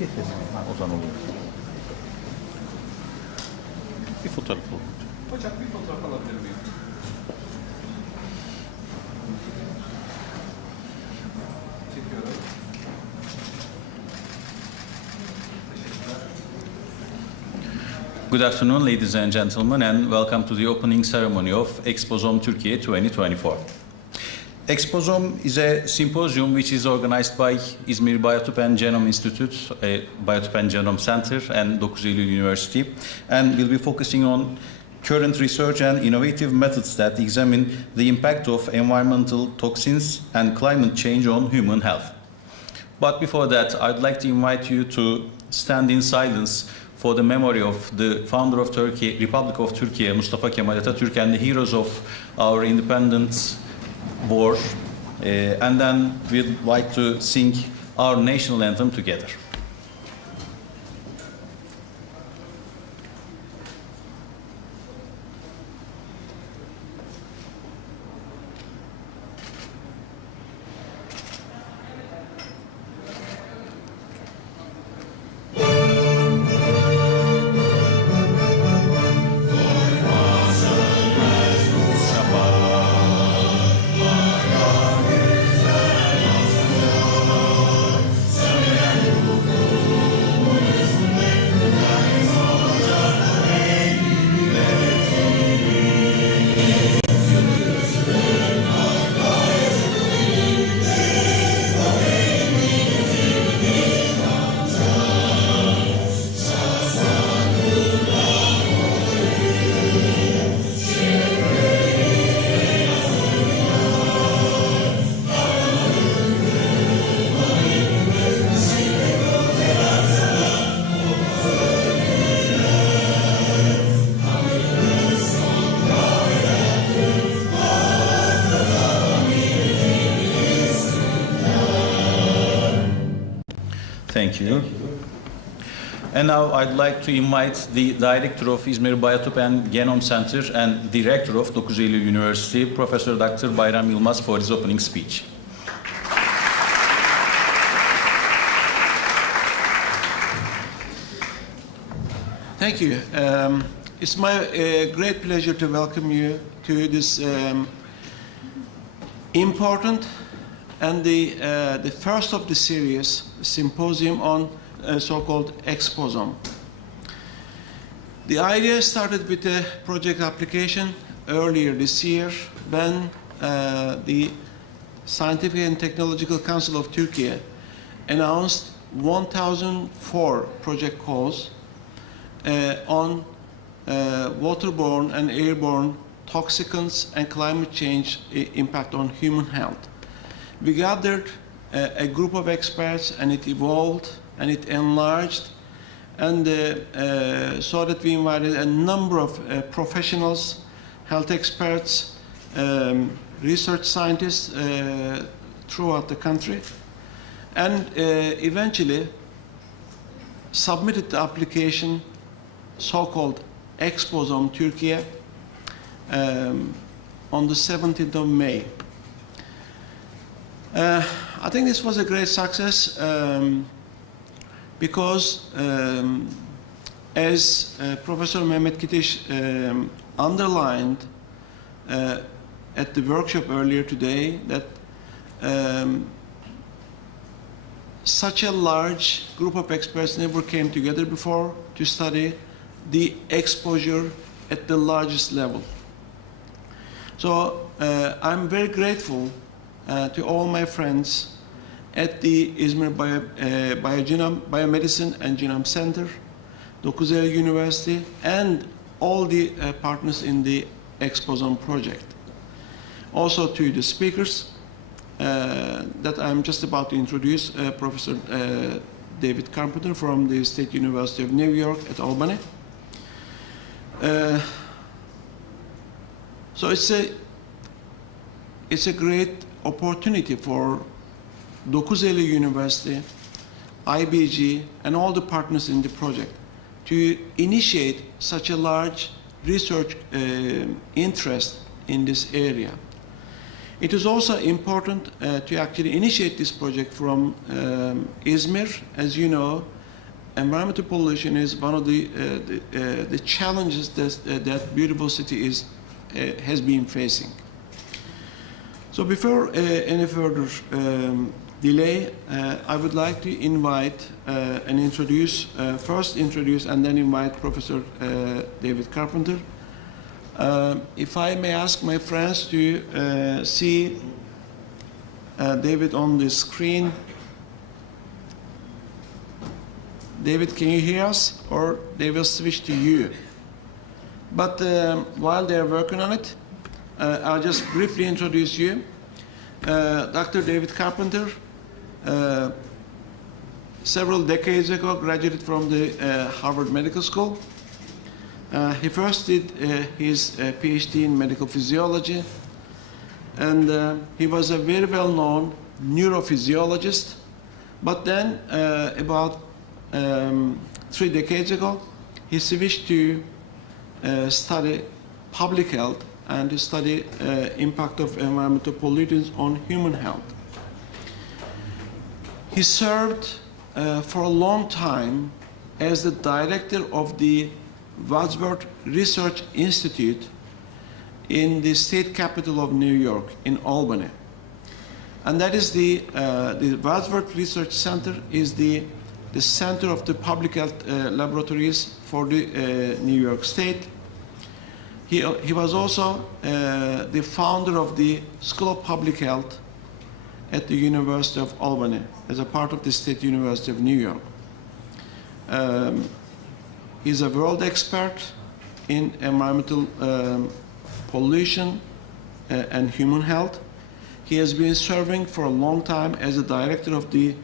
Ozan oluyor. Bir fotoğraf olur. Hocam bir fotoğraf alabilir miyim? Çekiyorum. Good afternoon, ladies and gentlemen, and welcome to the opening ceremony of Exposome-Tr 2024. Exposome is a symposium which is organized by İzmir Biotype and Genome Institute, Biotype and Genome Center, and 9 Eylül University, and will be focusing on current research and innovative methods that examine the impact of environmental toxins and climate change on human health. But before that, I'd like to invite you to stand in silence for the memory of the founder of Turkey, Republic of Turkey, Mustafa Kemal Atatürk, and the heroes of our independence war. And then we'd like to sing our national anthem together. Thank you. And now I'd like to invite the director of İzmir Biotype and Genome Center and director of 9 Eylül University, Professor Dr. Bayram Yılmaz, for his opening speech. Thank you. It's my great pleasure to welcome you to this important and the first of the series symposium on so-called Exposome. The idea started with a project application earlier this year when the Scientific and Technological Council of Turkey announced 1,004 project calls on waterborne and airborne toxicants and climate change impact on human health. We gathered a group of experts, and it evolved and it enlarged, and so that we invited a number of professionals, health experts, research scientists throughout the country, and eventually submitted the application, so-called Exposome-Tr, on the 17th of May. I think this was a great success because, as Professor Mehmet Kitiş underlined at the workshop earlier today, that such a large group of experts never came together before to study the exposure at the largest level. So I'm very grateful to all my friends at the İzmir Biomedicine and Genome Center, 9 Eylül University, and all the partners in the Exposome project. Also to the speakers that I'm just about to introduce, Professor David Carpenter from the State University of New York at Albany. So it's a great opportunity for 9 Eylül University, IBG, and all the partners in the project to initiate such a large research interest in this area. It is also important to actually initiate this project from İzmir. As you know, environmental pollution is one of the challenges that beautiful city has been facing. So before any further delay, I would like to invite and introduce, first introduce and then invite Professor David Carpenter. If I may ask my friends to see David on the screen. David, can you hear us? Or they will switch to you. But while they're working on it, I'll just briefly introduce you. Dr. David Carpenter, several decades ago, graduated from the Harvard Medical School. He first did his PhD in medical physiology, and he was a very well-known neurophysiologist. But then, about 3 decades ago, he switched to study public health and to study impact of environmental pollutants on human health. He served for a long time as the director of the Wadsworth Research Institute in the state capital of New York, in Albany. And that is the Wadsworth Research Center is the center of the public health laboratories for the New York State. He was also the founder of the School of Public Health at the University of Albany as a part of the State University of New York. He's a world expert in environmental pollution and human health. He has been serving for a long time as a director of the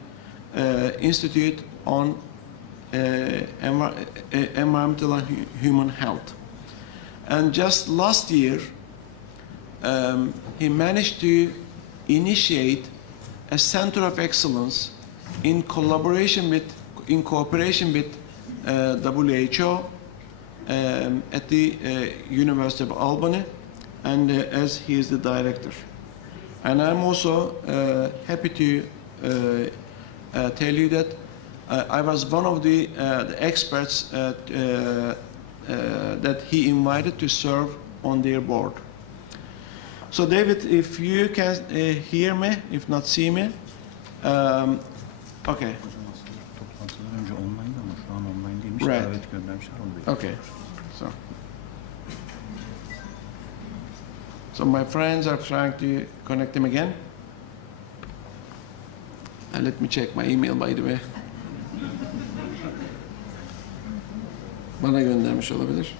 Institute on Environmental and Human Health. And just last year, he managed to initiate a center of excellence in cooperation with WHO at the University of Albany, and as he is the director. And I'm also happy to tell you that I was one of the experts that he invited to serve on their board. So David, if you can hear me, if not see me, okay. Right. Okay. So my friends are trying to connect him again. And let me check my email, by the way. Bana göndermiş olabilir.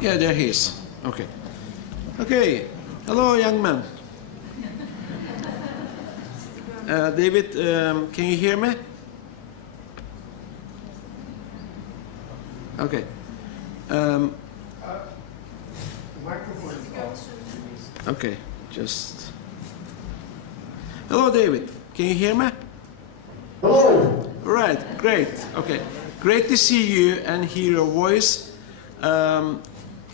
Yeah, there he is. Okay. Okay. Hello, young man. David, can you hear me? Okay. Okay, just... Hello, David. Can you hear me? Hello. All right, great. Okay. Great to see you and hear your voice.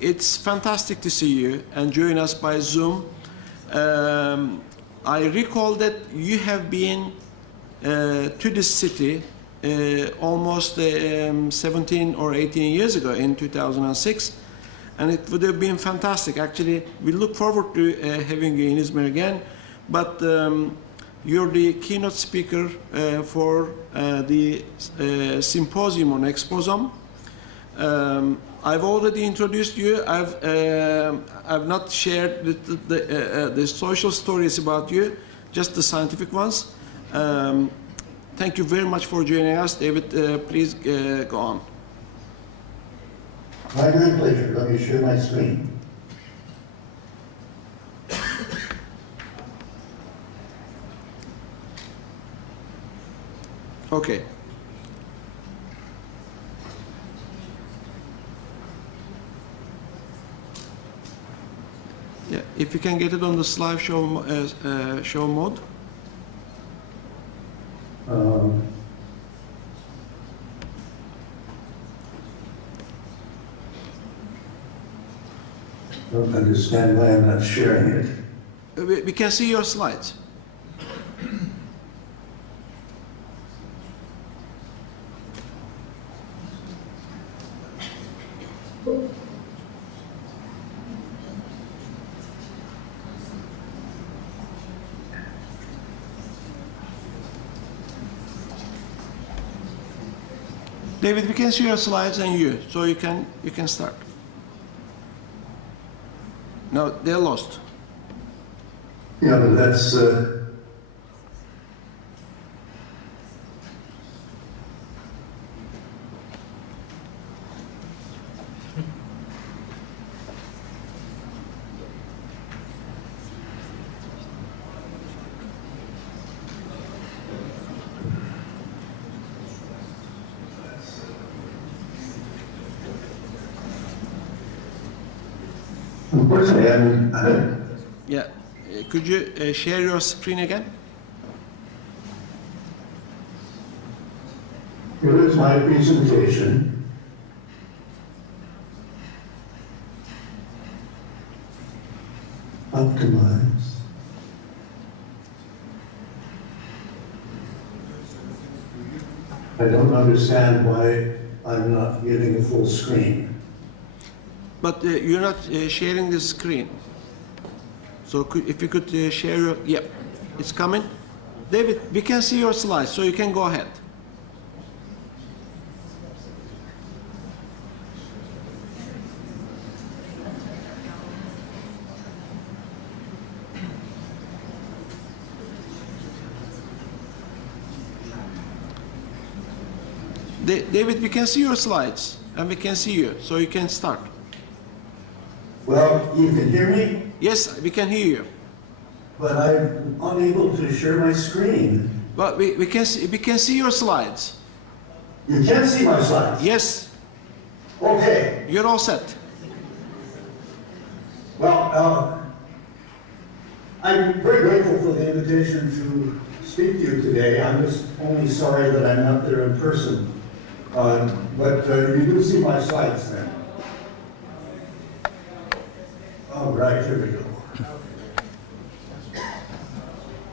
It's fantastic to see you and join us by Zoom. I recall that you have been to this city almost 17 or 18 years ago in 2006, and it would have been fantastic. Actually, we look forward to having you in Izmir again, but you're the keynote speaker for the symposium on Exposome. I've already introduced you. I've not shared the social stories about you, just the scientific ones. Thank you very much for joining us. David, please go on. My great pleasure. Let me share my screen. Okay. Yeah, if you can get it on the slideshow show mode. Don't understand why I'm not sharing it. We can see your slides. David, we can see your slides and you, so you can start. No, they're lost. Yeah, but that's of course I haven't. Yeah, could you share your screen again? Here is my presentation. Optimize. I don't understand why I'm not getting a full screen. But you're not sharing the screen. So if you could share your, yeah, it's coming. David, we can see your slides, so you can go ahead. David, we can see your slides, and we can see you, so you can start. Well, you can hear me, Yes, we can hear you. but I'm unable to share my screen. But we can see your slides. You can't see my slides? Yes, Okay. you're all set. Well, I'm very grateful for the invitation to speak to you today. I'm just only sorry that I'm not there in person. But you do see my slides then. All right, here we go.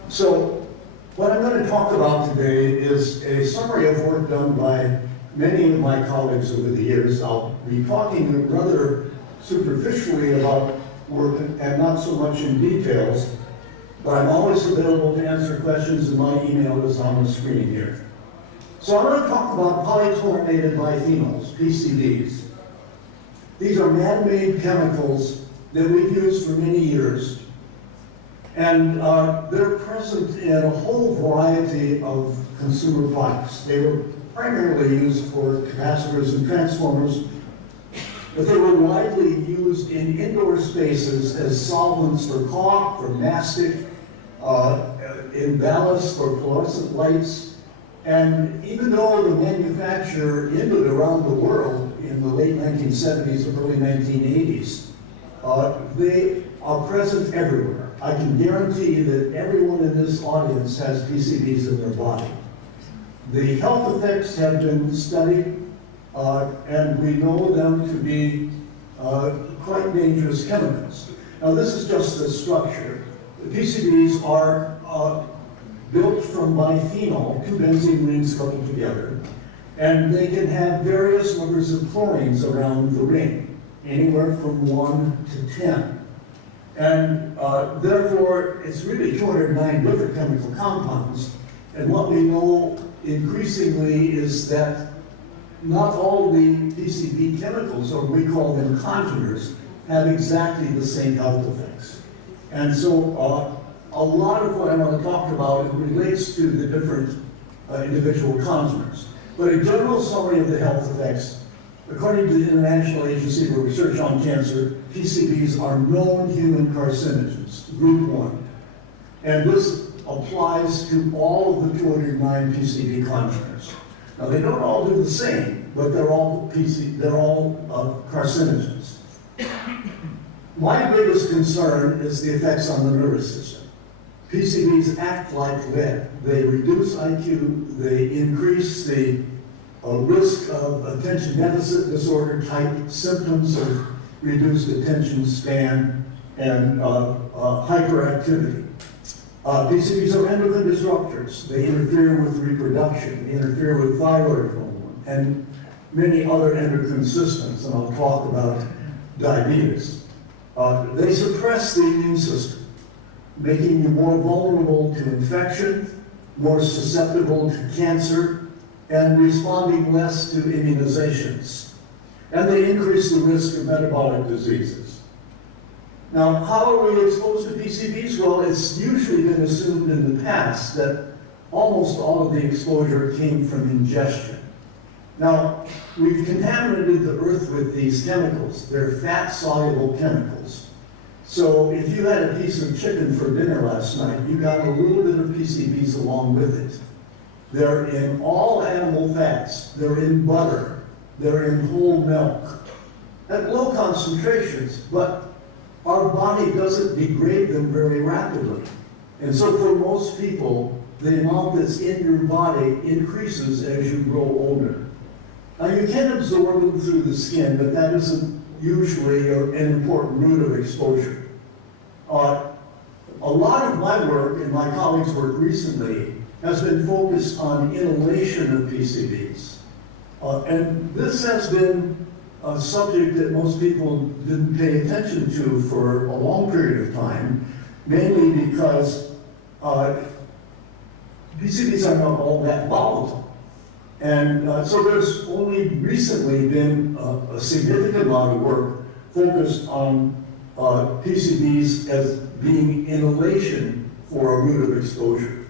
So, what I'm going to talk about today is a summary of work done by many of my colleagues over the years. I'll be talking rather superficially about work and not so much in details, but I'm always available to answer questions, and my email is on the screen here. So I'm going to talk about polychlorinated biphenyls, PCBs. These are man-made chemicals that we've used for many years, and they're present in a whole variety of consumer products. They were primarily used for capacitors and transformers, but they were widely used in indoor spaces as solvents for caulk, for mastic, in ballast for fluorescent lights. And even though the manufacture ended around the world in the late 1970s or early 1980s, they are present everywhere. I can guarantee that everyone in this audience has PCBs in their body. The health effects have been studied, and we know them to be quite dangerous chemicals. Now, this is just the structure. The PCBs are built from biphenyl, two benzene rings coupled together, and they can have various numbers of chlorines around the ring, anywhere from 1 to 10. And therefore, it's really 209 different chemical compounds. And what we know increasingly is that not all the PCB chemicals, or we call them congeners, have exactly the same health effects. And so a lot of what I'm going to talk about relates to the different individual congeners. But a general summary of the health effects, according to the International Agency for Research on Cancer, PCBs are known human carcinogens, group 1. And this applies to all of the 209 PCB congeners. Now, they don't all do the same, but they're all carcinogens. My biggest concern is the effects on the nervous system. PCBs act like lead. They reduce IQ, they increase the risk of attention deficit disorder type symptoms of reduced attention span and hyperactivity. PCBs are endocrine disruptors. They interfere with reproduction, they interfere with thyroid hormone, and many other endocrine systems, and I'll talk about diabetes. They suppress the immune system, making you more vulnerable to infection, more susceptible to cancer, and responding less to immunizations. And they increase the risk of metabolic diseases. Now, how are we exposed to PCBs? Well, it's usually been assumed in the past that almost all of the exposure came from ingestion. Now, we've contaminated the earth with these chemicals. They're fat-soluble chemicals. So if you had a piece of chicken for dinner last night, you got a little bit of PCBs along with it. They're in all animal fats. They're in butter. They're in whole milk. At low concentrations, but our body doesn't degrade them very rapidly. And so for most people, the amount that's in your body increases as you grow older. Now, you can absorb them through the skin, but that isn't usually an important route of exposure. A lot of my work, and my colleagues' work recently, has been focused on inhalation of PCBs. And this has been a subject that most people didn't pay attention to for a long period of time, mainly because PCBs are not all that volatile. And so there's only recently been a significant amount of work focused on PCBs as being inhalation for a route of exposure.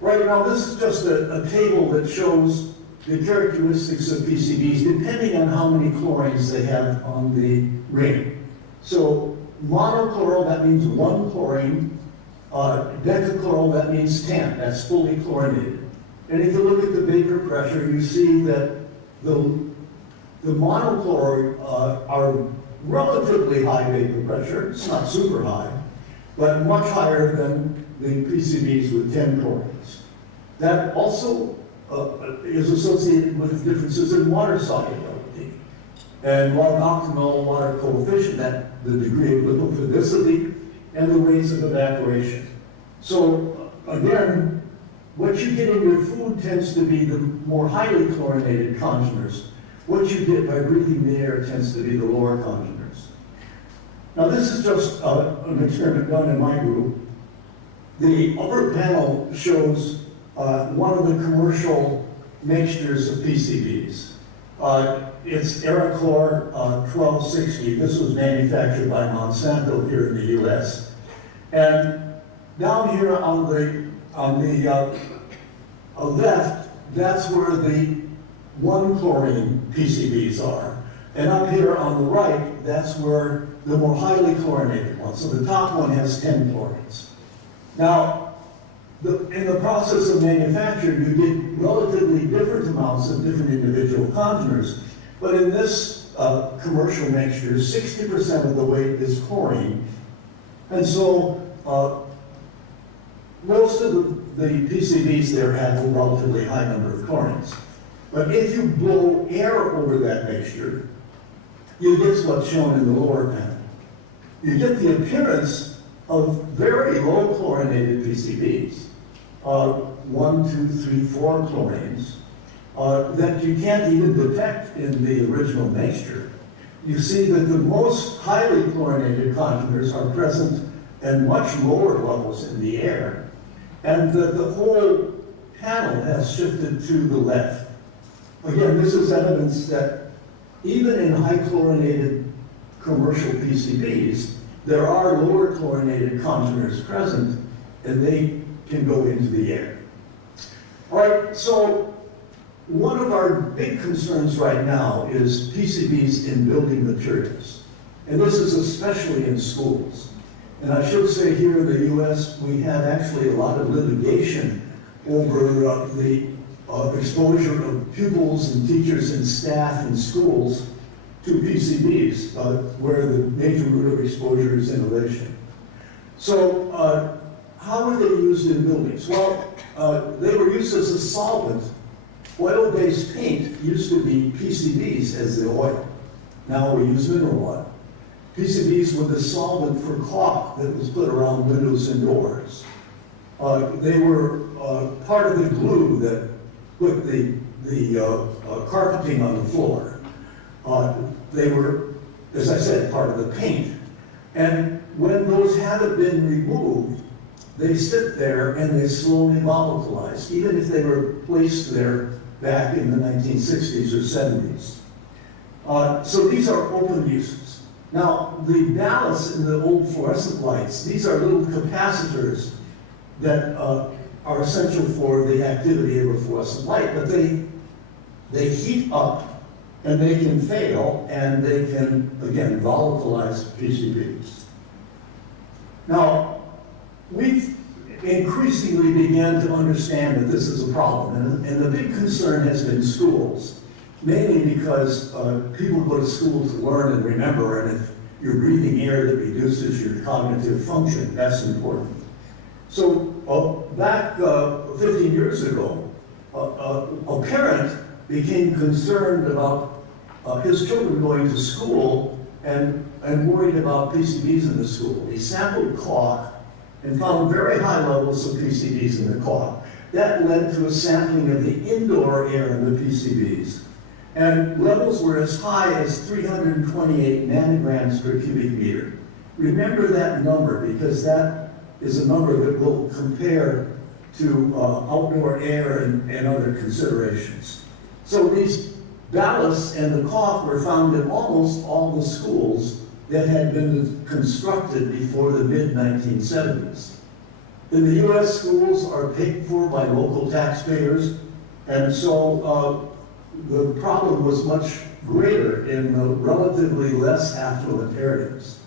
Right now, this is just a table that shows the characteristics of PCBs depending on how many chlorines they have on the ring. So monochloral, that means 1 chlorine. Decachloral, that means 10. That's fully chlorinated. And if you look at the vapor pressure, you see that the monochloride are relatively high vapor pressure. It's not super high, but much higher than the PCBs with 10 chlorines. That also is associated with differences in water solubility. And log-octanol water coefficient, that the degree of lipophilic, and the rates of evaporation. So again, what you get in your food tends to be the more highly chlorinated congeners. What you get by breathing the air tends to be the lower congeners. Now, this is just an experiment done in my group. The upper panel shows one of the commercial mixtures of PCBs. It's Aerochlor 1260. This was manufactured by Monsanto here in the US. And down here on the left, that's where the 1 chlorine PCBs are. And up here on the right, that's where the more highly chlorinated ones. So the top one has 10 chlorines. Now, in the process of manufacture, you get relatively different amounts of different individual congeners. But in this commercial mixture, 60% of the weight is chlorine. And so most of the PCBs there have a relatively high number of chlorines. But if you blow air over that mixture, you get what's shown in the lower panel. You get the appearance of very low chlorinated PCBs, 1, 2, 3, 4 chlorines, that you can't even detect in the original mixture. You see that the most highly chlorinated congeners are present at much lower levels in the air, and that the whole panel has shifted to the left. again, this is evidence that even in high chlorinated commercial PCBs, there are lower chlorinated conteners present, and they can go into the air. All right, so one of our big concerns right now is PCBs in building materials. And this is especially in schools. And I should say here in the US, we have actually a lot of litigation over the exposure of pupils and teachers and staff in schools to PCBs, where the major root of exposure is inhalation. So how were they used in buildings? Well, they were used as a solvent. Oil-based paint used to be PCBs as the oil. Now we use mineral oil. PCBs were the solvent for caulk that was put around windows and doors. They were part of the glue that put the carpeting on the floor. They were, as I said, part of the paint. And when those haven't been removed, they sit there and they slowly volatilize, even if they were placed there back in the 1960s or 70s. So these are open uses. Now, the ballasts in the old fluorescent lights, these are little capacitors that are essential for the activity of a fluorescent light, but they heat up and they can fail and they can, again, volatilize PCBs. Now, we've increasingly began to understand that this is a problem, and the big concern has been schools, mainly because people go to school to learn and remember, and if you're breathing air that reduces your cognitive function, that's important. So back 15 years ago, a parent became concerned about his children going to school and worried about PCBs in the school. He sampled caulk and found very high levels of PCBs in the caulk. That led to a sampling of the indoor air in the PCBs. And levels were as high as 328 nanograms per cubic meter. Remember that number, because that is a number that will compare to outdoor air and other considerations. So these ballasts and the caulk were found in almost all the schools that had been constructed before the mid-1970s. In the US, schools are paid for by local taxpayers, and so the problem was much greater in the relatively less affluent areas.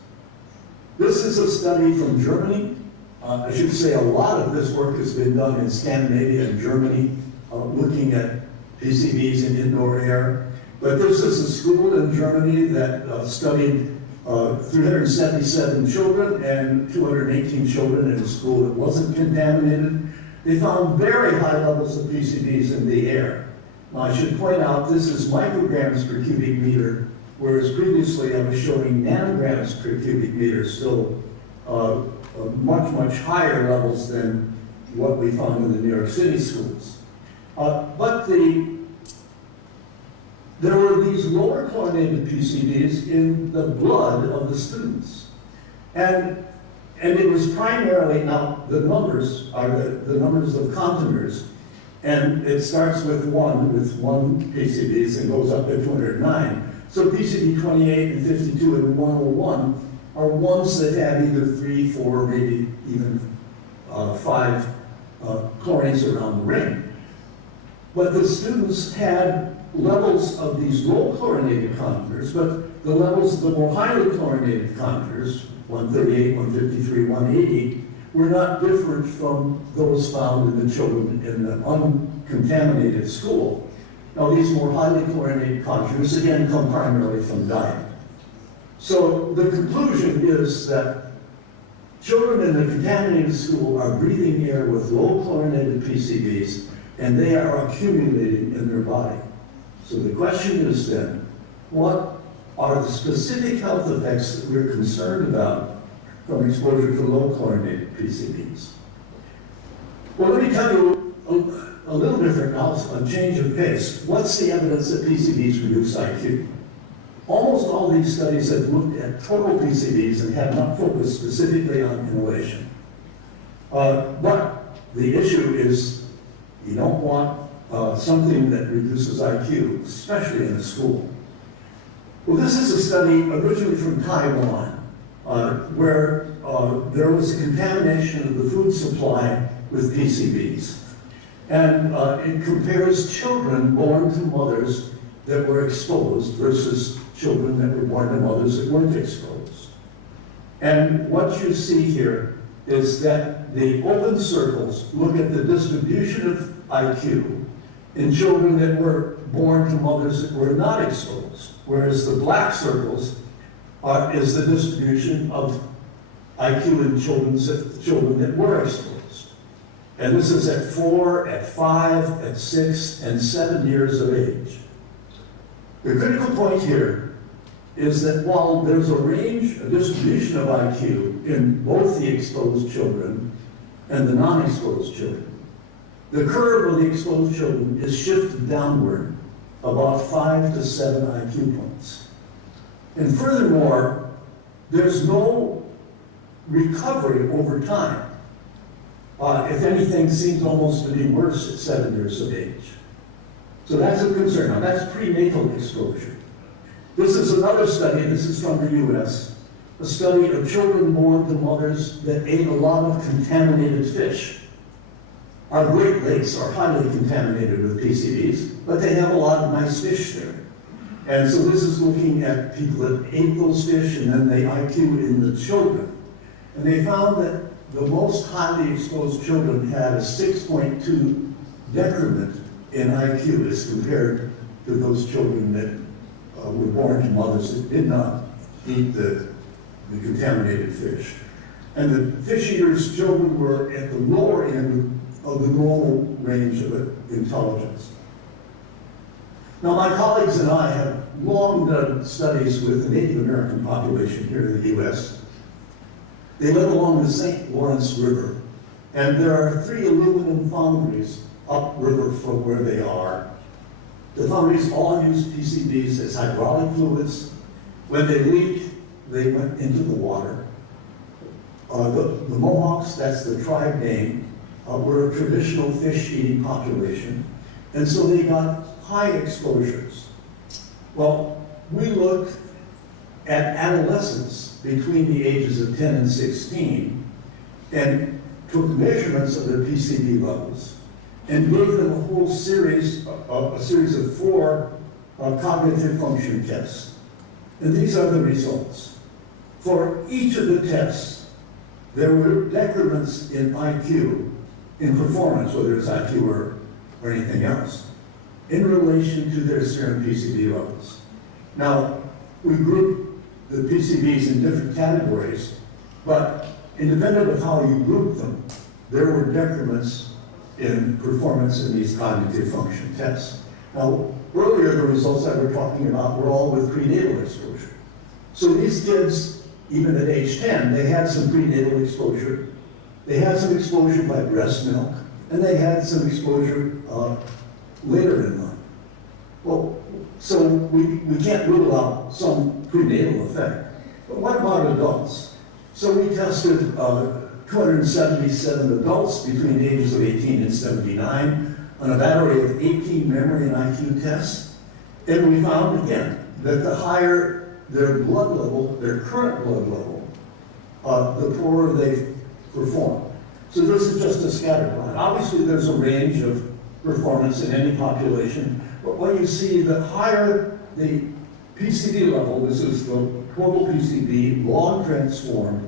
This is a study from Germany. I should say a lot of this work has been done in Scandinavia and Germany, looking at PCBs in indoor air. But this is a school in Germany that studied 377 children and 218 children in a school that wasn't contaminated. They found very high levels of PCBs in the air. Now, I should point out this is micrograms per cubic meter, whereas previously I was showing nanograms per cubic meter, still much, much higher levels than what we found in the New York City schools. But there were these lower chlorinated PCBs in the blood of the students. And it was primarily, now the numbers are the numbers of conteners, and it starts with one PCBs and goes up to 209. So PCB 28 and 52 and 101 are ones that have either 3, 4, maybe even 5 chlorines around the ring. But the students had levels of these low chlorinated conteners, but the levels of the more highly chlorinated conteners, 138, 153, 180, were not different from those found in the children in the uncontaminated school. Now, these more highly chlorinated conteners, again, come primarily from diet. So the conclusion is that children in the contaminated school are breathing air with low chlorinated PCBs, and they are accumulating in their body. So the question is then, what are the specific health effects that we're concerned about from exposure to low chlorinated PCBs? Well, let me tell you a little different now, a change of pace. What's the evidence that PCBs reduce IQ? Almost all these studies have looked at total PCBs and have not focused specifically on inhalation. But the issue is you don't want something that reduces IQ, especially in a school. Well, this is a study originally from Taiwan, where there was a contamination of the food supply with PCBs. And it compares children born to mothers that were exposed versus children that were born to mothers that weren't exposed. And what you see here is that the open circles look at the distribution of IQ in children that were born to mothers that were not exposed, whereas the black circles is the distribution of IQ in children that were exposed. And this is at 4, at 5, at 6, and 7 years of age. The critical point here is that while there's a range, a distribution of IQ in both the exposed children and the non-exposed children, the curve of the exposed children is shifted downward about 5 to 7 IQ points. And furthermore, there's no recovery over time. If anything, seems almost to be worse at 7 years of age. So that's a concern. Now, that's prenatal exposure. This is another study, this is from the US, a study of children born to mothers that ate a lot of contaminated fish. Our Great Lakes are highly contaminated with PCBs, but they have a lot of nice fish there. And so this is looking at people that ate those fish and then they IQ in the children. And they found that the most highly exposed children had a 6.2 decrement in IQ as compared to those children that were born to mothers that did not eat the contaminated fish. And the fish eaters' children were at the lower end of the normal range of intelligence. Now, my colleagues and I have long done studies with the Native American population here in the US. They live along the St. Lawrence River, and there are 3 aluminum foundries upriver from where they are. The foundries all use PCBs as hydraulic fluids. When they leak, they went into the water. The Mohawks, that's the tribe name, were a traditional fish-eating population, and so they got high exposures. Well, we looked at adolescents between the ages of 10 and 16 and took measurements of their PCB levels and gave them a whole series, a series of 4 cognitive function tests. And these are the results. For each of the tests, there were decrements in IQ, in performance, whether it's IQ or anything else, in relation to their serum PCB levels. Now, we grouped the PCBs in different categories, but independent of how you group them, there were decrements in performance in these cognitive function tests. Now, earlier the results I were talking about were all with prenatal exposure. So these kids, even at age 10, they had some prenatal exposure. They had some exposure by breast milk, and they had some exposure later in life. Well, so we can't rule out some prenatal effect. But what about adults? So we tested 277 adults between the ages of 18 and 79 on a battery of 18 memory and IQ tests. And we found, again, that the higher their blood level, their current blood level, the poorer they perform. So this is just a scatter plot. Obviously, there's a range of performance in any population, but when you see the higher the PCB level, this is the total PCB, long transformed,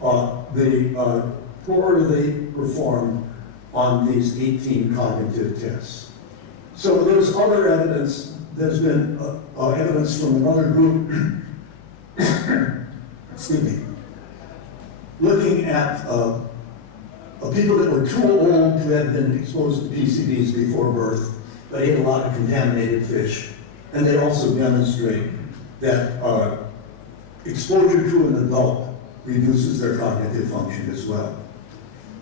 the poorer they perform on these 18 cognitive tests. So there's other evidence. There's been evidence from another group, excuse me, looking at people that were too old to have been exposed to PCBs before birth, but ate a lot of contaminated fish. And they also demonstrate that exposure to an adult reduces their cognitive function as well.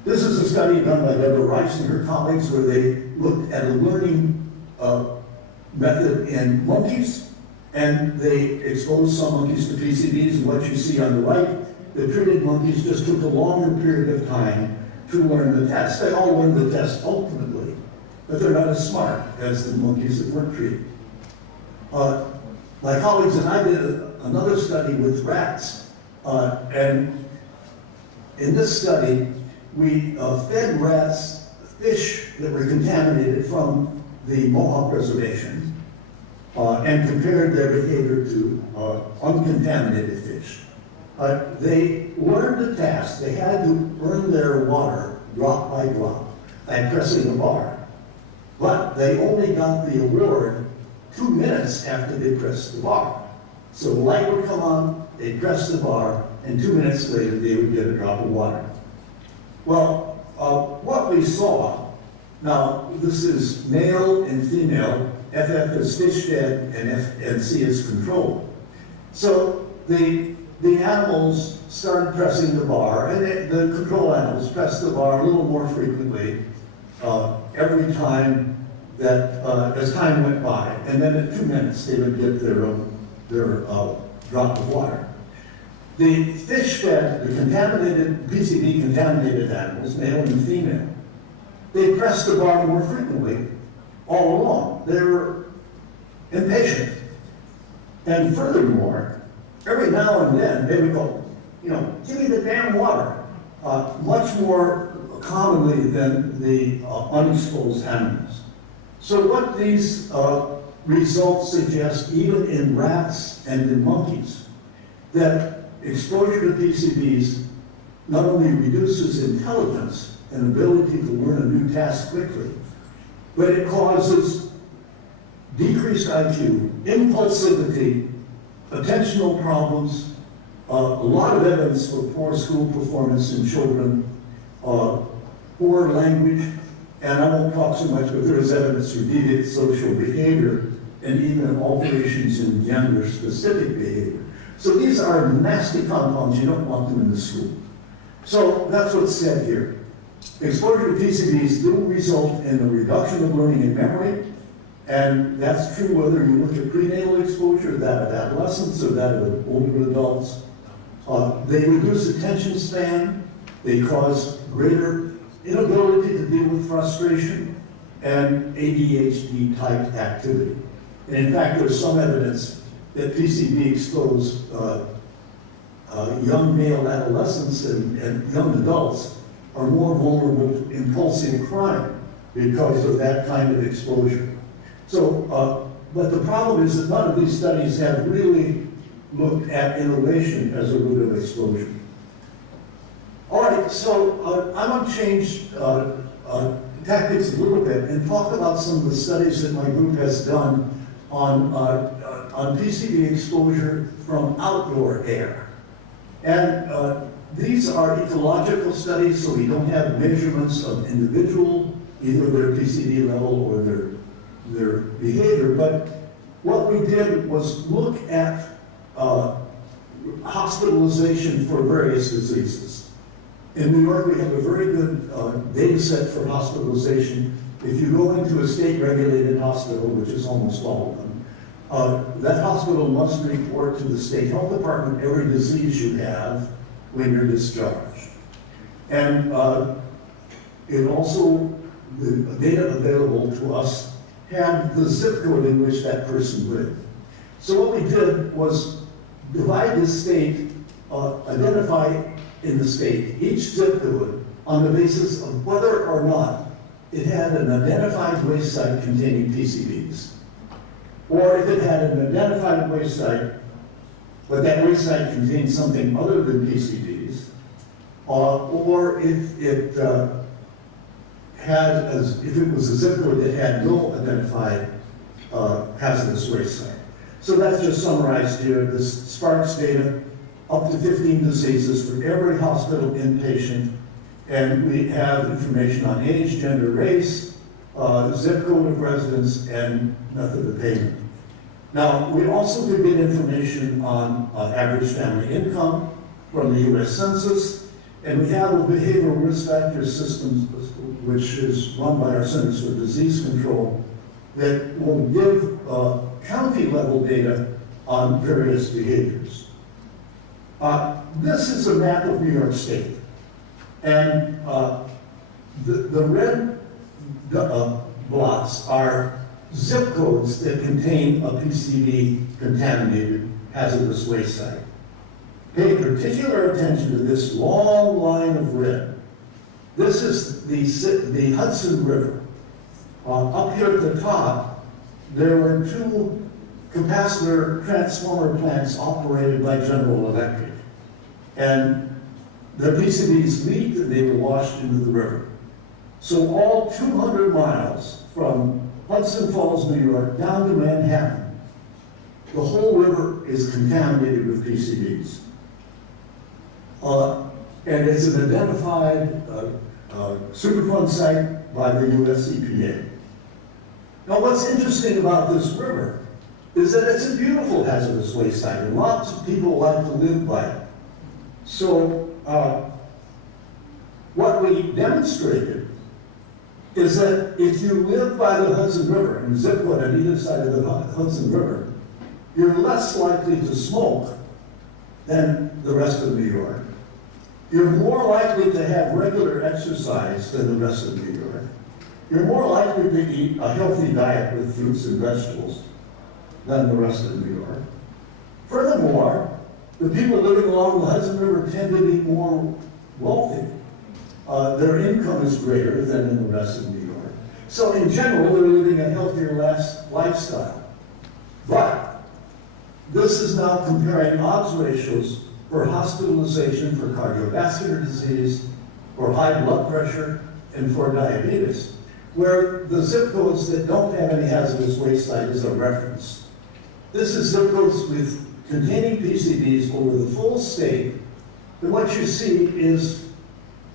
This is a study done by Deborah Rice and her colleagues where they looked at a learning method in monkeys, and they exposed some monkeys to PCBs, and what you see on the right, the treated monkeys just took a longer period of time to learn the test. They all learned the test ultimately, but they're not as smart as the monkeys that weren't treated. My colleagues and I did another study with rats, and in this study, we fed rats fish that were contaminated from the Mohawk Reservation and compared their behavior to uncontaminated fish. They learned a task. They had to earn their water drop by drop by pressing a bar. But they only got the award 2 minutes after they pressed the bar. So the light would come on, they'd press the bar, and 2 minutes later they would get a drop of water. Well, what we saw, now this is male and female, FF is fish fed and C is controlled. So the animals started pressing the bar, and the control animals pressed the bar a little more frequently every time that, as time went by. And then at 2 minutes, they would get their drop of water. The fish fed, the contaminated, PCB contaminated animals, male and female, they pressed the bar more frequently all along. They were impatient. And furthermore, every now and then they would go, you know, give me the damn water, much more commonly than the unexposed animals. So what these results suggest, even in rats and in monkeys, that exposure to PCBs not only reduces intelligence and ability to learn a new task quickly, but it causes decreased IQ, impulsivity, attentional problems, a lot of evidence for poor school performance in children, poor language, and I won't talk so much, but there is evidence for deviant social behavior and even alterations in gender-specific behavior. So these are nasty compounds. You don't want them in the school. So that's what's said here. Exposure to PCBs do result in a reduction of learning and memory, and that's true whether you look at prenatal exposure, that of adolescents, or that of older adults. They reduce attention span. They cause greater inability to deal with frustration and ADHD-type activity. And in fact, there's some evidence that PCB-exposed young male adolescents and young adults are more vulnerable to impulsive crime because of that kind of exposure. So, but the problem is that none of these studies have really looked at innovation as a route of exposure. All right, so I'm going to change tactics a little bit and talk about some of the studies that my group has done on PCB exposure from outdoor air. And these are ecological studies, so we don't have measurements of individual, either their PCB level or their behavior. But what we did was look at hospitalization for various diseases. In New York, we have a very good data set for hospitalization. If you go into a state-regulated hospital, which is almost all of them, that hospital must report to the state health department every disease you have when you're discharged. And it also, the data available to us had the zip code in which that person lived. So what we did was divide the state, identify in the state each zip code on the basis of whether or not it had an identified waste site containing PCBs. Or if it had an identified waste site, but that waste site contained something other than PCBs, or if it if it was a zip code that had no identified hazardous waste site. So that's just summarized here. This Sparks data, up to 15 diseases for every hospital inpatient, and we have information on age, gender, race, zip code of residence, and method of payment. Now, we also could get information on average family income from the US Census, and we have a behavioral risk factor system, which is run by our Centers for Disease Control, that will give county-level data on various behaviors. This is a map of New York State, and the red blots are zip codes that contain a PCB contaminated hazardous waste site. Pay particular attention to this long line of red. This is the Hudson River. Up here at the top, there were 2 capacitor transformer plants operated by General Electric. And the PCBs leaked and they were washed into the river. So all 200 miles from Hudson Falls, New York, down to Manhattan, the whole river is contaminated with PCBs. And it's an identified Superfund site by the US EPA. Now what's interesting about this river is that it's a beautiful hazardous waste site, and lots of people like to live by it. So what we demonstrated is that if you live by the Hudson River and zip code on either side of the Hudson River, you're less likely to smoke than the rest of New York. You're more likely to have regular exercise than the rest of New York. You're more likely to eat a healthy diet with fruits and vegetables than the rest of New York. Furthermore, the people living along the Hudson River tend to be more wealthy. Their income is greater than in the rest of New York. So in general, they're living a healthier lifestyle. But this is now comparing odds ratios for hospitalization for cardiovascular disease, for high blood pressure, and for diabetes, where the zip codes that don't have any hazardous waste site is a reference. This is zip codes with containing PCBs over the full state, and what you see is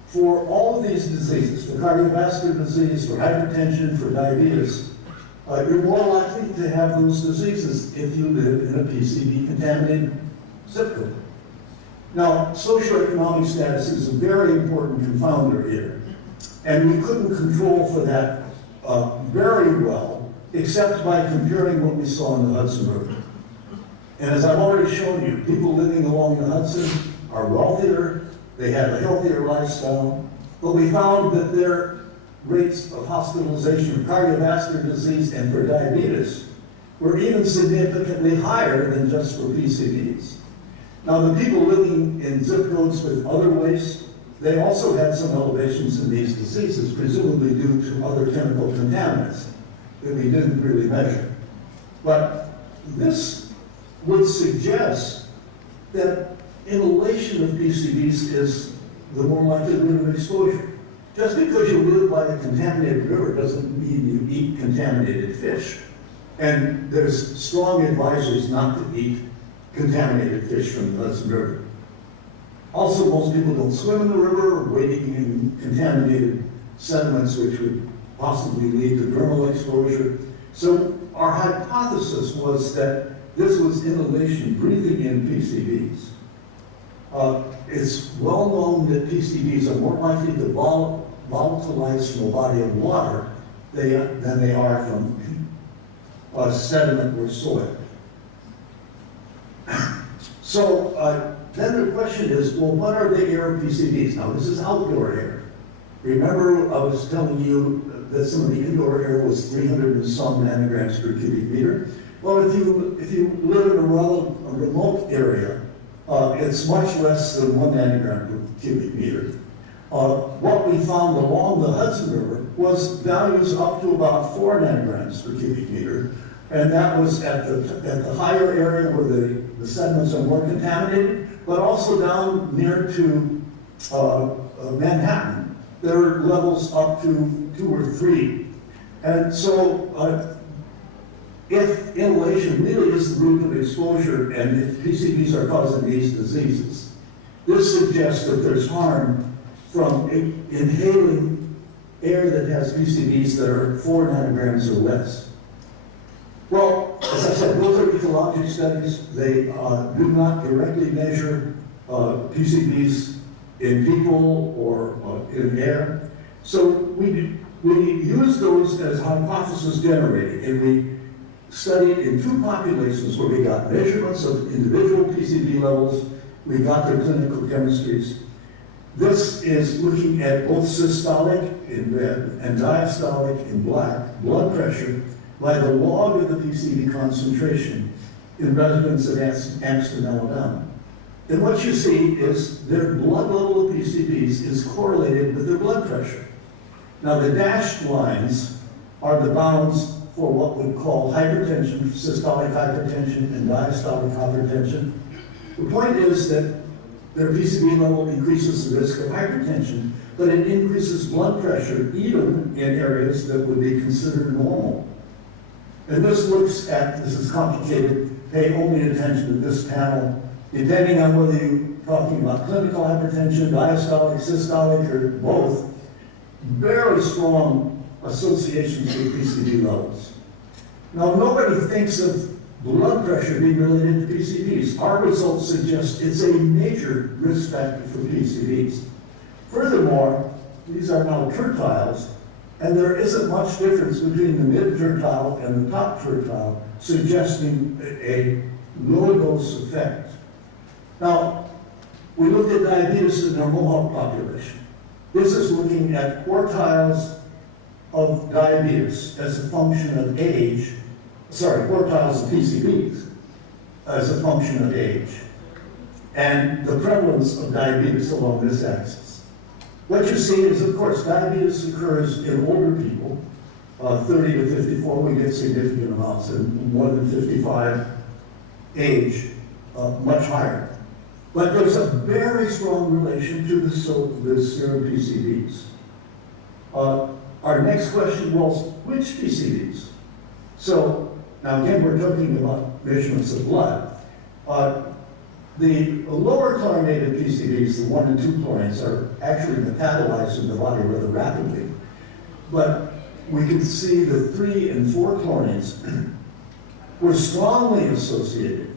for all of these diseases, for cardiovascular disease, for hypertension, for diabetes, you're more likely to have those diseases if you live in a PCB-contaminated zip code. Now, socioeconomic status is a very important confounder here, and we couldn't control for that very well, except by comparing what we saw in the Hudson River. And as I've already shown you, people living along the Hudson are wealthier, they have a healthier lifestyle, but we found that their rates of hospitalization for cardiovascular disease and for diabetes were even significantly higher than just for PCBs. Now, the people living in zip codes with other waste, they also had some elevations in these diseases, presumably due to other chemical contaminants that we didn't really measure. But this would suggest that inhalation of PCBs is the more likelihood of exposure. Just because you live by a contaminated river doesn't mean you eat contaminated fish. And there's strong advisories not to eat contaminated fish from the Hudson River. Also, most people don't swim in the river or wading in contaminated sediments, which would possibly lead to dermal exposure. So our hypothesis was that this was inhalation, breathing in PCBs. It's well known that PCBs are more likely to volatilize from a body of water than they are from sediment or soil. So then the question is, well, what are the air PCBs? Now, this is outdoor air. Remember, I was telling you that some of the indoor air was 300 and some nanograms per cubic meter. Well, if you live in a remote area, it's much less than 1 nanogram per cubic meter. What we found along the Hudson River was values up to about 4 nanograms per cubic meter, and that was at the higher area where the sediments are more contaminated, but also down near to Manhattan. There are levels up to 2 or 3. And so if inhalation really is the root of exposure, and if PCBs are causing these diseases, this suggests that there's harm from inhaling air that has PCBs that are 4 nanograms or less. Well, as I said, those are ecologic studies. They do not directly measure PCBs in people or in air. So we use those as hypothesis generating, and we studied in 2 populations where we got measurements of individual PCB levels, we got their clinical chemistries. This is looking at both systolic in red and diastolic in black blood pressure by the log of the PCB concentration in residents of Anniston, Alabama. And what you see is their blood level of PCBs is correlated with their blood pressure. Now the dashed lines are the bounds for what we call hypertension, systolic hypertension and diastolic hypertension. The point is that their PCB level increases the risk of hypertension, but it increases blood pressure even in areas that would be considered normal. And this looks at, this is complicated, pay only attention to this panel, depending on whether you're talking about clinical hypertension, diastolic, systolic, or both, very strong associations with PCB levels. Now, nobody thinks of blood pressure being related to PCBs. Our results suggest it's a major risk factor for PCBs. Furthermore, these are now tertiles, and there isn't much difference between the mid-tertile and the top tertile, suggesting a low-dose effect. Now, we looked at diabetes in our Mohawk population. This is looking at quartiles of diabetes as a function of age, quartiles of PCBs as a function of age, and the prevalence of diabetes along this axis. What you see is, of course, diabetes occurs in older people, 30 to 54, we get significant amounts, and more than 55 age, much higher. But there's a very strong relation to the serum PCBs. Our next question was, which PCBs? So, now again, we're talking about measurements of blood. The lower chlorinated PCBs, the 1 and 2 chlorines, are actually metabolized in the body rather rapidly. But we can see the 3 and 4 chlorines were strongly associated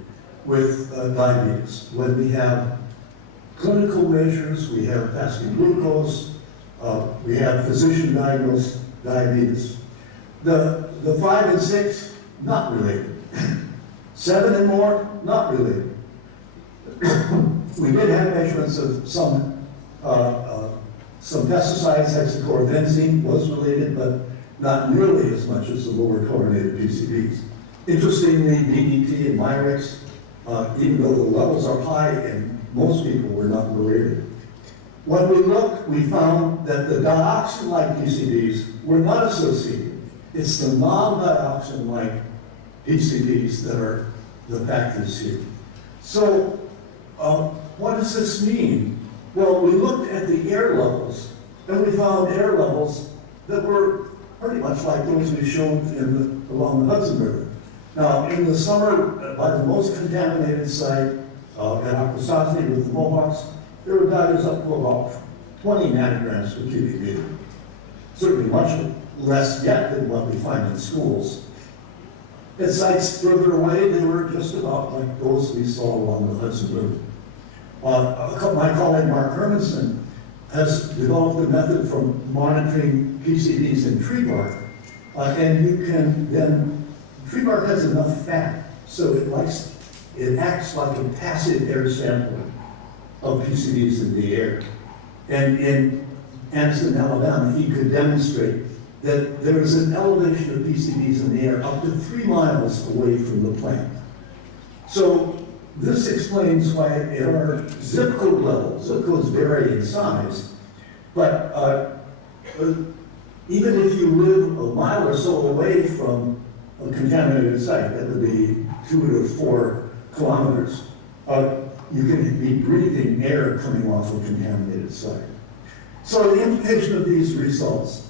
with diabetes. When we have clinical measures, we have fasting glucose, we have physician-diagnosed diabetes. The 5 and 6, not related. 7 and more, not related. We did have measurements of some pesticides, hexachlorobenzene was related, but not nearly as much as the lower chlorinated PCBs. Interestingly, DDT and Mirex, even though the levels are high in most people, were not related. When we looked, we found that the dioxin-like PCBs were not associated. It's the non-dioxin-like PCBs that are the factors here. So, what does this mean? Well, we looked at the air levels, and we found air levels that were pretty much like those we showed along the Hudson River. Now, in the summer, by the most contaminated site at Akwesasne with the Mohawks, there were values up to about 20 nanograms per cubic meter. Certainly much less yet than what we find in schools. At sites further away, they were just about like those we saw along the Hudson River. My colleague Mark Hermanson has developed a method for monitoring PCBs in tree bark, and you can then, tree bark has enough fat, so it acts like a passive air sample of PCBs in the air. And in Anniston, Alabama, he could demonstrate that there is an elevation of PCBs in the air up to 3 miles away from the plant. So this explains why at our zip code level, zip codes vary in size, but even if you live a mile or so away from a contaminated site, that would be 2 to 4 kilometers, you can be breathing air coming off a contaminated site. So the implication of these results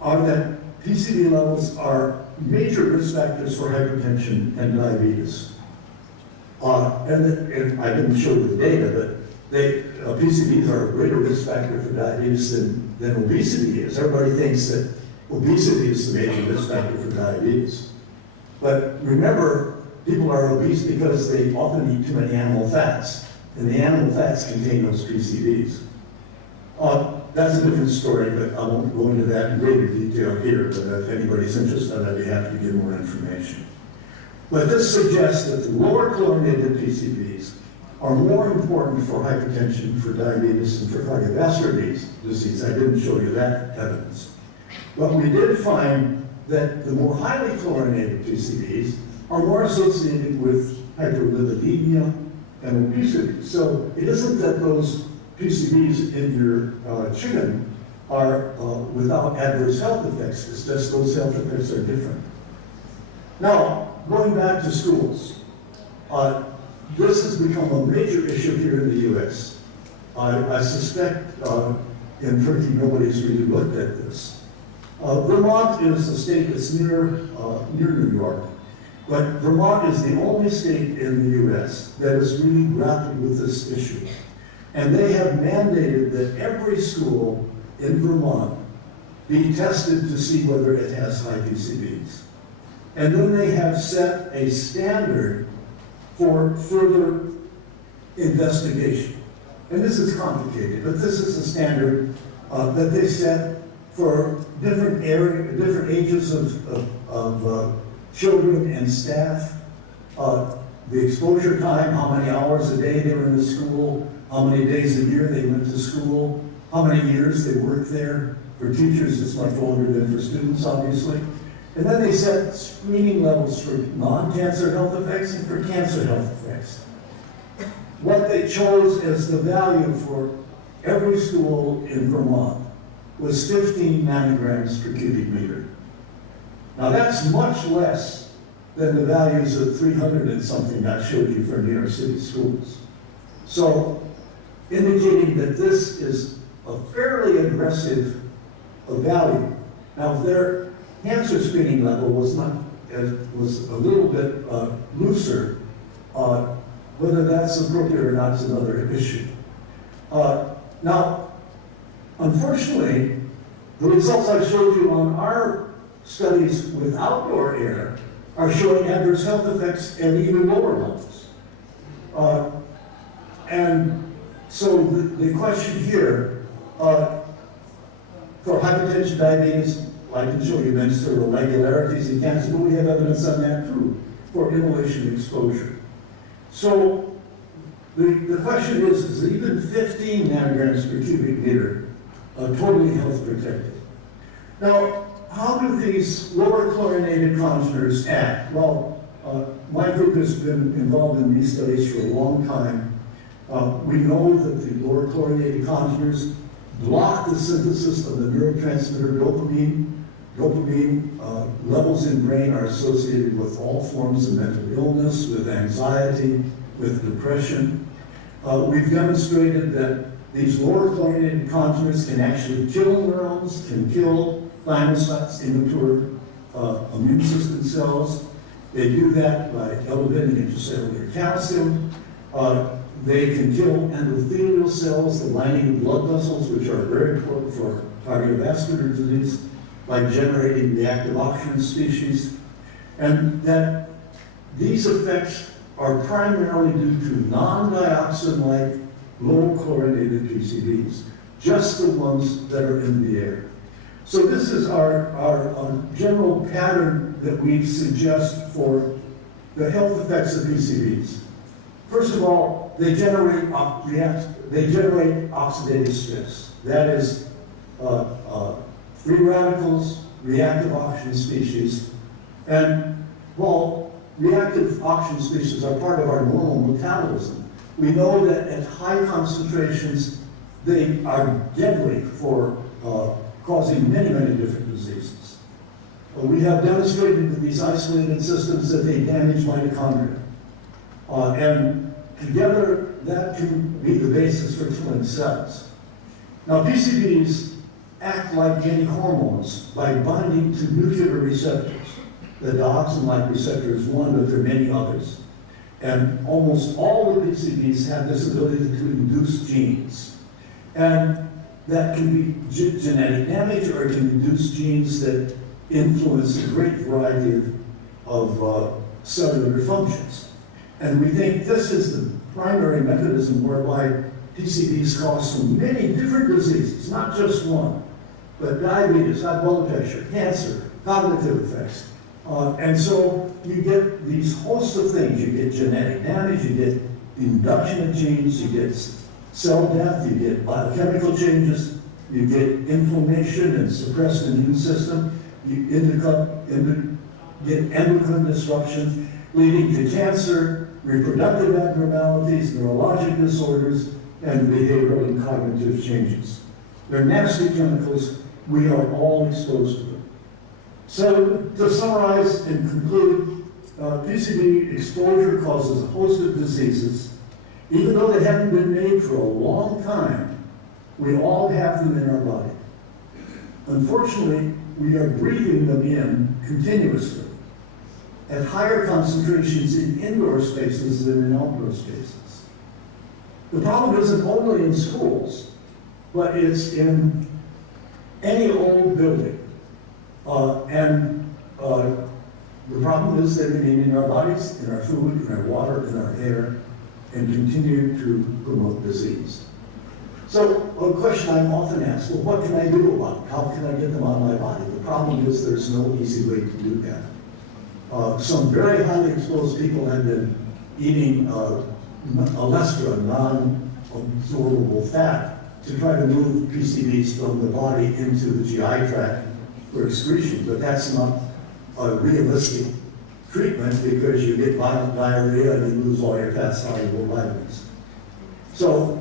are that PCB levels are major risk factors for hypertension and diabetes. And I didn't show the data, but PCBs are a greater risk factor for diabetes than obesity is. Everybody thinks that obesity is the major risk factor for diabetes. But remember, people are obese because they often eat too many animal fats, and the animal fats contain those PCBs. That's a different story, but I won't go into that in greater detail here, but if anybody's interested, I'd be happy to give more information. But this suggests that the lower chlorinated PCBs are more important for hypertension, for diabetes, and for cardiovascular disease. I didn't show you that evidence. But we did find that the more highly chlorinated PCBs are more associated with hyperlipidemia and obesity. So it isn't that those PCBs in your chicken are without adverse health effects. It's just those health effects are different. Now, going back to schools, this has become a major issue here in the U.S. I suspect in Turkey nobody's really looked at this. Vermont is a state that's near New York, but Vermont is the only state in the U.S. that has really grappled with this issue. And they have mandated that every school in Vermont be tested to see whether it has high PCBs. And then they have set a standard for further investigation. And this is complicated, but this is a standard that they set for different ages of children and staff, the exposure time, how many hours a day they were in the school, how many days a year they went to school, how many years they worked there. For teachers, it's much older than for students, obviously. And then they set screening levels for non-cancer health effects and for cancer health effects. What they chose as the value for every school in Vermont was 15 nanograms per cubic meter. Now that's much less than the values of 300 and something I showed you for New York City schools. So, indicating that this is a fairly aggressive value. Now, if their cancer screening level was a little bit looser, whether that's appropriate or not is another issue. Now, unfortunately, the results I showed you on our studies with outdoor air are showing adverse health effects at even lower levels. And so the question here, for hypertension, diabetes, I can show you menstrual irregularities in cancer, but we have evidence on that too, for inhalation exposure. So the question is even 15 nanograms per cubic meter totally health protective? Now, how do these lower chlorinated congeners act? Well, my group has been involved in these studies for a long time. We know that the lower chlorinated congeners block the synthesis of the neurotransmitter dopamine. Dopamine levels in brain are associated with all forms of mental illness, with anxiety, with depression. We've demonstrated that these lower chlorinated congeners can actually kill neurons, can kill thymocytes, immature immune system cells. They do that by elevating intracellular calcium. They can kill endothelial cells, the lining of blood vessels, which are very important for cardiovascular disease, by generating reactive oxygen species. And that these effects are primarily due to non-dioxin-like low chlorinated PCBs, just the ones that are in the air. So this is our general pattern that we suggest for the health effects of PCBs. First of all, they generate oxidative stress. That is free radicals, reactive oxygen species, and while reactive oxygen species are part of our normal metabolism, we know that at high concentrations, they are deadly for causing many, many different diseases. We have demonstrated with these isolated systems that they damage mitochondria. And together, that can be the basis for killing cells. Now, PCBs act like many hormones by binding to nuclear receptors. The dioxin-like receptor is one, but there are many others. And almost all the PCBs have this ability to induce genes. And that can be genetic damage, or it can induce genes that influence a great variety of cellular functions. And we think this is the primary mechanism whereby PCBs cause so many different diseases, not just one, but diabetes, high blood pressure, cancer, cognitive effects. And so you get these hosts of things. You get genetic damage, you get induction of genes, you get cell death, you get biochemical changes, you get inflammation and suppressed immune system, you get endocrine disruption, leading to cancer, reproductive abnormalities, neurologic disorders, and behavioral and cognitive changes. They're nasty chemicals. We are all exposed to them. So, to summarize and conclude, PCB exposure causes a host of diseases. Even though they haven't been made for a long time, we all have them in our body. Unfortunately, we are breathing them in continuously at higher concentrations in indoor spaces than in outdoor spaces. The problem isn't only in schools, but it's in any old building. The problem is they remain in our bodies, in our food, in our water, in our air, and continue to promote disease. So a question I'm often asked, well, what can I do about it? How can I get them out of my body? The problem is there's no easy way to do that. Some very highly exposed people have been eating alestra, non-absorbable fat, to try to move PCBs from the body into the GI tract for excretion, but that's not a realistic treatment because you get violent diarrhea and you lose all your fat-soluble vitamins. So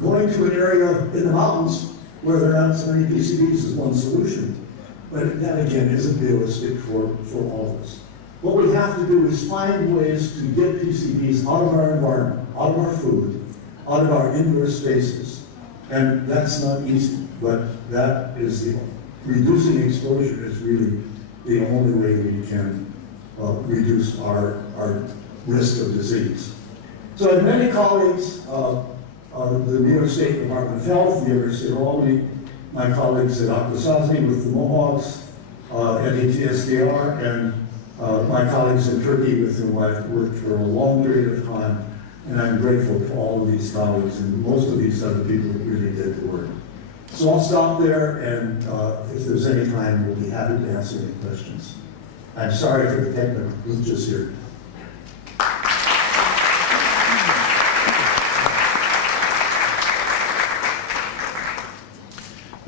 going to an area in the mountains where there aren't so many PCBs is one solution, but that again isn't realistic for all of us. What we have to do is find ways to get PCBs out of our environment, out of our food, out of our indoor spaces. And that's not easy, but that is reducing exposure is really the only way we can reduce our risk of disease. So I have many colleagues, the New York State Department of Health, the University of Albany, my colleagues at Exposome with the Mohawks, at ETSDR, and my colleagues in Turkey with whom I've worked for a long period of time, and I'm grateful to all of these colleagues, and most of these other people that really did the work. So I'll stop there, and if there's any time, we'll be happy to answer any questions. I'm sorry for the technical glitches here.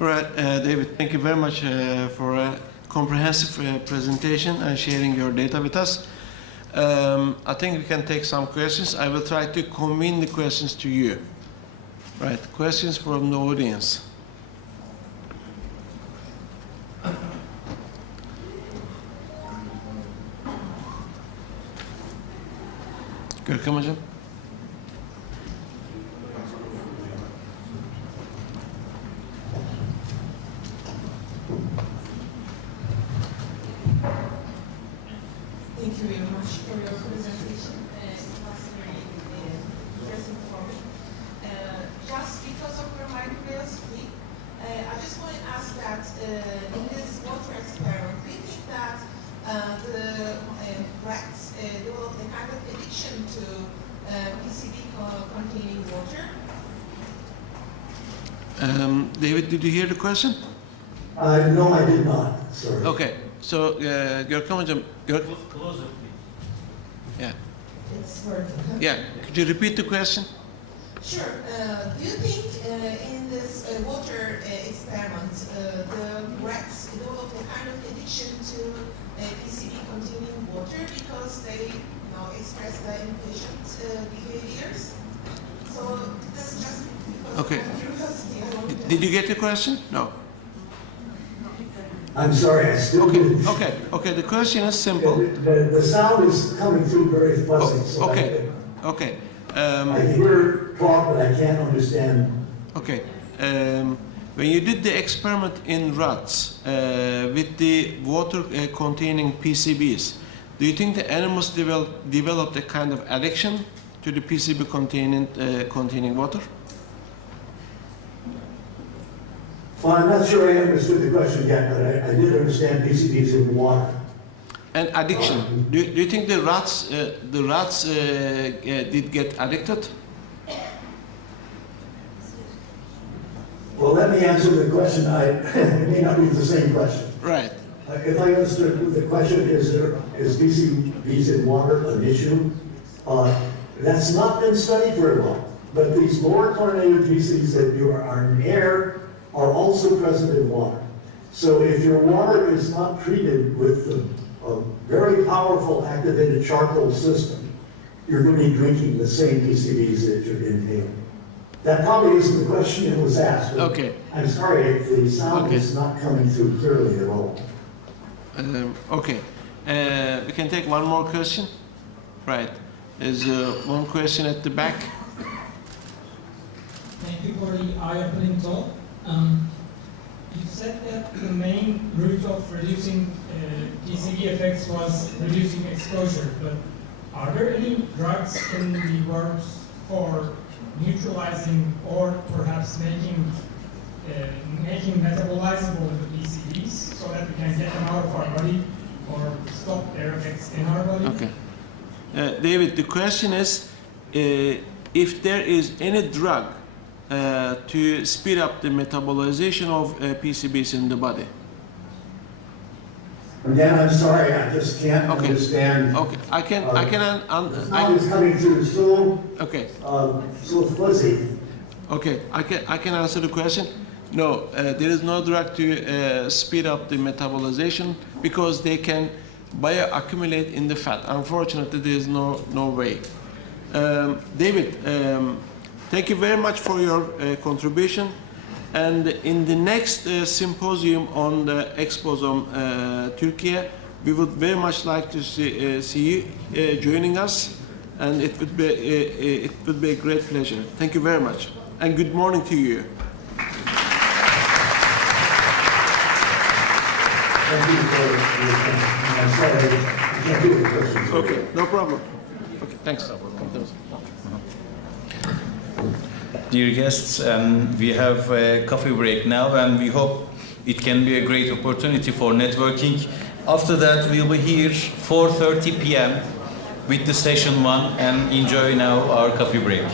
All right, David, thank you very much for a comprehensive presentation and sharing your data with us. I think we can take some questions. I will try to convene the questions to you. Right, questions from the audience. Görkem hocam. Thank you very much for your presentation. It was very interesting for me. Just because of my curiosity, I just want to ask that in this water experiment, we think that the rats develop a kind of addiction to PCB containing water. David, did you hear the question? No, I did not. Sorry. Okay, so Görkem hocam, Closer, please. yeah, It's working. yeah. Could you repeat the question? Sure. Do you think in this water experiment, the rats developed a kind of addiction to PCB containing water because they, express the impatient behaviors? So that's just because Okay. of curiosity. I want to Did you get the question? No. I'm sorry, I still didn't. Okay. The question is simple. The sound is coming through very fuzzy. So Okay. I hear talk, but I can't understand. Okay. When you did the experiment in rats with the water containing PCBs, do you think the animals developed a kind of addiction to the PCB containing water? Well, I'm not sure I understood the question yet, but I did understand PCBs in water. And addiction. Do you think the rats did get addicted? Well, let me answer the question. It may not be the same question. Right. If I understood the question, is PCBs in water an issue? That's not been studied very well. But these lower chlorinated PCBs that are in air are also present in water. So if your water is not treated with a very powerful activated charcoal system, you're going to be drinking the same PCBs that you're inhaling. That probably isn't the question that was asked. But Okay. I'm sorry if the sound Okay. is not coming through clearly at all. Okay. We can take one more question. Right. There's one question at the back. Thank you for the eye-opening talk. You said that the main route of reducing PCB effects was reducing exposure, but are there any drugs in the works for neutralizing or perhaps making metabolizable the PCBs so that we can get them out of our body or stop their effects in our body? Okay. David, the question is if there is any drug to speed up the metabolization of PCBs in the body. Again, I'm sorry, I just can't Okay. understand. Okay, The sound is coming through okay, so fuzzy. okay, I can answer the question. No, there is no drug to speed up the metabolization because they can bioaccumulate in the fat. Unfortunately, there is no way. David, thank you very much for your contribution. And in the next symposium on the Exposome-Tr, we would very much like to see you joining us, and it would be a great pleasure. Thank you very much, and good morning to you. Thank you for your attention. I'm sorry, I can't do the questions. Okay, no problem. Okay, thanks. Dear guests, we have a coffee break now, and we hope it can be a great opportunity for networking. After that, we'll be here 4:30 p.m. with the session 1, and enjoy now our coffee break.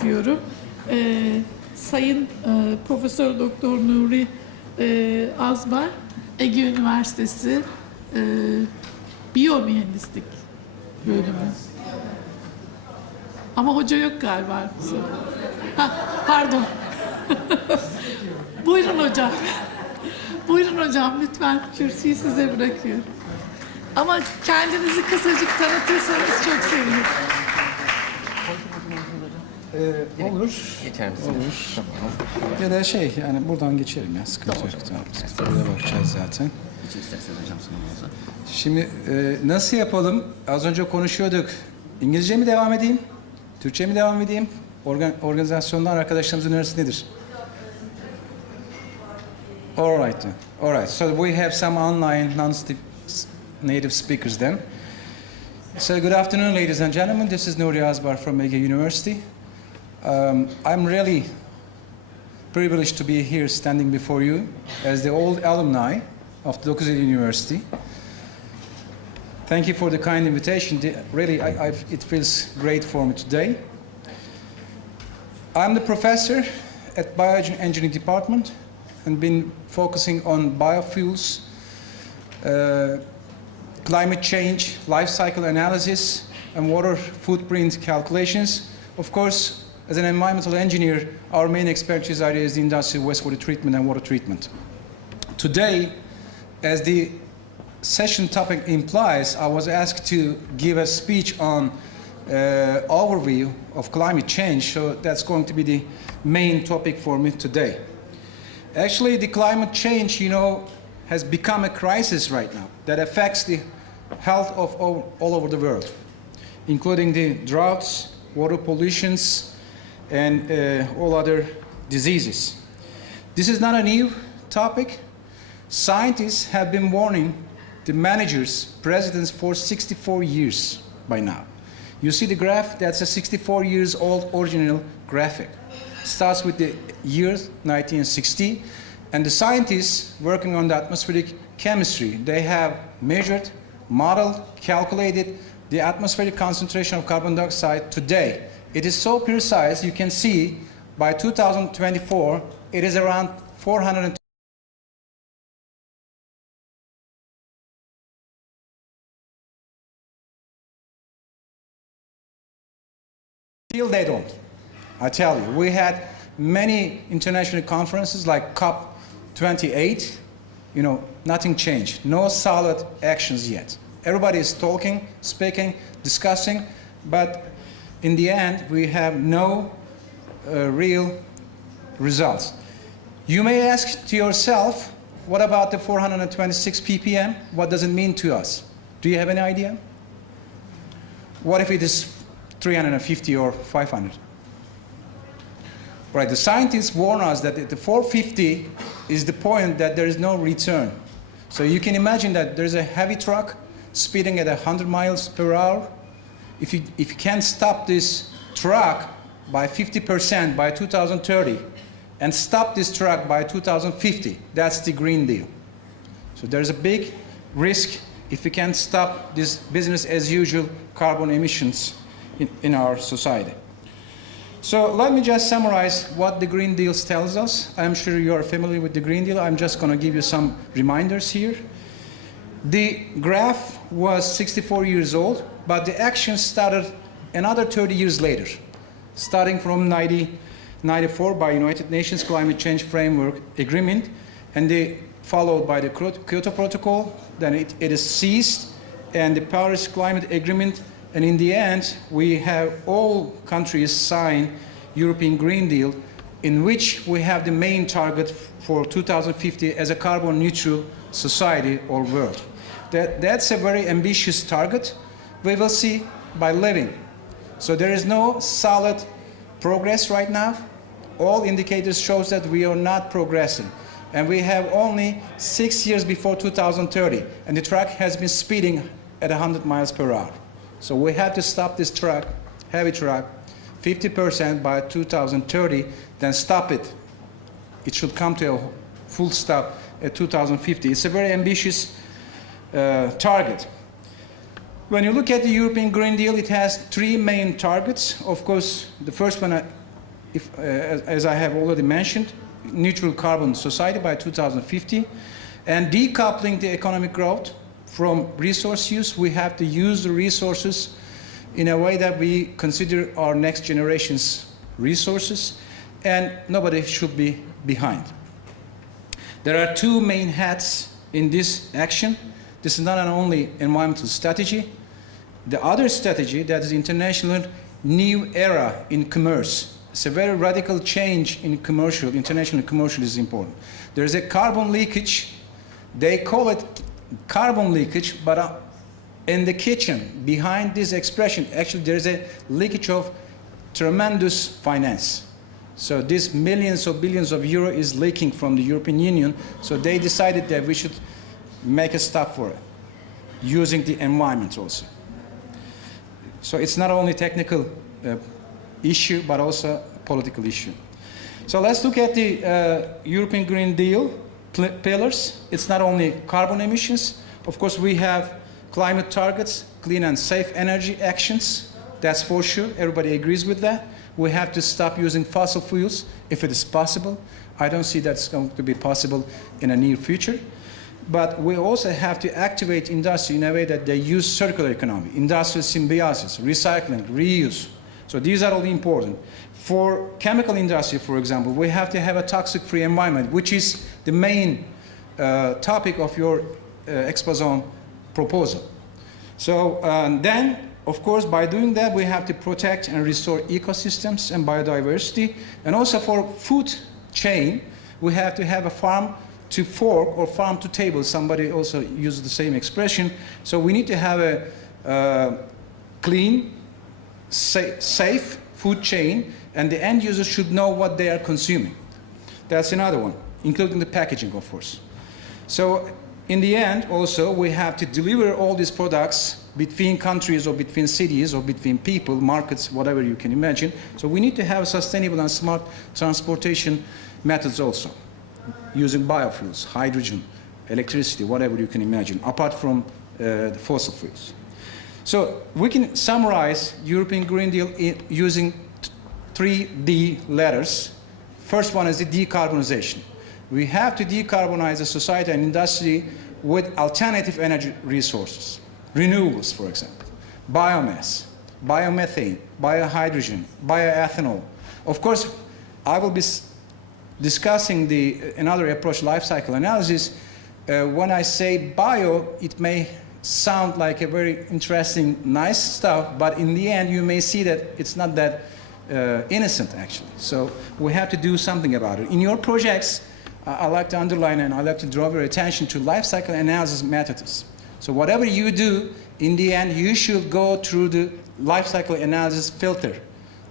istiyorum. Sayın Profesör Doktor Nuri Azbar, Ege Üniversitesi Biyomühendislik bölümü. Ama hoca yok galiba. Pardon. Buyurun hocam. Buyurun hocam, lütfen kürsüyü size bırakıyorum. Ama kendinizi kısacık tanıtırsanız çok sevinirim. Olur. Geçer misin? Olur. Ya da yani buradan geçelim ya. Sıkıntı yok. Tamam. Buraya bakacağız zaten. Hiç isterseniz hocam sunum olsa. Şimdi nasıl yapalım? Az önce konuşuyorduk. İngilizce mi devam edeyim? Türkçe mi devam edeyim? Organizasyondan arkadaşlarımızın önerisi nedir? All right then. All right. So we have some online non-native speakers then. So good afternoon, ladies and gentlemen. This is Nuri Azbar from Ege University. I'm really privileged to be here standing before you as the old alumni of the 9 Eylül University. Thank you for the kind invitation. Really, it feels great for me today. I'm the professor at Bioengineering Department and been focusing on biofuels, climate change, life cycle analysis, and water footprint calculations. Of course, as an environmental engineer, our main expertise area is the industrial wastewater treatment and water treatment. Today, as the session topic implies, I was asked to give a speech on overview of climate change, so that's going to be the main topic for me today. Actually, the climate change, has become a crisis right now that affects the health of all over the world, including the droughts, water pollutions, and all other diseases. This is not a new topic. Scientists have been warning the managers, presidents for 64 years by now. You see the graph? That's a 64 years old original graphic. Starts with the year 1960, and the scientists working on the atmospheric chemistry, they have measured, modeled, calculated the atmospheric concentration of carbon dioxide today. It is so precise, you can see by 2024, it is around 400. Still they don't. I tell you, we had many international conferences like COP28, nothing changed. No solid actions yet. Everybody is talking, speaking, discussing, but in the end, we have no real results. You may ask to yourself, what about the 426 ppm? What does it mean to us? Do you have any idea? What if it is 350 or 500? Right, the scientists warn us that the 450 is the point that there is no return. So you can imagine that there's a heavy truck speeding at 100 miles per hour. If you can't stop this truck by 50% by 2030 and stop this truck by 2050, that's the Green Deal. So there's a big risk if we can't stop this business as usual carbon emissions in our society. So let me just summarize what the Green Deal tells us. I'm sure you are familiar with the Green Deal. I'm just going to give you some reminders here. The graph was 64 years old, but the action started another 30 years later, starting from 1994 by United Nations Climate Change Framework Agreement, and followed by the Kyoto Protocol. Then it is ceased, and the Paris Climate Agreement, and in the end, we have all countries sign European Green Deal, in which we have the main target for 2050 as a carbon neutral society or world. That's a very ambitious target. We will see by living. So there is no solid progress right now. All indicators show that we are not progressing. And we have only 6 years before 2030, and the truck has been speeding at 100 miles per hour. So we have to stop this truck, heavy truck, 50% by 2030, then stop it. It should come to a full stop at 2050. It's a very ambitious target. When you look at the European Green Deal, it has 3 main targets. Of course, the first one if, as I have already mentioned, neutral carbon society by 2050, and decoupling the economic growth from resource use. We have to use the resources in a way that we consider our next generation's resources, and nobody should be behind. There are two main hats in this action. This is not an only environmental strategy. The other strategy, that is international new era in commerce. It's a very radical change in commercial, international commercial is important. There's a carbon leakage. They call it carbon leakage, but in the kitchen, behind this expression, actually there's a leakage of tremendous finance. So this millions of billions of euro is leaking from the European Union. So they decided that we should make a stop for it, using the environment also. So it's not only technical issue, but also a political issue. So let's look at the European Green Deal pillars. It's not only carbon emissions. Of course, we have climate targets, clean and safe energy actions. That's for sure. Everybody agrees with that. We have to stop using fossil fuels if it is possible. I don't see that's going to be possible in the near future. But we also have to activate industry in a way that they use circular economy, industrial symbiosis, recycling, reuse. So these are all important. For chemical industry, for example, we have to have a toxic-free environment, which is the main topic of your Exposome proposal. So then, of course, by doing that, we have to protect and restore ecosystems and biodiversity. And also for food chain, we have to have a farm to fork or farm to table. Somebody also used the same expression. So we need to have a clean, safe food chain, and the end user should know what they are consuming. That's another one, including the packaging, of course. So in the end, also, we have to deliver all these products between countries or between cities or between people, markets, whatever you can imagine. So we need to have sustainable and smart transportation methods also, using biofuels, hydrogen, electricity, whatever you can imagine, apart from the fossil fuels. So we can summarize European Green Deal using 3 D letters. First one is the decarbonization. We have to decarbonize the society and industry with alternative energy resources, renewables, for example, biomass, biomethane, biohydrogen, bioethanol. Of course, I will be discussing another approach, life cycle analysis. When I say bio, it may sound like a very interesting, nice stuff, but in the end, you may see that it's not that innocent, actually. So we have to do something about it. In your projects, I like to underline and I like to draw your attention to life cycle analysis methods. So whatever you do, in the end, you should go through the life cycle analysis filter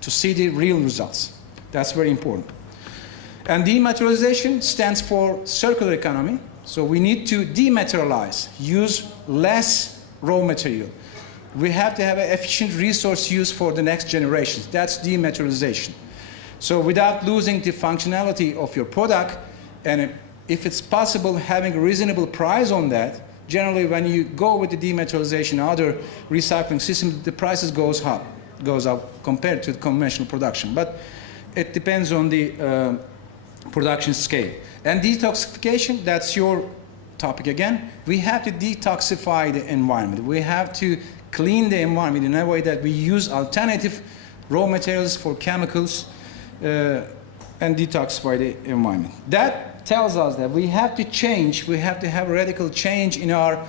to see the real results. That's very important. And dematerialization stands for circular economy. So we need to dematerialize, use less raw material. We have to have an efficient resource use for the next generations. That's dematerialization. So without losing the functionality of your product, and if it's possible, having a reasonable price on that, generally when you go with the dematerialization and other recycling systems, the prices goes up compared to the conventional production. But it depends on the production scale. And detoxification, that's your topic again. We have to detoxify the environment. We have to clean the environment in a way that we use alternative raw materials for chemicals and detoxify the environment. That tells us that we have to change, we have to have a radical change in our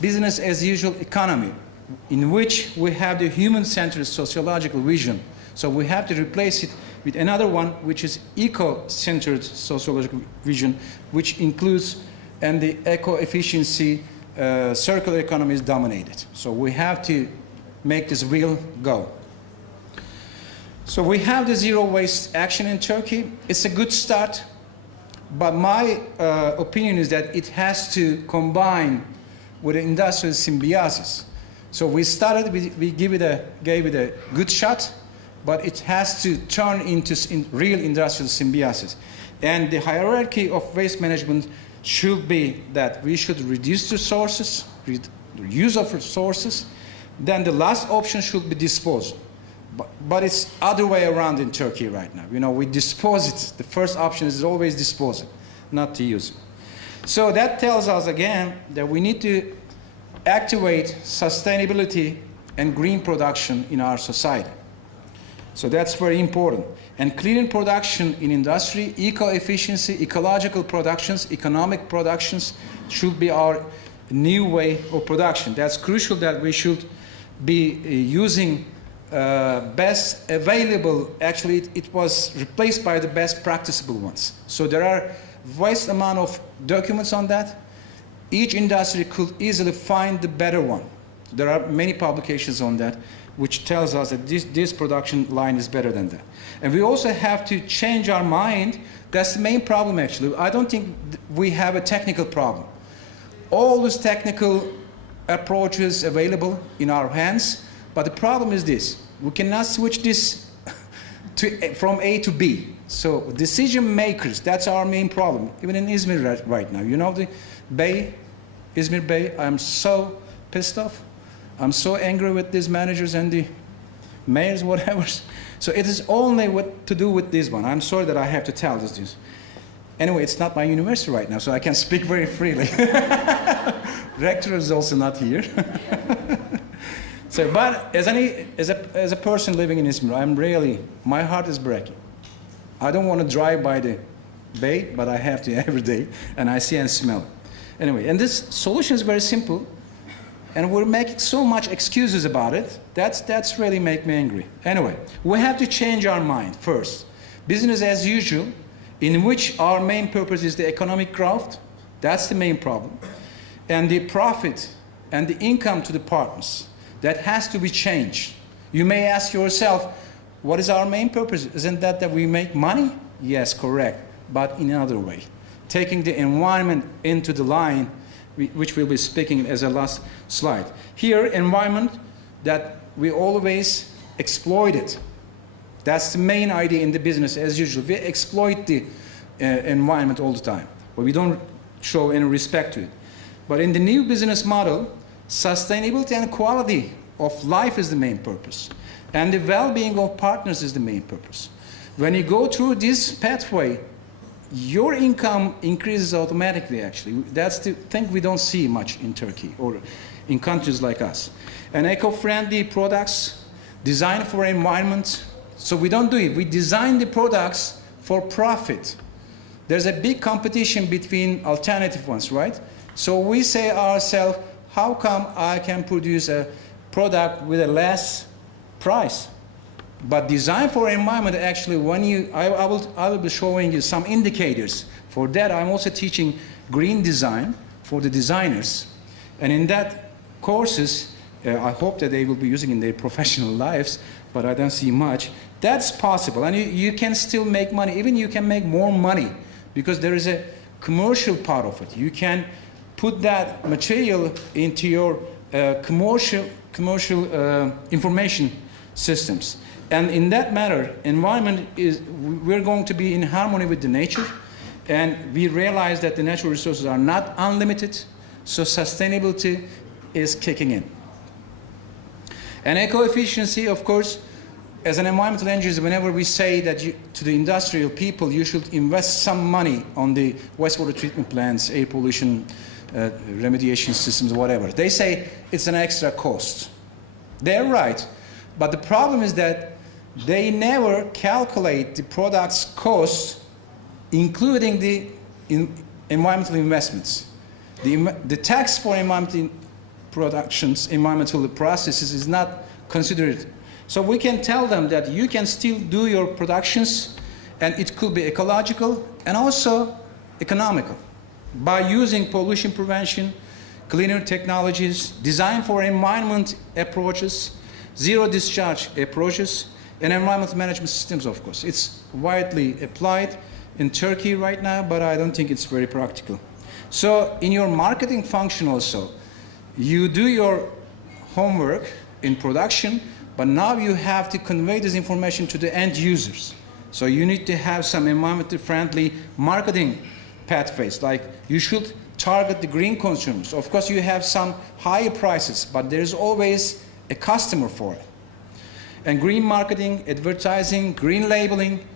business as usual economy, in which we have the human-centered sociological vision. So we have to replace it with another one, which is eco-centered sociological vision, which includes, and the eco-efficiency, circular economy is dominated. So we have to make this real go. So we have the zero waste action in Turkey. It's a good start, but my opinion is that it has to combine with industrial symbiosis. So we started, we gave it a good shot, but it has to turn into real industrial symbiosis. And the hierarchy of waste management should be that we should reduce the sources, the use of resources. Then the last option should be disposal. But it's other way around in Turkey right now. You know, we dispose it. The first option is always dispose it, not to use it. So that tells us again that we need to activate sustainability and green production in our society. So that's very important. And clean production in industry, eco-efficiency, ecological productions, economic productions should be our new way of production. That's crucial that we should be using best available. Actually, it was replaced by the best practicable ones. So there are vast amount of documents on that. Each industry could easily find the better one. There are many publications on that, which tells us that this production line is better than that. And we also have to change our mind. That's the main problem, actually. I don't think we have a technical problem. All these technical approaches available in our hands, but the problem is this. We cannot switch this from A to B. So decision makers, that's our main problem, even in Izmir right now. You know the Bay, Izmir Bay, I'm so pissed off. I'm so angry with these managers and the mayors, whatever. So it is only what to do with this one. I'm sorry that I have to tell this news. Anyway, it's not my university right now, so I can speak very freely. Rector is also not here. So, but as a person living in Izmir, I'm really, my heart is breaking. I don't want to drive by the bay, but I have to every day, and I see and smell it. Anyway, and this solution is very simple, and we're making so much excuses about it. That's really make me angry. Anyway, we have to change our mind first. Business as usual, in which our main purpose is the economic growth. That's the main problem. And the profit and the income to the partners. That has to be changed. You may ask yourself, what is our main purpose? Isn't that we make money? Yes, correct, but in another way. Taking the environment into the line, which we'll be speaking as a last slide. Here, environment that we always exploit it. That's the main idea in the business as usual. We exploit the environment all the time, but we don't show any respect to it. But in the new business model, sustainability and quality of life is the main purpose. And the well-being of partners is the main purpose. When you go through this pathway, your income increases automatically, actually. That's the thing we don't see much in Turkey or in countries like us. And eco-friendly products, designed for environment. So we don't do it. We design the products for profit. There's a big competition between alternative ones, right? So we say ourselves, how come I can produce a product with a less price? But design for environment, actually, when I will be showing you some indicators. For that, I'm also teaching green design for the designers. And in that courses, I hope that they will be using in their professional lives, but I don't see much. That's possible, and you can still make money. Even you can make more money because there is a commercial part of it. You can put that material into your commercial information systems. And in that matter, environment we're going to be in harmony with the nature, and we realize that the natural resources are not unlimited, so sustainability is kicking in. And eco-efficiency, of course, as an environmental engineer, whenever we say that to the industrial people, you should invest some money on the wastewater treatment plants, air pollution, remediation systems, whatever, they say it's an extra cost. They're right, but the problem is that they never calculate the product's cost, including the environmental investments. The tax for environmental productions, environmental processes is not considered. So we can tell them that you can still do your productions, and it could be ecological and also economical by using pollution prevention, cleaner technologies, design for environment approaches, zero discharge approaches, and environmental management systems, of course. It's widely applied in Turkey right now, but I don't think it's very practical. So in your marketing function also, you do your homework in production, but now you have to convey this information to the end users. So you need to have some environmentally friendly marketing pathways, like you should target the green consumers. Of course, you have some higher prices, but there's always a customer for it. And green marketing, advertising, green labeling,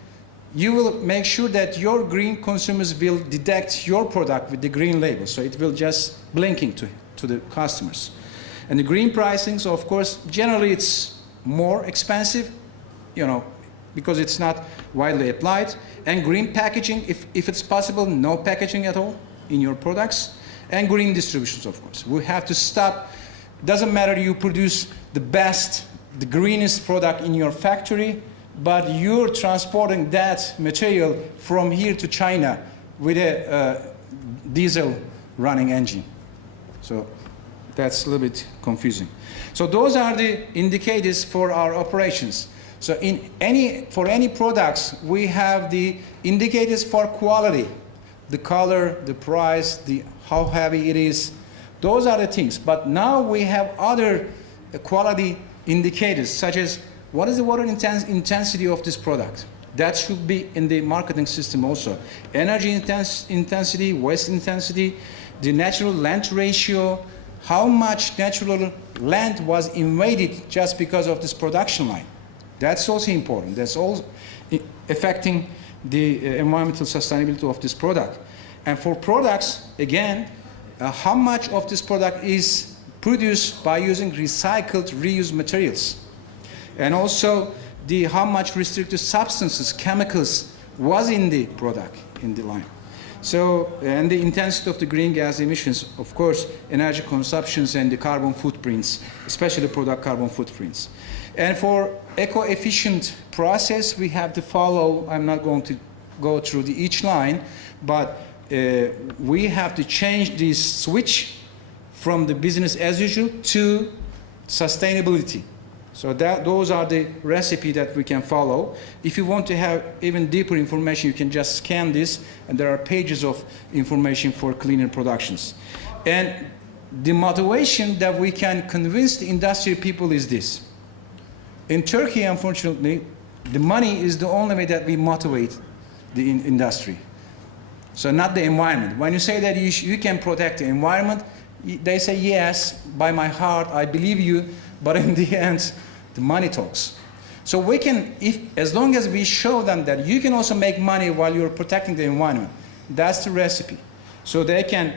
you will make sure that your green consumers will detect your product with the green label. So it will just blinking to the customers. And the green pricing, so of course, generally it's more expensive, you know, because it's not widely applied. And green packaging, if it's possible, no packaging at all in your products. And green distributions, of course. We have to stop. Doesn't matter you produce the best, the greenest product in your factory, but you're transporting that material from here to China with a diesel running engine. So that's a little bit confusing. So those are the indicators for our operations. So for any products, we have the indicators for quality, the color, the price, how heavy it is. Those are the things. But now we have other quality indicators, such as what is the water intensity of this product? That should be in the marketing system also. Energy intensity, waste intensity, the natural land ratio, how much natural land was invaded just because of this production line. That's also important. That's also affecting the environmental sustainability of this product. And for products, again, how much of this product is produced by using recycled, reused materials. And also how much restricted substances, chemicals was in the product, in the line. So, and the intensity of the green gas emissions, of course, energy consumptions and the carbon footprints, especially product carbon footprints. And for eco-efficient process, we have to follow, I'm not going to go through each line, but we have to change this switch from the business as usual to sustainability. So those are the recipe that we can follow. If you want to have even deeper information, you can just scan this, and there are pages of information for cleaner productions. And the motivation that we can convince the industry people is this. In Turkey, unfortunately, the money is the only way that we motivate the industry. So not the environment. When you say that you can protect the environment, they say, yes, by my heart, I believe you, but in the end, the money talks. So we can, as long as we show them that you can also make money while you're protecting the environment, that's the recipe. So they can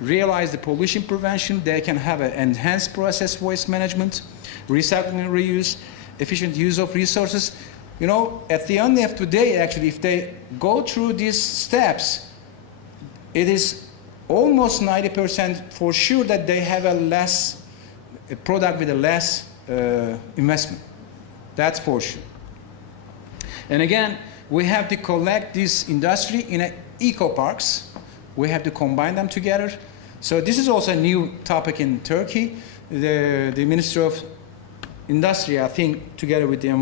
realize the pollution prevention, they can have an enhanced process waste management, recycling and reuse, efficient use of resources. You know, at the end of the day, actually, if they go through these steps, it is almost 90% for sure that they have a product with a less investment. That's for sure. And again, we have to collect this industry in eco parks. We have to combine them together. So this is also a new topic in Turkey. The Ministry of Industry, I think, together with the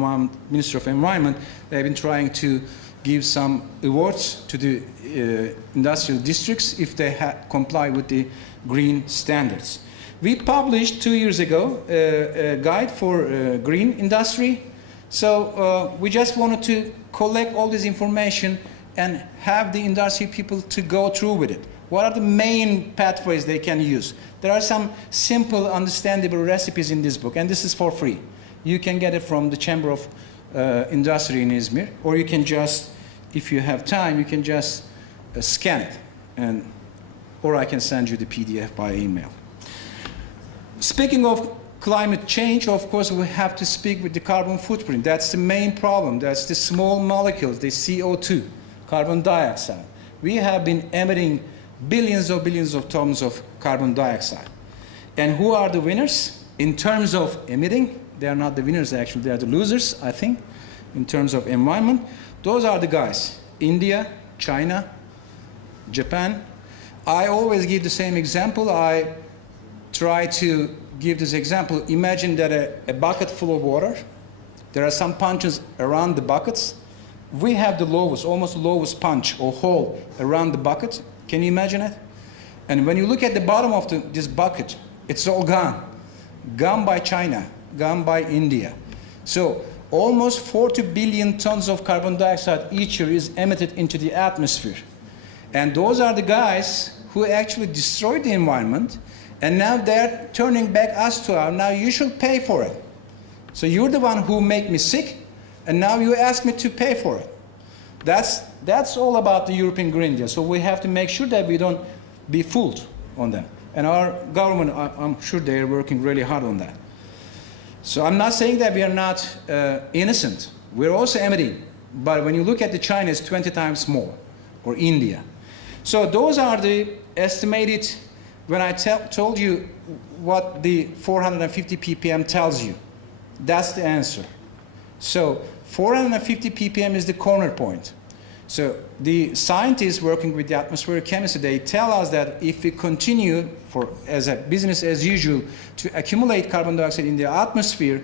Ministry of Environment, they've been trying to give some awards to the industrial districts if they comply with the green standards. We published 2 years ago a guide for green industry. So we just wanted to collect all this information and have the industry people to go through with it. What are the main pathways they can use? There are some simple, understandable recipes in this book, and this is for free. You can get it from the Chamber of Industry in Izmir, or you can just, if you have time, you can just scan it, or I can send you the PDF by email. Speaking of climate change, of course, we have to speak with the carbon footprint. That's the main problem. That's the small molecules, the CO2, carbon dioxide. We have been emitting billions of tons of carbon dioxide. And who are the winners? In terms of emitting, they are not the winners actually, they are the losers, I think, in terms of environment. Those are the guys, India, China, Japan. I always give the same example. I try to give this example. Imagine that a bucket full of water, there are some punches around the buckets. We have the lowest, almost lowest punch or hole around the bucket. Can you imagine it? And when you look at the bottom of this bucket, it's all gone. Gone by China, gone by India. So almost 40 billion tons of carbon dioxide each year is emitted into the atmosphere. And those are the guys who actually destroyed the environment, and now they're turning back us to our, now you should pay for it. So you're the one who make me sick, and now you ask me to pay for it. That's all about the European Green Deal. So we have to make sure that we don't be fooled on that. And our government, I'm sure they're working really hard on that. So I'm not saying that we are not innocent. We're also emitting. But when you look at the China, it's 20 times more, or India. So those are the estimated, when I told you what the 450 ppm tells you, that's the answer. So 450 ppm is the corner point. So the scientists working with the atmospheric chemistry, they tell us that if we continue as a business as usual to accumulate carbon dioxide in the atmosphere,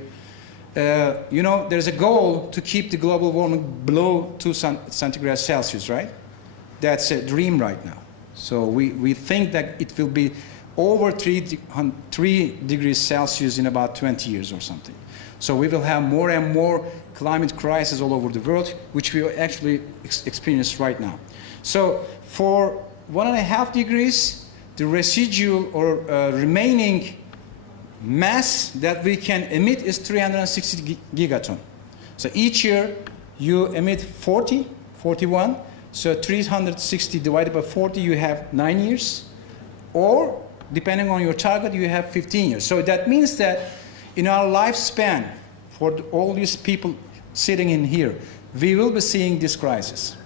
there's a goal to keep the global warming below 2 centigrade Celsius, right? That's a dream right now. So we think that it will be over 3 degrees Celsius in about 20 years or something. So we will have more and more climate crisis all over the world, which we actually experience right now. So for 1.5 degrees, the residual or remaining mass that we can emit is 360 gigaton. So each year you emit 41, so 360 divided by 40, you have 9 years, or depending on your target, you have 15 years. So that means that in our lifespan, for all these people sitting in here, we will be seeing this crisis.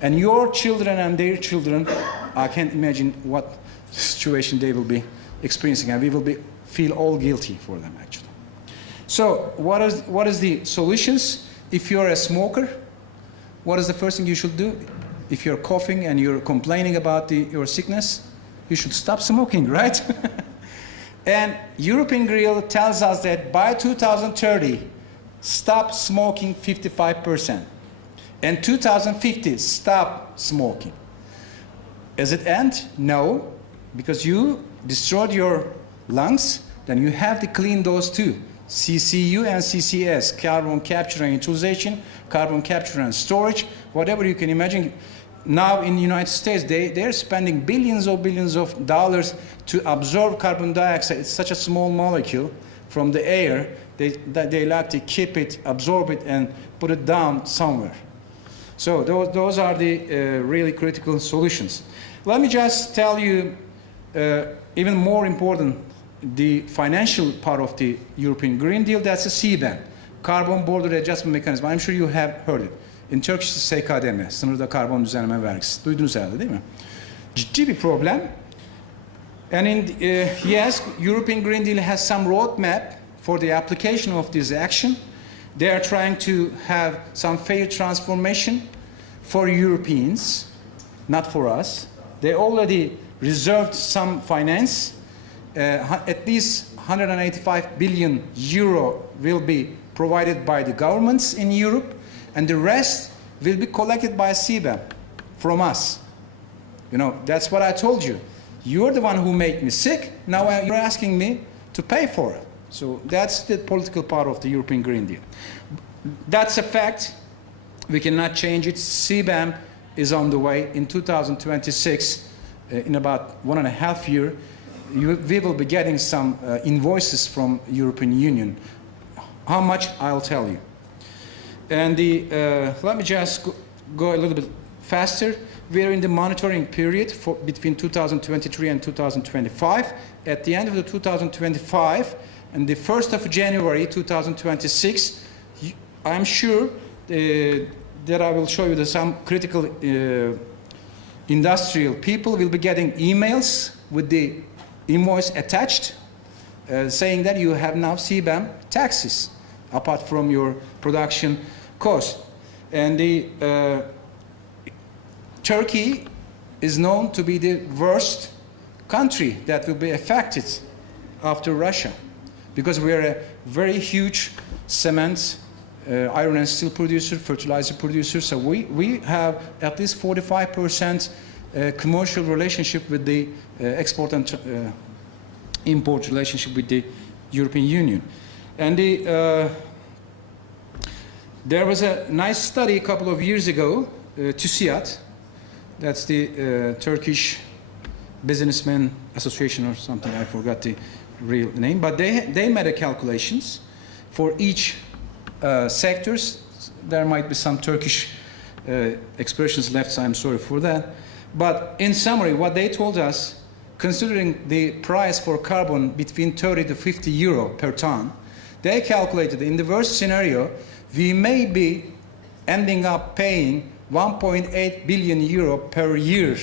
And your children and their children, I can't imagine what situation they will be experiencing, and we will feel all guilty for them, actually. So what is the solutions? If you're a smoker, what is the first thing you should do? If you're coughing and you're complaining about your sickness, you should stop smoking, right? And European Green Deal tells us that by 2030, stop smoking 55%. And 2050, stop smoking. Does it end? No, because you destroyed your lungs, then you have to clean those two. CCU and CCS, carbon capture and utilization, carbon capture and storage, whatever you can imagine. Now in the United States, they're spending billions of dollars to absorb carbon dioxide. It's such a small molecule from the air. They like to keep it, absorb it, and put it down somewhere. So those are the really critical solutions. Let me just tell you, even more important, the financial part of the European Green Deal, that's the CBAM, Carbon Border Adjustment Mechanism. I'm sure you have heard it. In Turkish, SKDM, Sınırda Karbon Düzenleme Vergisi. Duydunuz herhalde, değil mi? Ciddi bir problem. And yes, European Green Deal has some roadmap for the application of this action. They are trying to have some fair transformation for Europeans, not for us. They already reserved some finance. At least 185 billion euro will be provided by the governments in Europe, and the rest will be collected by CBAM from us. That's what I told you. You're the one who made me sick. Now you're asking me to pay for it. So that's the political part of the European Green Deal. That's a fact. We cannot change it. CBAM is on the way. In 2026, in about 1.5 years, we will be getting some invoices from European Union. How much, I'll tell you. And let me just go a little bit faster. We are in the monitoring period between 2023 and 2025. At the end of the 2025 and the 1st of January 2026, I'm sure that I will show you that some critical industrial people will be getting emails with the invoice attached saying that you have now CBAM taxes apart from your production cost. And Turkey is known to be the worst country that will be affected after Russia, because we are a very huge cement, iron and steel producer, fertilizer producer. So we have at least 45% commercial relationship with the export and import relationship with the European Union. And there was a nice study a couple of years ago, TÜSİAD, that's the Turkish Businessmen Association or something, I forgot the real name, but they made a calculations. for each sectors. There might be some Turkish expressions left, so I'm sorry for that. But in summary, what they told us, considering the price for carbon between 30 to 50 euro per ton, they calculated in the worst scenario, we may be ending up paying 1.8 billion euro per year,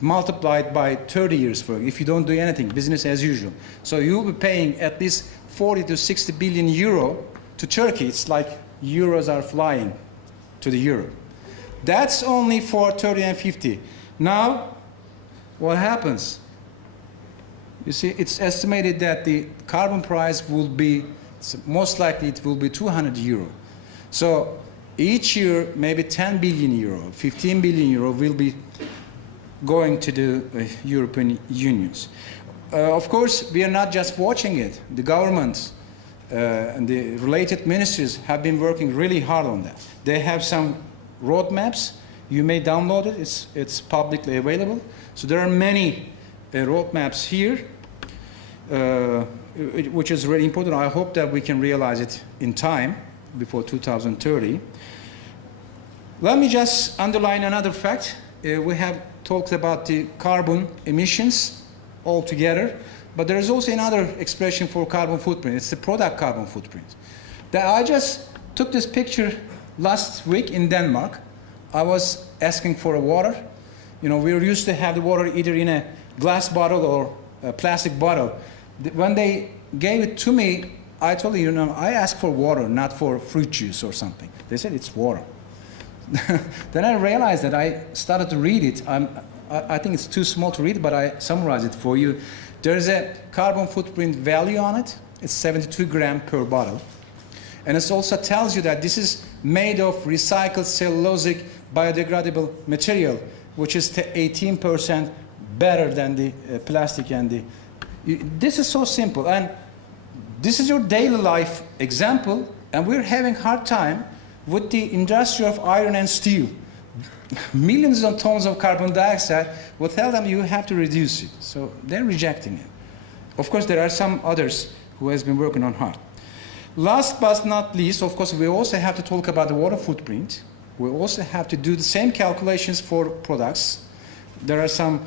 multiplied by 30 years for if you don't do anything, business as usual. So you'll be paying at least 40 to 60 billion euro to Turkey. It's like euros are flying to the euro. That's only for 30 and 50. Now, what happens? You see, it's estimated that the carbon price will be, most likely it will be 200 euro. So each year, maybe 10 billion euro, 15 billion euro will be going to the European Unions. Of course, we are not just watching it. The governments and the related ministries have been working really hard on that. They have some roadmaps. You may download it. It's publicly available. So there are many roadmaps here, which is really important. I hope that we can realize it in time, before 2030. Let me just underline another fact. We have talked about the carbon emissions altogether, but there is also another expression for carbon footprint. It's the product carbon footprint. I just took this picture last week in Denmark. I was asking for a water. You know, we used to have the water either in a glass bottle or a plastic bottle. When they gave it to me, I told you, I asked for water, not for fruit juice or something. They said it's water. Then I realized that I started to read it. I think it's too small to read, but I summarize it for you. There's a carbon footprint value on it. It's 72 grams per bottle. And it also tells you that this is made of recycled cellulosic biodegradable material, which is 18% better than the plastic and the... This is so simple. And this is your daily life example, and we're having a hard time with the industry of iron and steel. Millions of tons of carbon dioxide will tell them you have to reduce it. So they're rejecting it. Of course, there are some others who has been working on hard. Last but not least, of course, we also have to talk about the water footprint. We also have to do the same calculations for products. There are some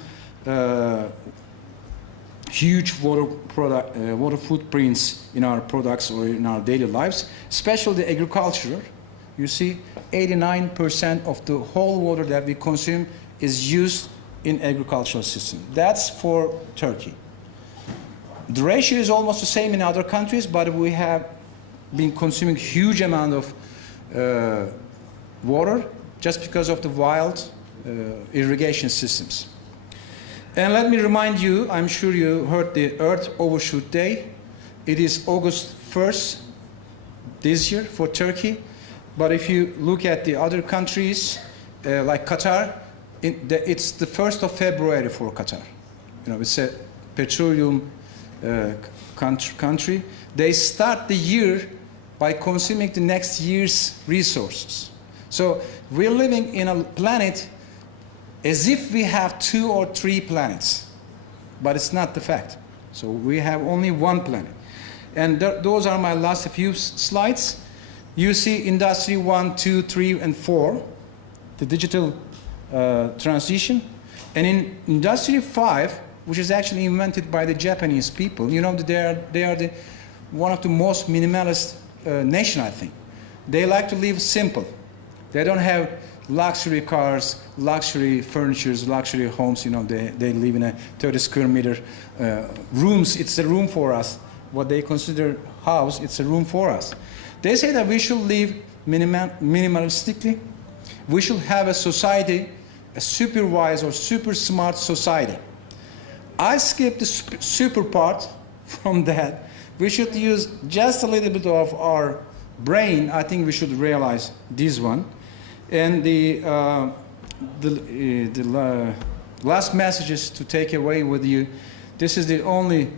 huge water footprints in our products or in our daily lives, especially the agriculture. You see, 89% of the whole water that we consume is used in agricultural system. That's for Turkey. The ratio is almost the same in other countries, but we have been consuming huge amount of water just because of the wild irrigation systems. And let me remind you, I'm sure you heard the Earth Overshoot Day. It is August 1st this year for Turkey. But if you look at the other countries, like Qatar, it's the 1st of February for Qatar. You know, it's a petroleum country. They start the year by consuming the next year's resources. So we're living in a planet as if we have 2 or 3 planets, but it's not the fact. So we have only one planet. And those are my last few slides. You see Industry 1, 2, 3, and 4, the digital transition. And in Industry 5, which is actually invented by the Japanese people, you know, they are one of the most minimalist nation, I think. They like to live simple. They don't have luxury cars, luxury furnitures, luxury homes. You know, they live in a 30 square meter rooms. It's a room for us. What they consider house, it's a room for us. They say that we should live minimalistically. We should have a society, a super wise or super smart society. I skipped the super part from that. We should use just a little bit of our brain. I think we should realize this one. And the last messages to take away with you, this is the only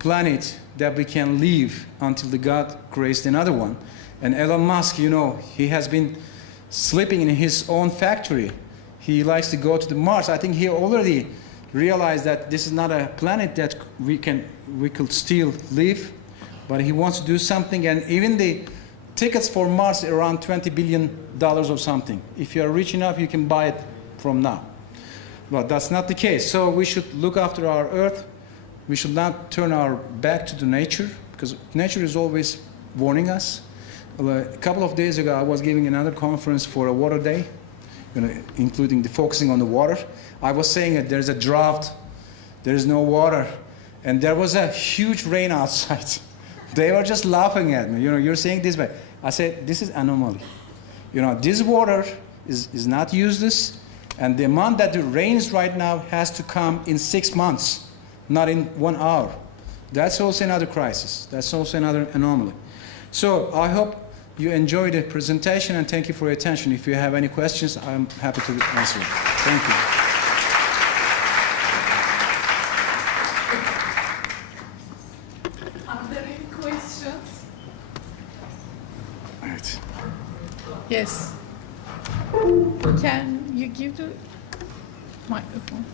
planet that we can live until the God creates another one. And Elon Musk, you know, he has been sleeping in his own factory. He likes to go to the Mars. I think he already realized that this is not a planet that we could still live. but he wants to do something, and even the tickets for Mars are around $20 billion or something. If you are rich enough, you can buy it from now. But that's not the case. So we should look after our Earth. We should not turn our back to the nature, because nature is always warning us. A couple of days ago, I was giving another conference for a water day, including the focusing on the water. I was saying that there's a drought, there's no water, and there was a huge rain outside. They were just laughing at me. You're saying this way. I said, this is anomaly. This water is not useless, and the amount that it rains right now has to come in 6 months, not in 1 hour. That's also another crisis. That's also another anomaly. So I hope you enjoyed the presentation, and thank you for your attention. If you have any questions, I'm happy to answer. Thank you. Are there any questions? Right. Yes. Can you give the microphone?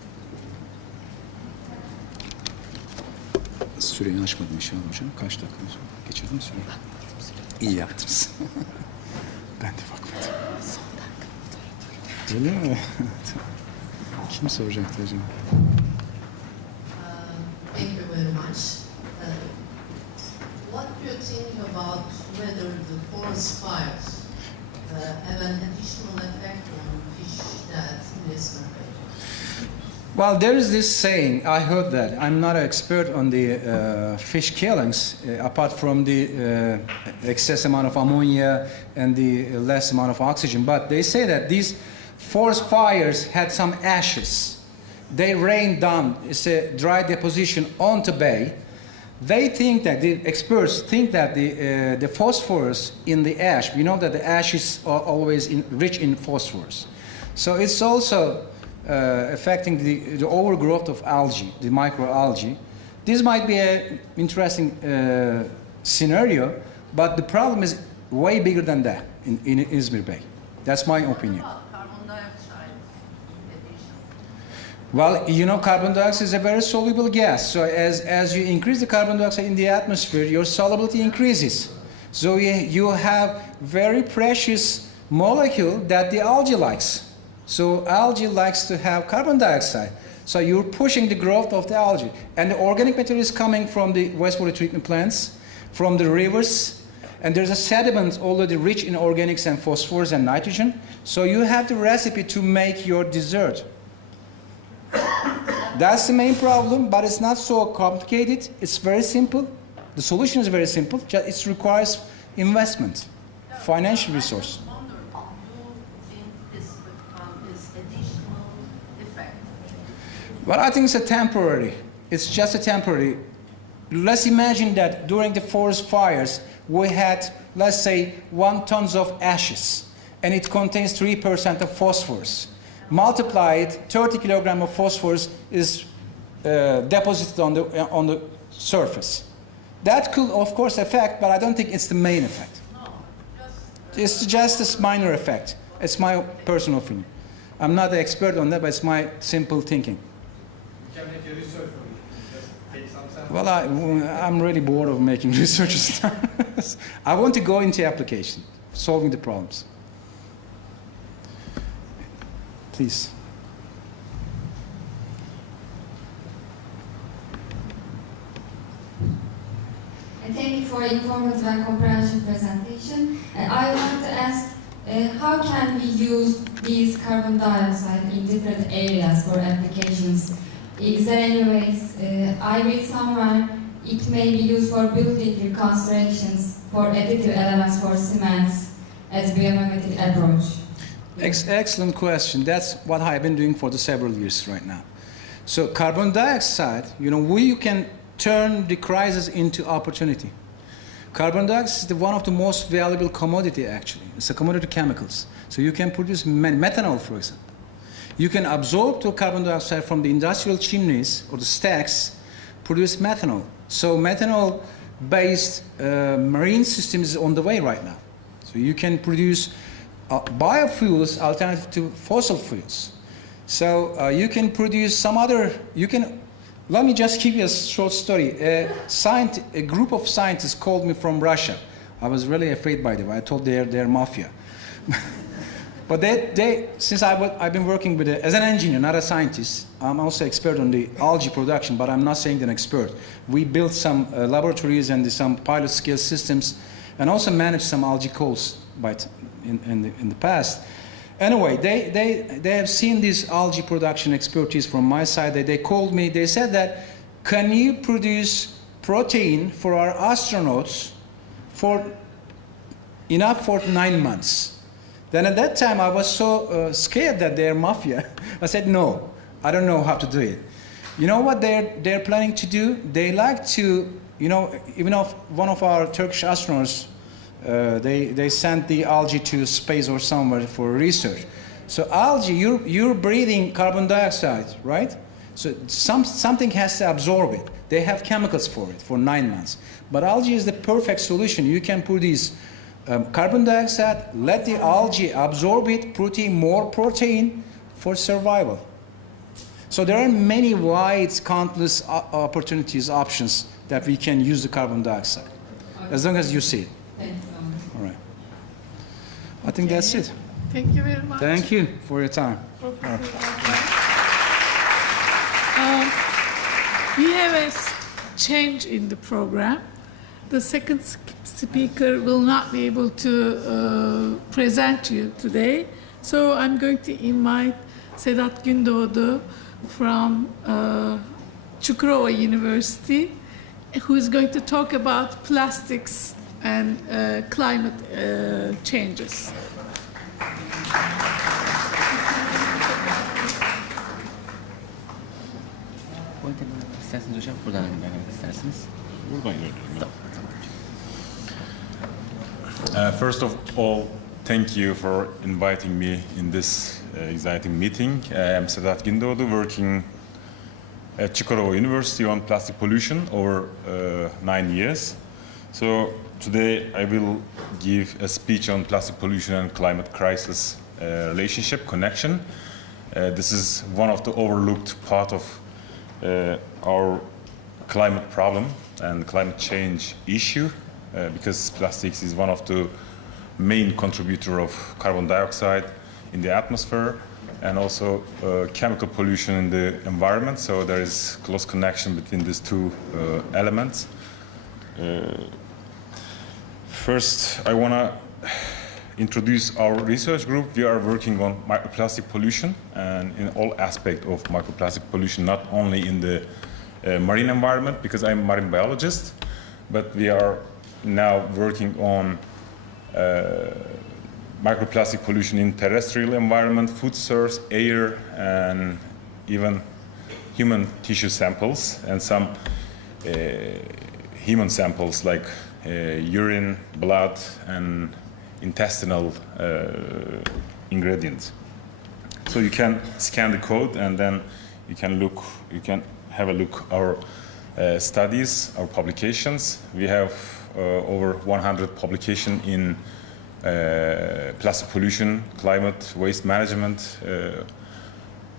Süreyi açmadım inşallah hocam. Kaç dakika geçirdim süreyi? İyi yaptınız. Ben de bakmadım. Öyle mi? Kim soracaktı acaba? Thank you very much. What do you think about whether the forest fires have an additional effect on fish that investment? Well, there is this saying, I heard that. I'm not an expert on the fish killings, apart from the excess amount of ammonia and the less amount of oxygen. But they say that these forest fires had some ashes. They rained down, it's a dry deposition onto bay. They think that, the experts think that the phosphorus in the ash, we know that the ashes are always rich in phosphorus. So it's also affecting the overgrowth of algae, the microalgae. This might be an interesting scenario, but the problem is way bigger than that in Izmir Bay. That's my opinion. Carbon dioxide emission. Well, carbon dioxide is a very soluble gas. So as you increase the carbon dioxide in the atmosphere, your solubility increases. So you have very precious molecule that the algae likes. So algae likes to have carbon dioxide. So you're pushing the growth of the algae. And the organic material is coming from the wastewater treatment plants, from the rivers, and there's a sediment already rich in organics and phosphorus and nitrogen. So you have the recipe to make your dessert. That's the main problem, but it's not so complicated. It's very simple. The solution is very simple. It requires investment, financial resource. Well, I think it's temporary. It's just a temporary. Let's imagine that during the forest fires, we had, let's say, 1 ton of ashes, and it contains 3% of phosphorus. Multiply it, 30 kilograms of phosphorus is deposited on the surface. That could, of course, affect, but I don't think it's the main effect. It's just a minor effect. It's my personal opinion. I'm not an expert on that, but it's my simple thinking. Well, I'm really bored of making research. I want to go into application, solving the problems. Please. Thank you for informative and comprehensive presentation. I want to ask, how can we use these carbon dioxide in different areas for applications? Is there any ways, I read somewhere, it may be used for building reconstructions, for additive elements for cements, as biomimetic approach? Excellent question. That's what I've been doing for the several years right now. So carbon dioxide, we can turn the crisis into opportunity. Carbon dioxide is one of the most valuable commodity, actually. It's a commodity chemicals. So you can produce methanol, for example. You can absorb the carbon dioxide from the industrial chimneys or the stacks, produce methanol. So methanol-based marine system is on the way right now. So you can produce biofuels alternative to fossil fuels. So you can produce some other, let me just give you a short story. A group of scientists called me from Russia. I was really afraid, by the way. I thought they're mafia. But since I've been working with as an engineer, not a scientist, I'm also expert on the algae production, but I'm not saying that I'm an expert. We built some laboratories and some pilot scale systems, and also managed some algae calls in the past. Anyway, they have seen this algae production expertise from my side. They called me. They said that, can you produce protein for our astronauts for enough for 9 months? Then at that time, I was so scared that they're mafia. I said, no, I don't know how to do it. You know what they're planning to do? They like to, even if one of our Turkish astronauts, they sent the algae to space or somewhere for research. So algae, you're breathing carbon dioxide, right? So something has to absorb it. They have chemicals for it for 9 months. But algae is the perfect solution. You can produce carbon dioxide, let the algae absorb it, more protein for survival. So there are many wide, countless opportunities, options that we can use the carbon dioxide, as long as you see it. Thank you so much. All right. I think that's it. Thank you very much. Thank you for your time. We have a change in the program. The second speaker will not be able to present you today. So I'm going to invite Sedat Gündoğdu from Çukurova University, who is going to talk about plastics and climate changes. İsterseniz hocam buradan denemek isterseniz. Buradan first of all, thank you for inviting me in this exciting meeting. I'm Sedat Gündoğdu, working at Çukurova University on plastic pollution over 9 years. So today I will give a speech on plastic pollution and climate crisis relationship, connection. This is one of the overlooked part of our climate problem and climate change issue, because plastics is one of the main contributor of carbon dioxide in the atmosphere and also chemical pollution in the environment. So there is close connection between these two elements. First, I want to introduce our research group. We are working on microplastic pollution and in all aspects of microplastic pollution, not only in the marine environment, because I'm a marine biologist, but we are now working on microplastic pollution in terrestrial environment, food source, air, and even human tissue samples, and some human samples like urine, blood, and intestinal ingredients. So you can scan the code and then you can have a look our studies, our publications. We have over 100 publications in plastic pollution, climate, waste management,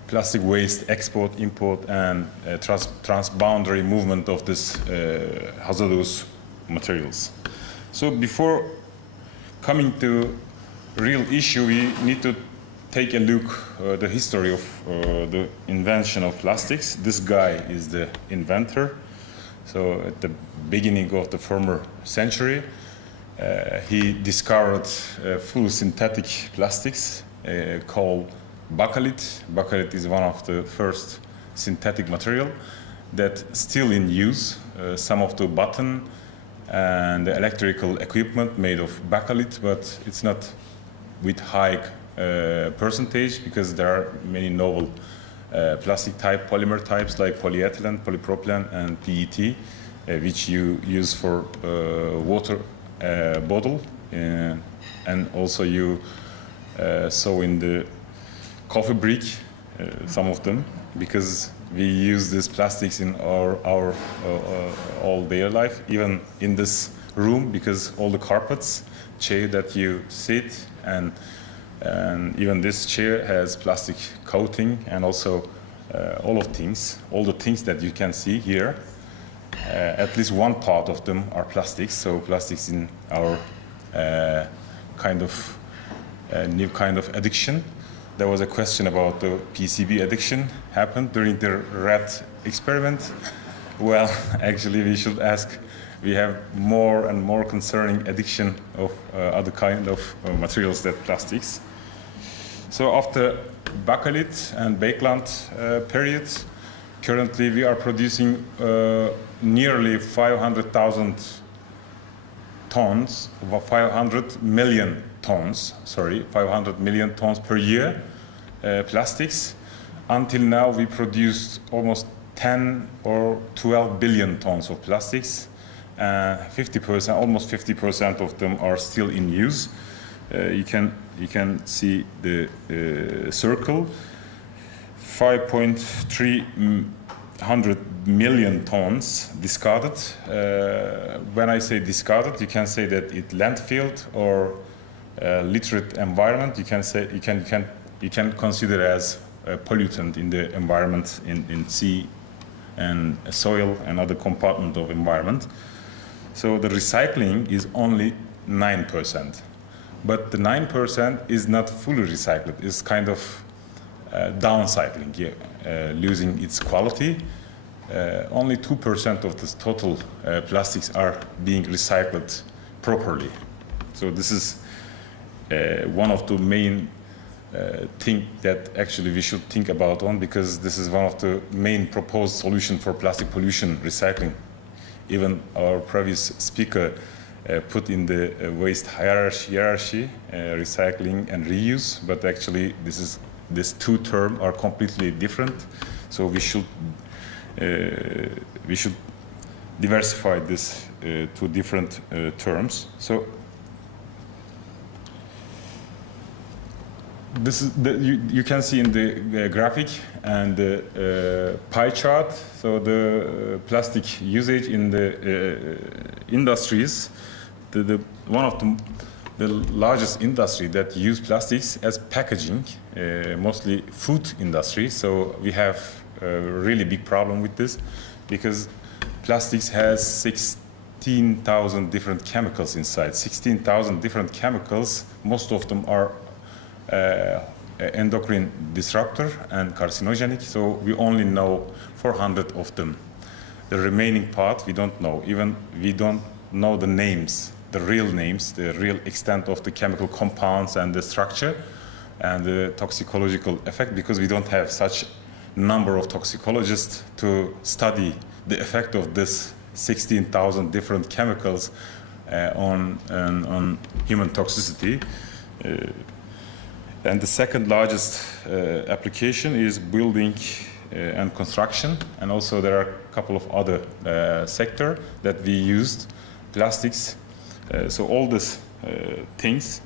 plastic waste export, import, and transboundary movement of this hazardous materials. So before coming to real issue, we need to take a look the history of the invention of plastics. This guy is the inventor. So at the beginning of the former century, he discovered full synthetic plastics called bakelite. Bakelite is one of the first synthetic material that still in use. Some of the button and the electrical equipment made of bakelite, but it's not with high percentage because there are many novel plastic type, polymer types like polyethylene, polypropylene, and PET, which you use for water bottle, and also you saw in the coffee brick some of them, because we use these plastics in our all day life, even in this room, because all the carpets, chair that you sit, and even this chair has plastic coating, and also all the things that you can see here. At least one part of them are plastics. So plastics in our new kind of addiction. There was a question about the PCB addiction happened during the rat experiment. Well, actually, we should ask. We have more and more concerning addiction of other kind of materials than plastics. So after bakelite and bakeland periods, currently we are producing nearly 500,000 tons, 500 million tons, 500 million tons per year plastics. Until now, we produced almost 10 or 12 billion tons of plastics. 50%, almost 50% of them are still in use. You can see the circle. 5.3 million tons discarded. When I say discarded, you can say that it landfilled or literate environment. You can say you can consider as a pollutant in the environment in sea and soil and other compartment of environment. So the recycling is only 9%, but the 9% is not fully recycled. It's kind of downcycling, losing its quality. Only 2% of the total plastics are being recycled properly. So this is one of the main thing that actually we should think about because this is one of the main proposed solutions for plastic pollution recycling. Even our previous speaker put in the waste hierarchy, recycling and reuse, but actually these two terms are completely different. So we should diversify this to different terms. So this is you can see in the graphic and the pie chart. So the plastic usage in the industries, one of the largest industry that use plastics as packaging, mostly food industry. So we have a really big problem with this because plastics has 16,000 different chemicals inside. 16,000 different chemicals. Most of them are endocrine disruptor and carcinogenic, so we only know 400 of them. The remaining part we don't know. Even we don't know the names, the real names, the real extent of the chemical compounds and the structure and the toxicological effect, because we don't have such number of toxicologists to study the effect of this 16,000 different chemicals on human toxicity. And the second largest application is building and construction, and also there are a couple of other sectors that we used plastics. So all these things,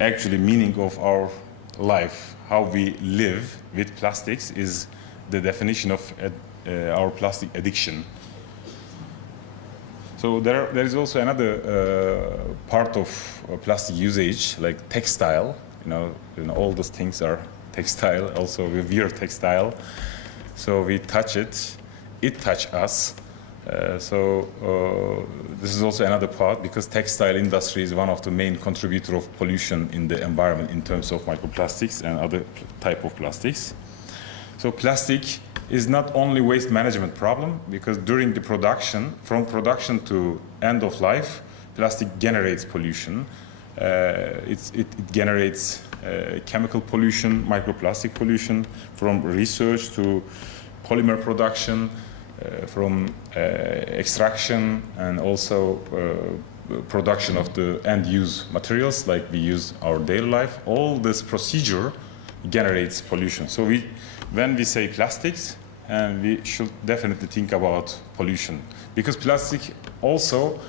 actually meaning of our life, how we live with plastics is the definition of our plastic addiction. So there is also another part of plastic usage, like textile. You know, all those things are textile. Also, we wear textile, so we touch it. It touches us. This is also another part because textile industry is one of the main contributor of pollution in the environment in terms of microplastics and other type of plastics. So plastic is not only waste management problem, because during the production, from production to end of life, plastic generates pollution. It generates chemical pollution, microplastic pollution, from research to polymer production, from extraction, and also production of the end-use materials like we use our daily life. All this procedure generates pollution. So when we say plastics, and we should definitely think about pollution, because plastic also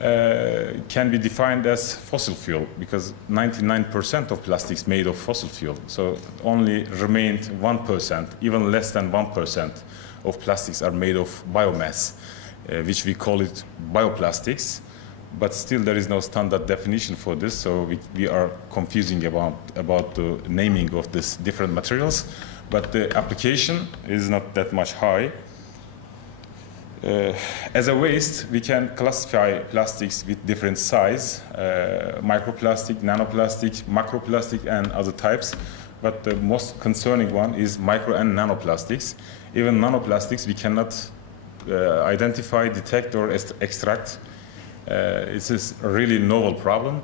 can be defined as fossil fuel, because 99% of plastics made of fossil fuel. So only remained 1%, even less than 1% of plastics are made of biomass, which we call it bioplastics. but still there is no standard definition for this, so we are confusing about the naming of these different materials, but the application is not that much high. As a waste, we can classify plastics with different size, microplastic, nanoplastic, macroplastic, and other types. But the most concerning one is micro and nanoplastics. Even nanoplastics, we cannot identify, detect, or extract. It's a really novel problem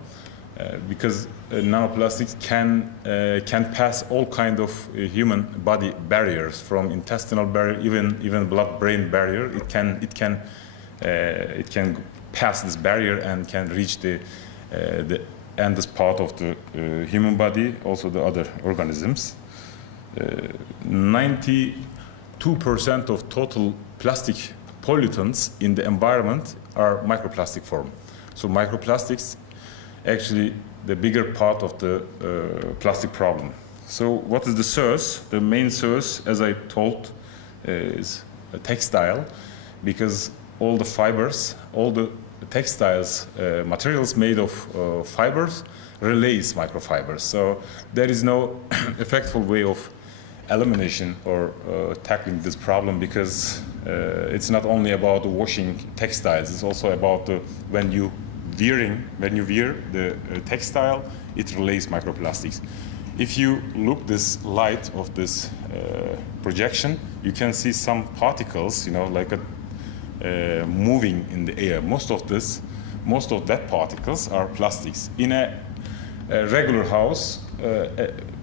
because nanoplastics can pass all kind of human body barriers, from intestinal barrier, even blood-brain barrier. It can pass this barrier and can reach the endless part of the human body, also the other organisms. 92% of total plastic pollutants in the environment are microplastic form. So microplastics actually the bigger part of the plastic problem. So what is the source? The main source, as I told, is a textile, because all the fibers, all the textiles, materials made of fibers release microfibers. So there is no effective way of elimination or tackling this problem, because it's not only about washing textiles, it's also about when you wear the textile, it releases microplastics. If you look this light of this projection, you can see some particles, like moving in the air. Most of that particles are plastics. In a regular house,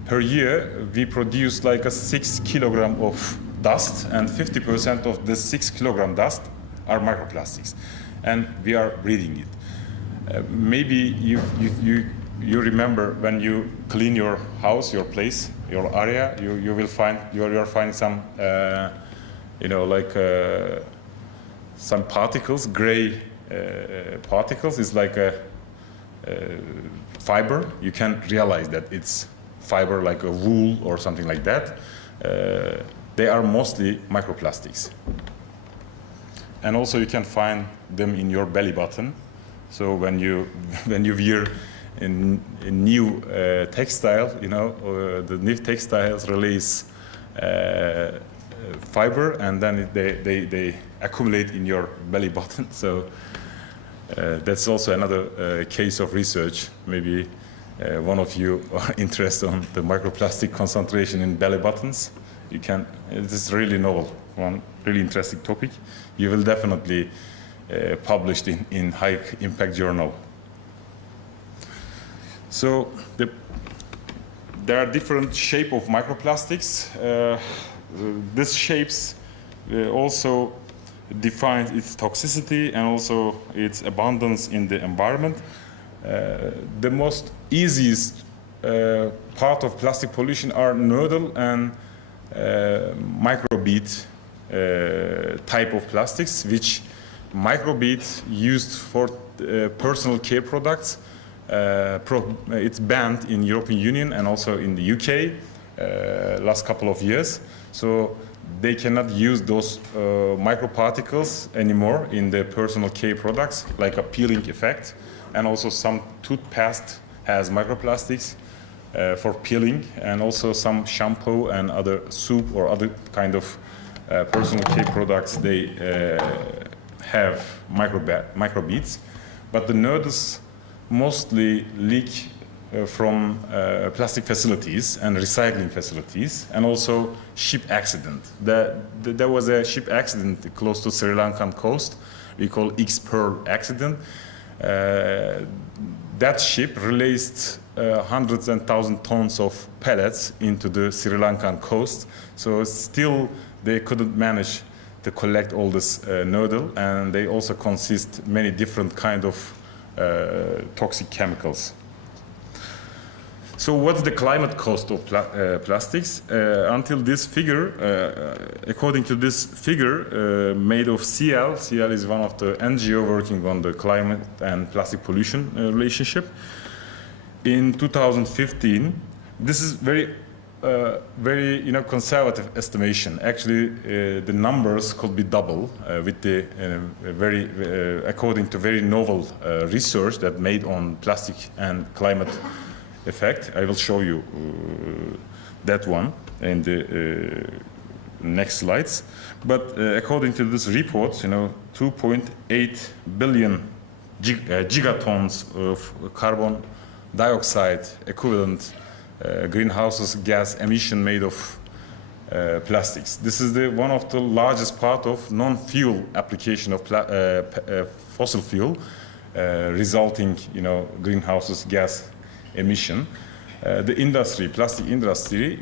per year, we produce like a 6 kilogram of dust, and 50% of this 6 kilogram dust are microplastics, and we are breathing it. Maybe you remember when you clean your house, your place, your area, you will find you are finding some some particles, gray particles. It's like a fiber. You can realize that it's fiber, like a wool or something like that. They are mostly microplastics. And also you can find them in your belly button. So when you wear a new textile, the new textiles release fiber, and then they accumulate in your belly button. So that's also another case of research. Maybe one of you are interested on the microplastic concentration in belly buttons. It is really novel, one really interesting topic. You will definitely published in high impact journal. So there are different shape of microplastics. These shapes also define its toxicity and also its abundance in the environment. The most easiest part of plastic pollution are nodal and microbead type of plastics, which microbead used for personal care products. It's banned in European Union and also in the UK last couple of years. So they cannot use those microparticles anymore in the personal care products, like a peeling effect. And also some toothpaste has microplastics for peeling, and also some shampoo and other soup or other kind of personal care products, they have microbeads. But the nodules mostly leak from plastic facilities and recycling facilities, and also ship accident. There was a ship accident close to Sri Lankan coast, we call X-Pearl accident. That ship released hundreds and thousands tons of pellets into the Sri Lankan coast. So still they couldn't manage to collect all this nodule, and they also consist many different kind of toxic chemicals. So what's the climate cost of plastics? Until this figure, according to this figure made of CL is one of the NGO working on the climate and plastic pollution relationship. In 2015, this is very very conservative estimation. Actually, the numbers could be double with the according to very novel research that made on plastic and climate effect. I will show you that one in the next slides. But according to this report, 2.8 billion gigatons of carbon dioxide equivalent greenhouse gas emission made of plastics. This is one of the largest part of non-fuel application of fossil fuel, resulting greenhouse gas emission. The industry, plastic industry,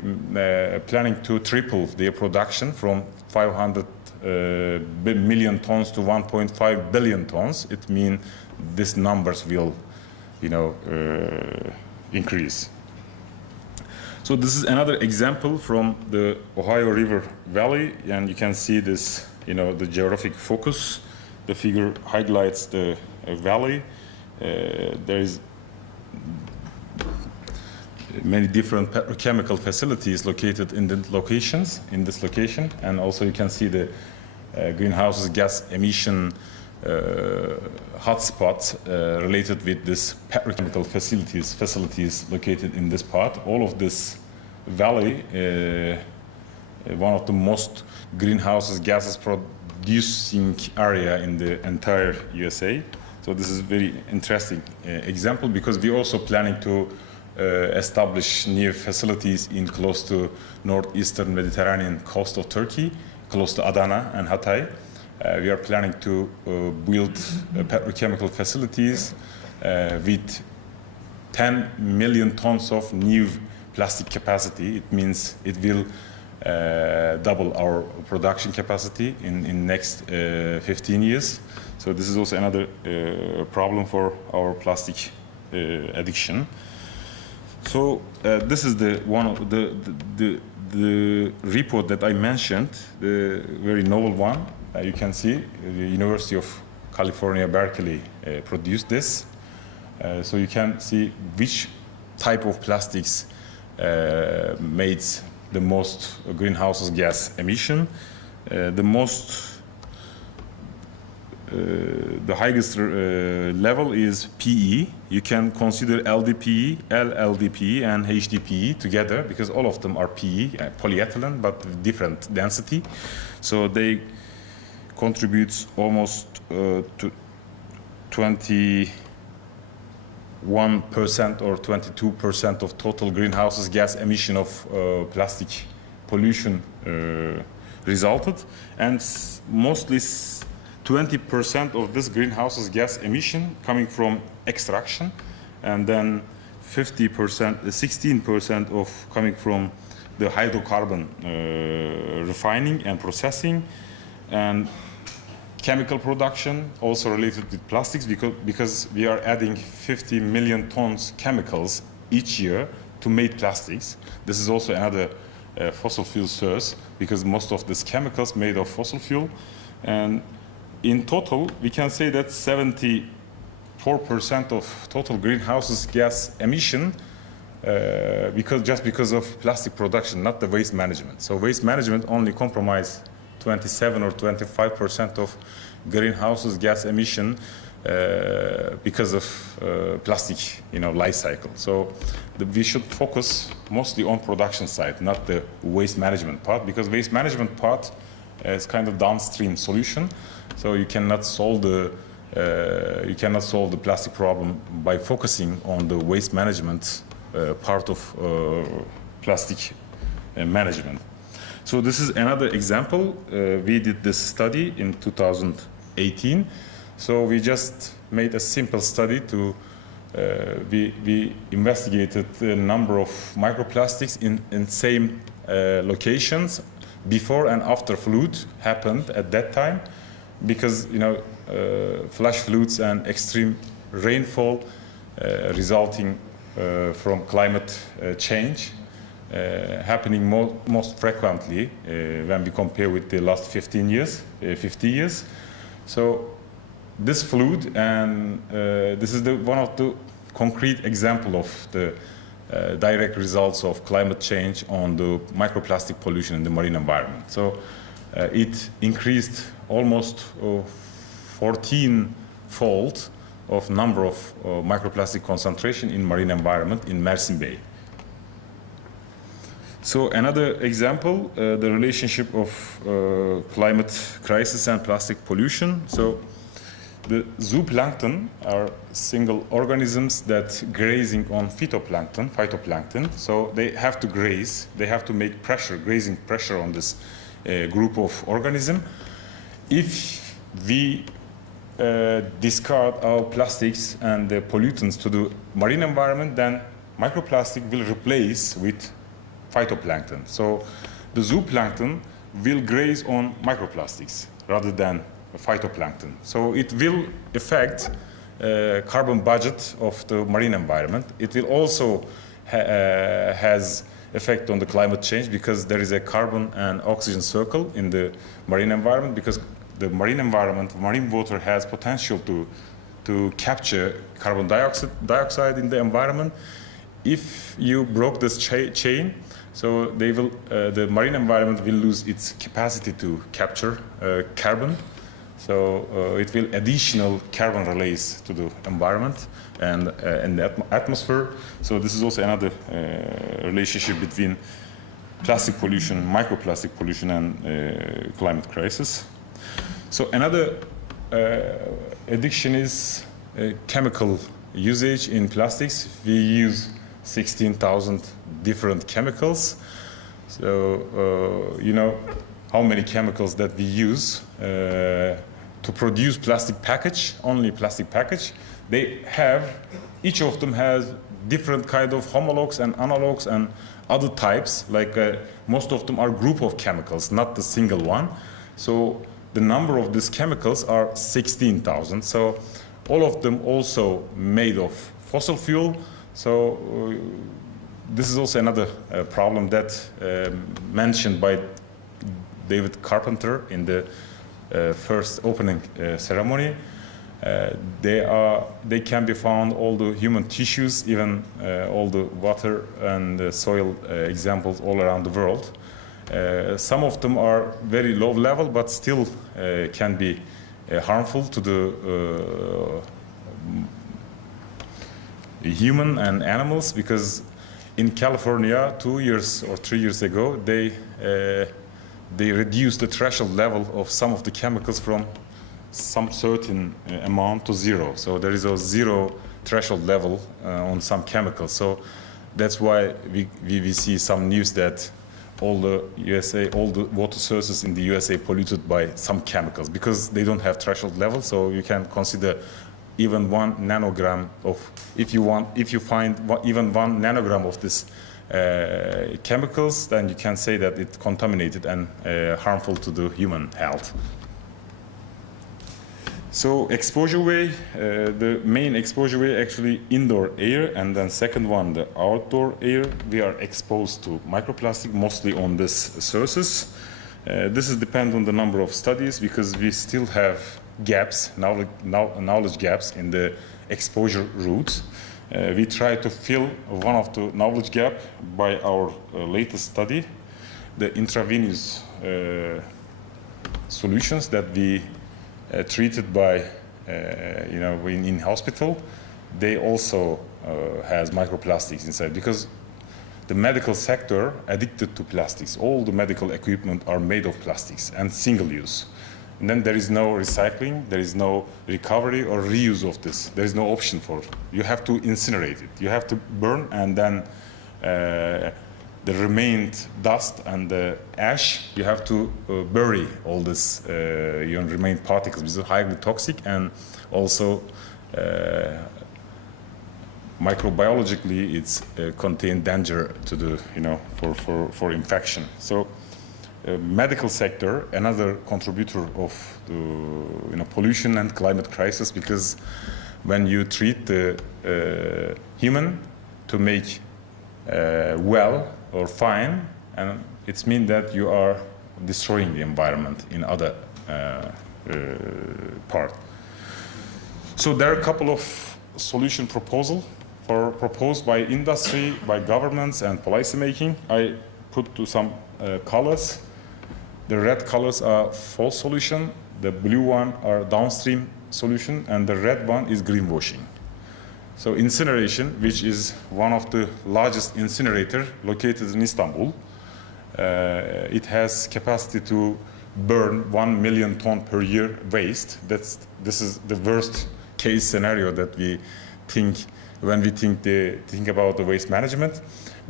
planning to triple their production from 500 million tons to 1.5 billion tons. It means these numbers will, increase. So this is another example from the Ohio River Valley, and you can see this, the geographic focus. The figure highlights the valley. There is many different petrochemical facilities located in this location, and also you can see the greenhouse gas emission hotspots related with this petrochemical facilities located in this part. All of this valley, one of the most greenhouse gases producing area in the entire USA. So this is very interesting example, because we're also planning to establish new facilities in close to northeastern Mediterranean coast of Turkey, close to Adana and Hatay. We are planning to build petrochemical facilities with 10 million tons of new plastic capacity. It means it will double our production capacity in next 15 years. So this is also another problem for our plastic addiction. So this is the one of the report that I mentioned, the very novel one. You can see the University of California, Berkeley produced this. So you can see which type of plastics made the most greenhouse gas emission. The highest level is PE. You can consider LDPE, LLDPE, and HDPE together, because all of them are PE, polyethylene, but with different density. So they contributes almost to 21% or 22% of total greenhouse gas emission of plastic pollution resulted, and mostly 20% of this greenhouse gas emission coming from extraction, and then 16% of coming from the hydrocarbon refining and processing, and chemical production also related with plastics, because we are adding 50 million tons chemicals each year to make plastics. This is also another fossil fuel source, because most of these chemicals made of fossil fuel. And in total, we can say that 74% of total greenhouse gas emission because of plastic production, not the waste management. So waste management only comprise 27 or 25% of greenhouse gas emission because of plastic, life cycle. So we should focus mostly on production side, not the waste management part, because waste management part is kind of downstream solution. So you cannot solve the plastic problem by focusing on the waste management part of plastic management. So this is another example. We did this study in 2018. So we just made a simple study to we investigated the number of microplastics in same locations before and after flood happened at that time, because flash floods and extreme rainfall resulting from climate change happening most frequently when we compare with the last 50 years. So this flood, and this is one of the concrete example of the direct results of climate change on the microplastic pollution in the marine environment. So it increased almost 14-fold of number of microplastic concentration in marine environment in Mersin Bay. So another example, the relationship of climate crisis and plastic pollution. So the zooplankton are single organisms that grazing on phytoplankton. So they have to graze, they have to make pressure, grazing pressure on this group of organism. If we discard our plastics and the pollutants to the marine environment, then microplastic will replace with phytoplankton. So the zooplankton will graze on microplastics rather than phytoplankton. So it will affect carbon budget of the marine environment. It will also has effect on the climate change because there is a carbon and oxygen circle in the marine environment, because the marine environment, marine water has potential to capture carbon dioxide in the environment. If you broke this chain, so they will, the marine environment will lose its capacity to capture carbon. So it will additional carbon release to the environment and the atmosphere. So this is also another relationship between plastic pollution, microplastic pollution, and climate crisis. So another addiction is chemical usage in plastics. We use 16,000 different chemicals. So you know how many chemicals that we use to produce plastic package, only plastic package. They have, each of them has different kind of homologs and analogs and other types, like most of them are group of chemicals, not the single one. So the number of these chemicals are 16,000. So all of them also made of fossil fuel. So this is also another problem that mentioned by David Carpenter in the first opening ceremony. They can be found all the human tissues, even all the water and the soil examples all around the world. Some of them are very low level, but still can be harmful to the human and animals, because in California 2 years or 3 years ago they reduced the threshold level of some of the chemicals from some certain amount to zero. So there is a zero threshold level on some chemicals. So that's why we see some news that all the water sources in the USA polluted by some chemicals because they don't have threshold level. So you can consider even 1 nanogram of, if you find even 1 nanogram of this chemicals, then you can say that it's contaminated and harmful to the human health. So exposure way, the main exposure way actually indoor air, and then second one the outdoor air. We are exposed to microplastic mostly on this surface. This is dependent on the number of studies because we still have gaps, knowledge gaps in the exposure routes. We try to fill one of the knowledge gap by our latest study, the intravenous solutions that we treated by, in hospital. They also has microplastics inside because the medical sector addicted to plastics. All the medical equipment are made of plastics and single use. And then there is no recycling, there is no recovery or reuse of this. There is no option for it. You have to incinerate it. You have to burn, and then the remained dust and the ash, you have to bury all this remained particles, which is highly toxic and also microbiologically it's contain danger to the for infection. So medical sector, another contributor of the pollution and climate crisis, because when you treat the human to make well or fine, and it means that you are destroying the environment in other part. So there are a couple of solution proposals proposed by industry, by governments and policy making. I put to some colors. The red colors are false solution, the blue one are downstream solution, and the red one is greenwashing. So incineration, which is one of the largest incinerator located in Istanbul, it has capacity to burn 1 million ton per year waste. This is the worst case scenario that we think when we think about the waste management,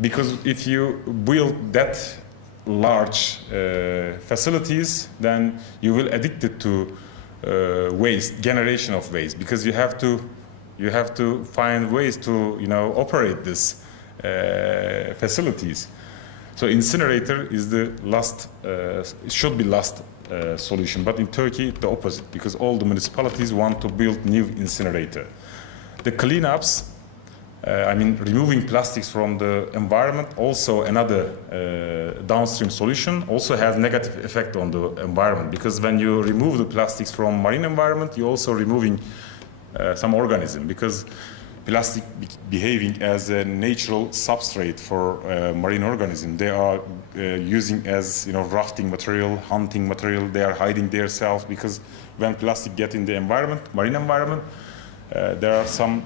because if you build that large facilities, then you will addict it to waste, generation of waste, because you have to find ways to operate this facilities. So incinerator is the last, should be last solution, but in Turkey the opposite, because all the municipalities want to build new incinerator. The cleanups, I mean removing plastics from the environment, also another downstream solution, also has negative effect on the environment, because when you remove the plastics from marine environment, you're also removing some organism, because plastic behaving as a natural substrate for marine organism. They are using as rafting material, hunting material. They are hiding themselves, because when plastic get in the environment, marine environment, there are some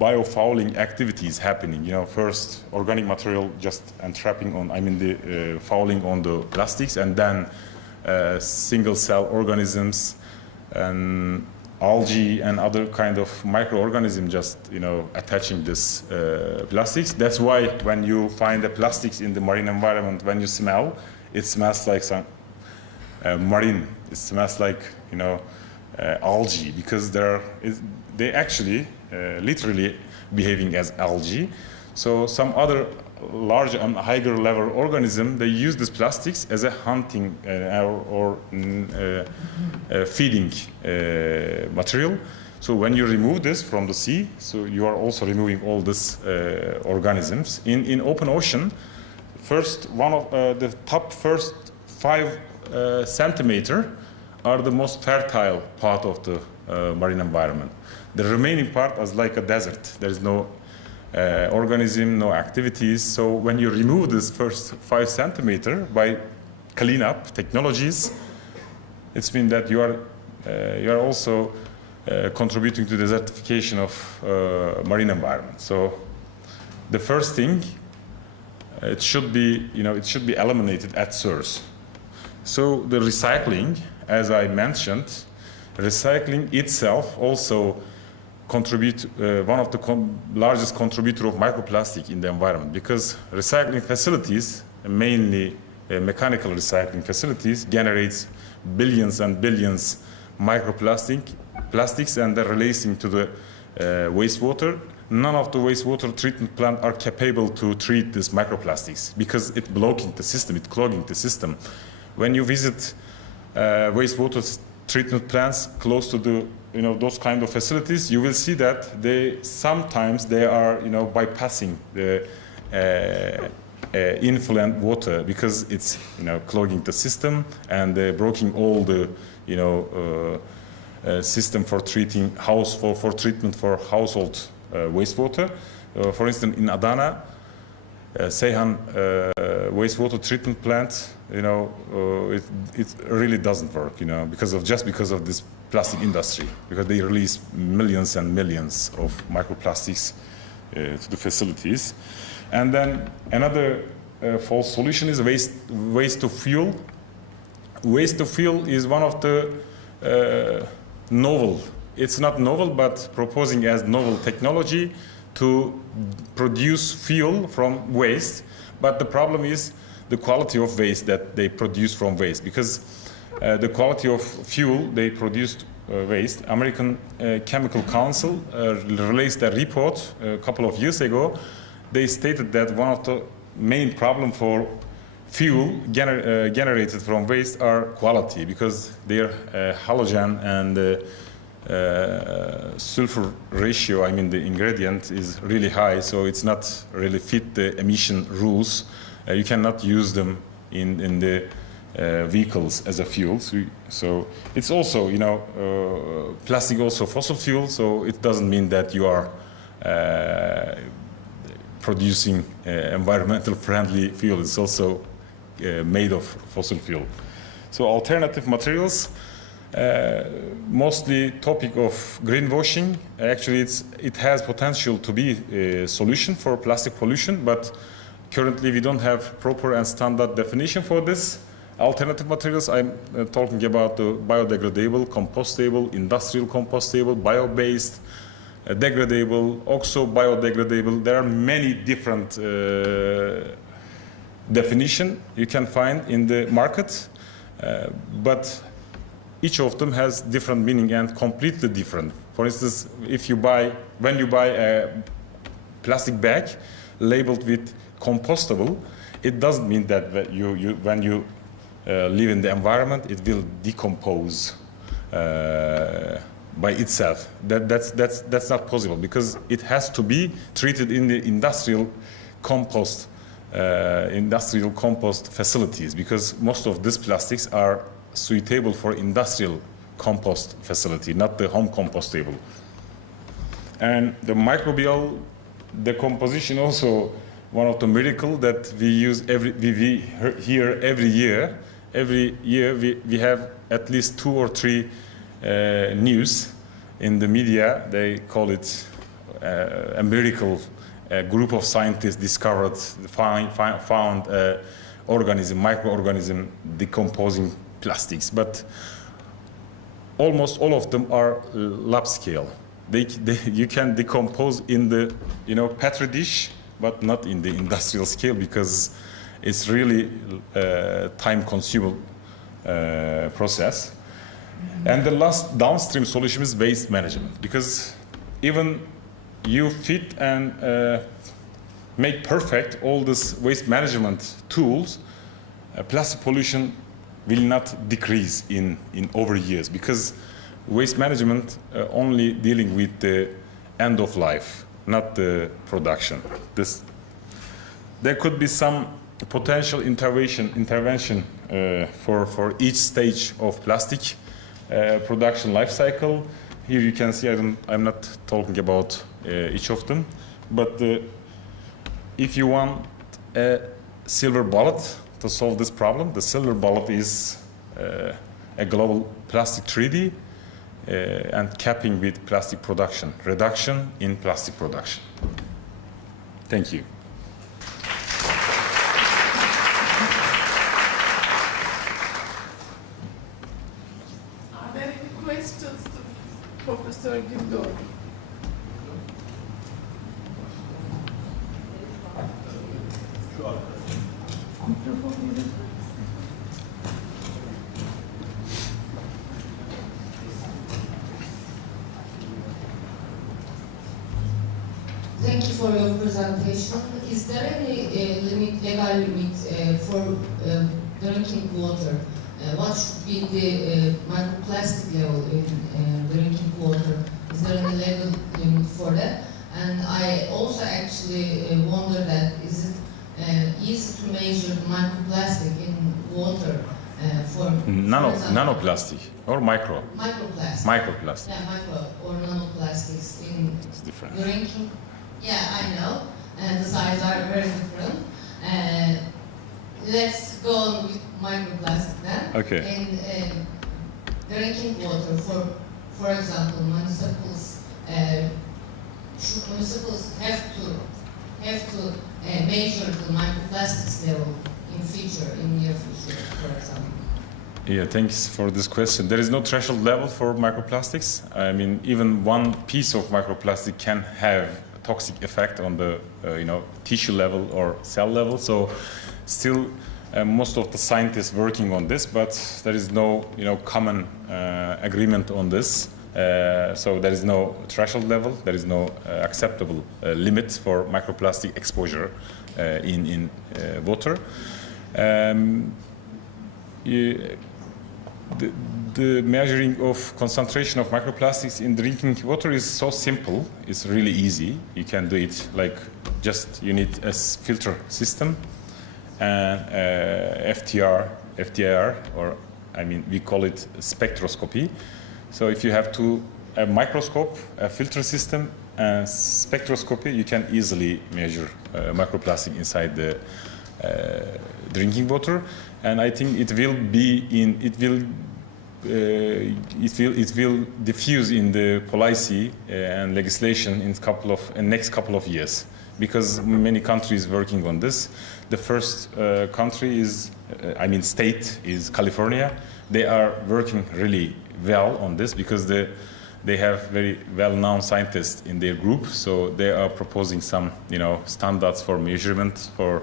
biofouling activities happening. First organic material just entrapping on, the fouling on the plastics, and then single cell organisms and algae and other kind of microorganisms just attaching this plastics. That's why when you find the plastics in the marine environment, when you smell, it smells like some marine. It smells like algae, because they actually literally behaving as algae. So some other large and higher level organism, they use these plastics as a hunting or feeding material. So when you remove this from the sea, so you are also removing all these organisms. In open ocean, one of the top first 5 centimeter are the most fertile part of the marine environment. The remaining part is like a desert. There is no organism, no activities. So when you remove this first 5 centimeter by cleanup technologies, it means that you are also contributing to the desertification of marine environment. So the first thing, it should be eliminated at source. So the recycling, as I mentioned, recycling itself also contribute one of the largest contributor of microplastic in the environment, because recycling facilities, mainly mechanical recycling facilities, generates billions and billions plastics, and they're releasing to the wastewater. None of the wastewater treatment plants are capable to treat these microplastics, because it's blocking the system, it's clogging the system. When you visit wastewater treatment plants close to the those kind of facilities, you will see that sometimes they are bypassing the influent water, because it's clogging the system, and blocking all the system for treating for treatment for household wastewater. For instance, in Adana, Seyhan wastewater treatment plant, it really doesn't work, because of this plastic industry, because they release millions and millions of microplastics to the facilities. And then another false solution is waste to fuel. Waste to fuel is one of the novel. It's not novel, but proposing as novel technology to produce fuel from waste. But the problem is the quality of waste that they produce from waste, because the quality of fuel they produced waste. American Chemical Council released a report a couple of years ago. They stated that one of the main problems for fuel generated from waste are quality, because their halogen and sulfur ratio, the ingredient, is really high, so it's not really fit the emission rules. You cannot use them in the vehicles as a fuel. So it's also, plastic also fossil fuel, so it doesn't mean that you are producing environmental friendly fuel. It's also made of fossil fuel. So alternative materials, mostly topic of greenwashing. Actually, it has potential to be a solution for plastic pollution, but currently we don't have proper and standard definition for this. Alternative materials, I'm talking about the biodegradable, compostable, industrial compostable, bio-based, degradable, oxo-biodegradable. There are many different definitions you can find in the market, but each of them has different meaning and completely different. For instance, when you buy a plastic bag labeled with compostable, it doesn't mean that when you live in the environment, it will decompose by itself. That's not possible, because it has to be treated in the industrial compost facilities, because most of these plastics are suitable for industrial compost facility, not the home compostable. And the microbial decomposition also one of the miracles that we use we hear every year. Every year we have at least 2 or 3 news in the media. They call it a miracle. A group of scientists discovered, found microorganism decomposing plastics, but almost all of them are lab scale. You can decompose in the petri dish, but not in the industrial scale, because it's really time-consuming process. And the last downstream solution is waste management, because even you fit and make perfect all these waste management tools, plastic pollution will not decrease in over years, because waste management only dealing with the end of life, not the production. There could be some potential intervention for each stage of plastic production life cycle. Here you can see I'm not talking about each of them, but if you want a silver bullet to solve this problem, the silver bullet is a global plastic treaty and capping with plastic production, reduction in plastic production. Thank you. Are there any questions to Professor Gündor? Thank you for your presentation. Is there any legal limit for drinking water? What should be the microplastic level in drinking water? Is there any legal limit for that? And I also actually wonder that is it easy to measure microplastic in water for nanoplastic or micro? Microplastic. Microplastic. Yeah, micro or nanoplastics in drinking. Yeah, I know, and the sizes are very different. Let's go on with microplastic then. Okay. In drinking water, for example, municipals have to measure the microplastics level in near future, for example. Yeah, thanks for this question. There is no threshold level for microplastics. I mean, even one piece of microplastic can have a toxic effect on the tissue level or cell level. So, still, most of the scientists working on this, but there is no common agreement on this. So there is no threshold level. There is no acceptable limit for microplastic exposure in water. The measuring of concentration of microplastics in drinking water is so simple. It's really easy. You can do it you need a filter system and FTIR, or we call it spectroscopy. So if you have a microscope, a filter system, spectroscopy, you can easily measure microplastic inside the drinking water, and I think it will diffuse in the policy and legislation in next couple of years, because many countries working on this. The first country is, state is California. They are working really well on this because they have very well-known scientists in their group, so they are proposing some, standards for measurement for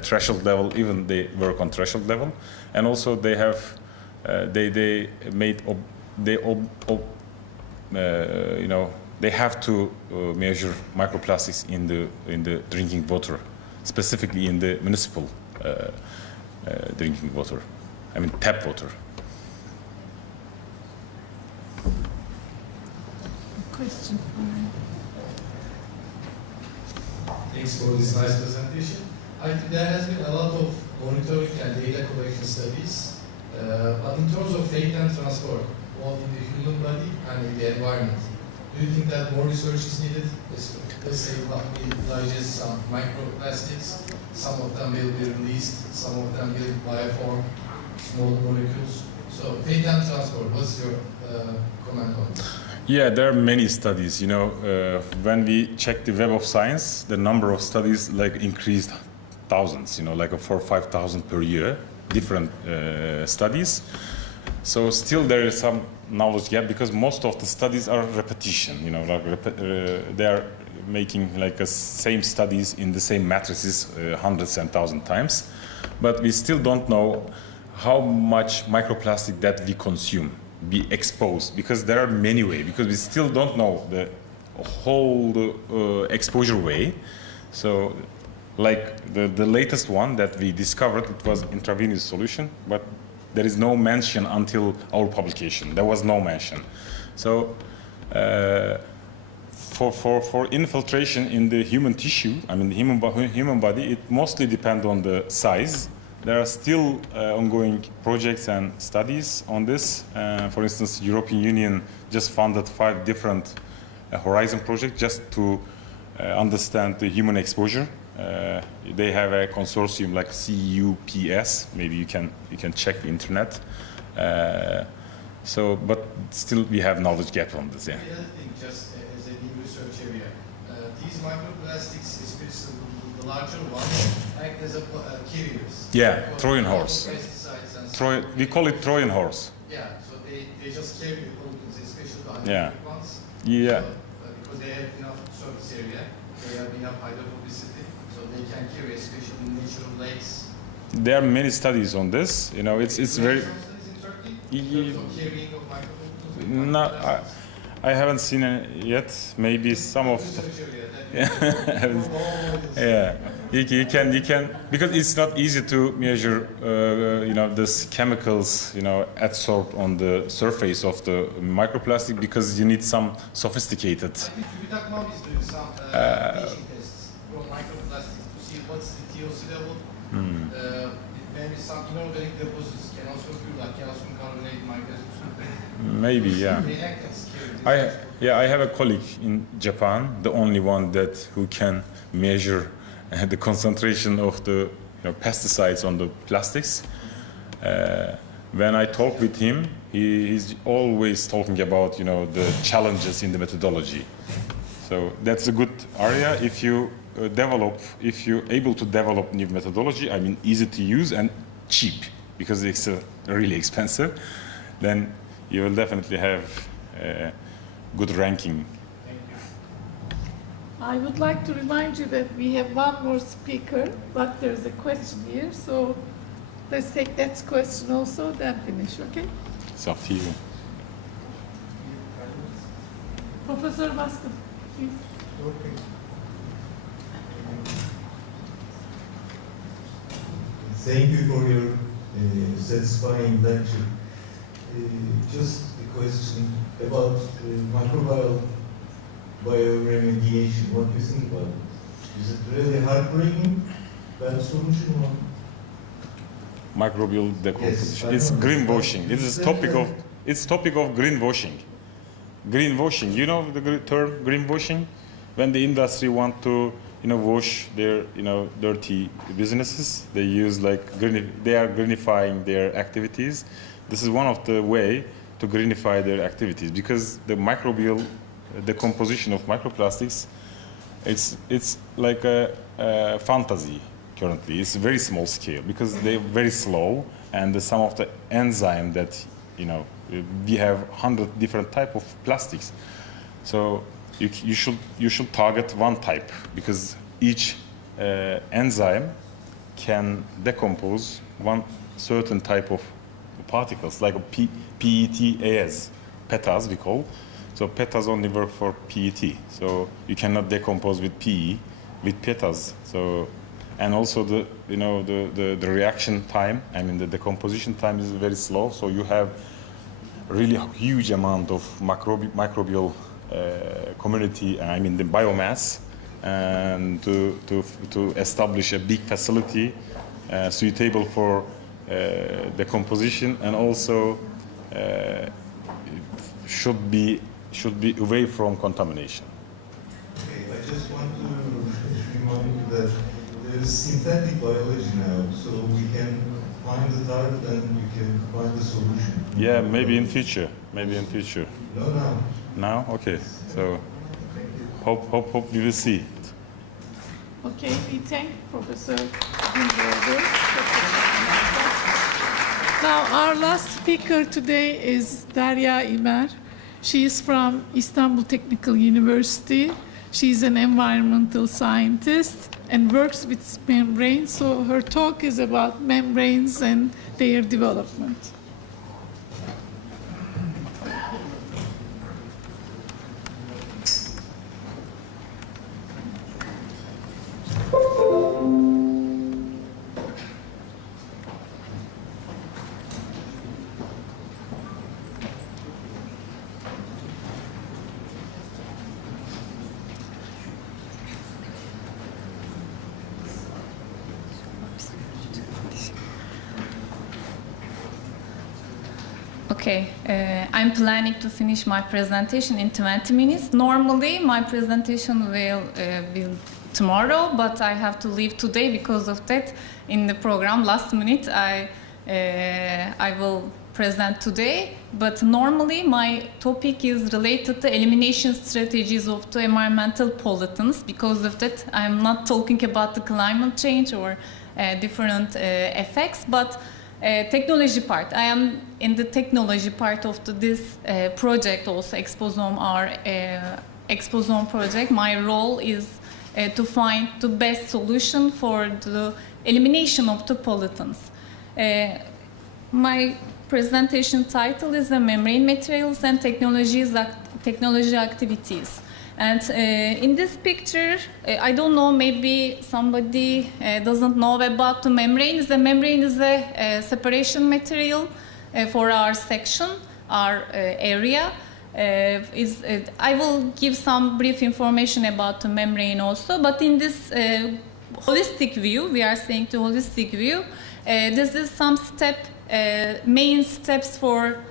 threshold level. Even they work on threshold level, and also they have they have to measure microplastics in the drinking water, specifically in the municipal drinking water. Tap water. Question Thanks for this nice presentation. I think there has been a lot of monitoring and data collection studies, but in terms of fate and transport, both in the human body and in the environment, do you think that more research is needed? Let's say we digest some microplastics, some of them will be released, some of them will bioform, small molecules. So fate and transport, what's your comment on this? Yeah, there are many studies. When we check the Web of Science, the number of studies increased thousands. 4,000 or 5,000 per year, different studies. So still there is some knowledge gap because most of the studies are repetition. They are making same studies in the same matrices hundreds and thousands times, but we still don't know how much microplastic that we consume be exposed, because there are many ways, because we still don't know the whole exposure way. So the latest one that we discovered, it was intravenous solution, but there is no mention until our publication. There was no mention. So for infiltration in the human tissue, the human body, it mostly depends on the size. There are still ongoing projects and studies on this. For instance, European Union just funded 5 different Horizon projects just to understand the human exposure. They have a consortium like CUPS. Maybe you can check the internet. But still we have knowledge gap on this. Yeah. The other thing, just as a new research area, these microplastics, especially the larger ones, act as carriers. Yeah, Trojan horse. We call it Trojan horse. Yeah, so they just carry the pollutants, especially the hydrophobic ones. Yeah. So, because they have enough surface area, they have enough hydrophobicity, so they can carry, especially in natural lakes. There are many studies on this. It's very. Some studies in Turkey in terms of carrying of micropollutants. No, I haven't seen it yet. Maybe some of yeah. You can because it's not easy to measure these chemicals adsorbed on the surface of the microplastic, because you need some sophisticated. I think TÜBİTAK now is doing some patient tests from microplastics to see what's the TOC level. Maybe some inorganic deposits can also occur, like calcium carbonate, magnesium. Maybe, yeah. I have a colleague in Japan, the only one who can measure the concentration of the pesticides on the plastics. When I talk with him, he's always talking about the challenges in the methodology. So that's a good area if you're able to develop new methodology. Easy to use and cheap, because it's really expensive. Then you will definitely have good ranking. I would like to remind you that we have one more speaker, but there's a question here, so let's take that question also, then finish, okay? It's up to you. Professor Baskın, please. Okay. Thank you for your satisfying lecture. Just a question about microbial bioremediation. What do you think about it? Is it really heartbreaking, bad solution? Or? Microbial decomposition. It's greenwashing. It's topic of greenwashing. greenwashing. You know the term greenwashing? When the industry want to, wash their, dirty businesses, they use they are greenifying their activities. This is one of the way to greenify their activities, because the microbial, the composition of microplastics, it's like a fantasy currently. It's very small scale because they're very slow, and some of the enzyme that, we have 100 different type of plastics. So you should target one type, because each enzyme can decompose one certain type of particles, like a PETAs, PETAs we call. So PETAs only work for PET. So you cannot decompose with PE, with PETAs. So, and also the reaction time, the decomposition time is very slow. So you have really huge amount of microbial community, the biomass, and to establish a big facility suitable for decomposition, and also should be away from contamination. Okay, I just want to remind you that there is synthetic biology now, so we can find the target and we can find the solution. Yeah, maybe in future. Maybe in future. No, now. Now? Okay. So hope we will see it. Okay, we thank Professor Gündoğdu. Now, our last speaker today is Derya İmer. She is from Istanbul Technical University. She's an environmental scientist and works with membranes. So her talk is about membranes and their development. Okay, I'm planning to finish my presentation in 20 minutes. Normally, my presentation will be tomorrow, but I have to leave today because of that. In the program, last minute, I will present today. But normally, my topic is related to elimination strategies of the environmental pollutants. Because of that, I'm not talking about the climate change or different effects, but technology part. I am in the technology part of this project, also Exposome project. My role is to find the best solution for the elimination of the pollutants. My presentation title is Membrane Materials and Technology Activities. And in this picture, I don't know, maybe somebody doesn't know about the membrane. The membrane is a separation material for our section, our area. I will give some brief information about the membrane also, but in this holistic view, we are saying the holistic view, this is some main steps for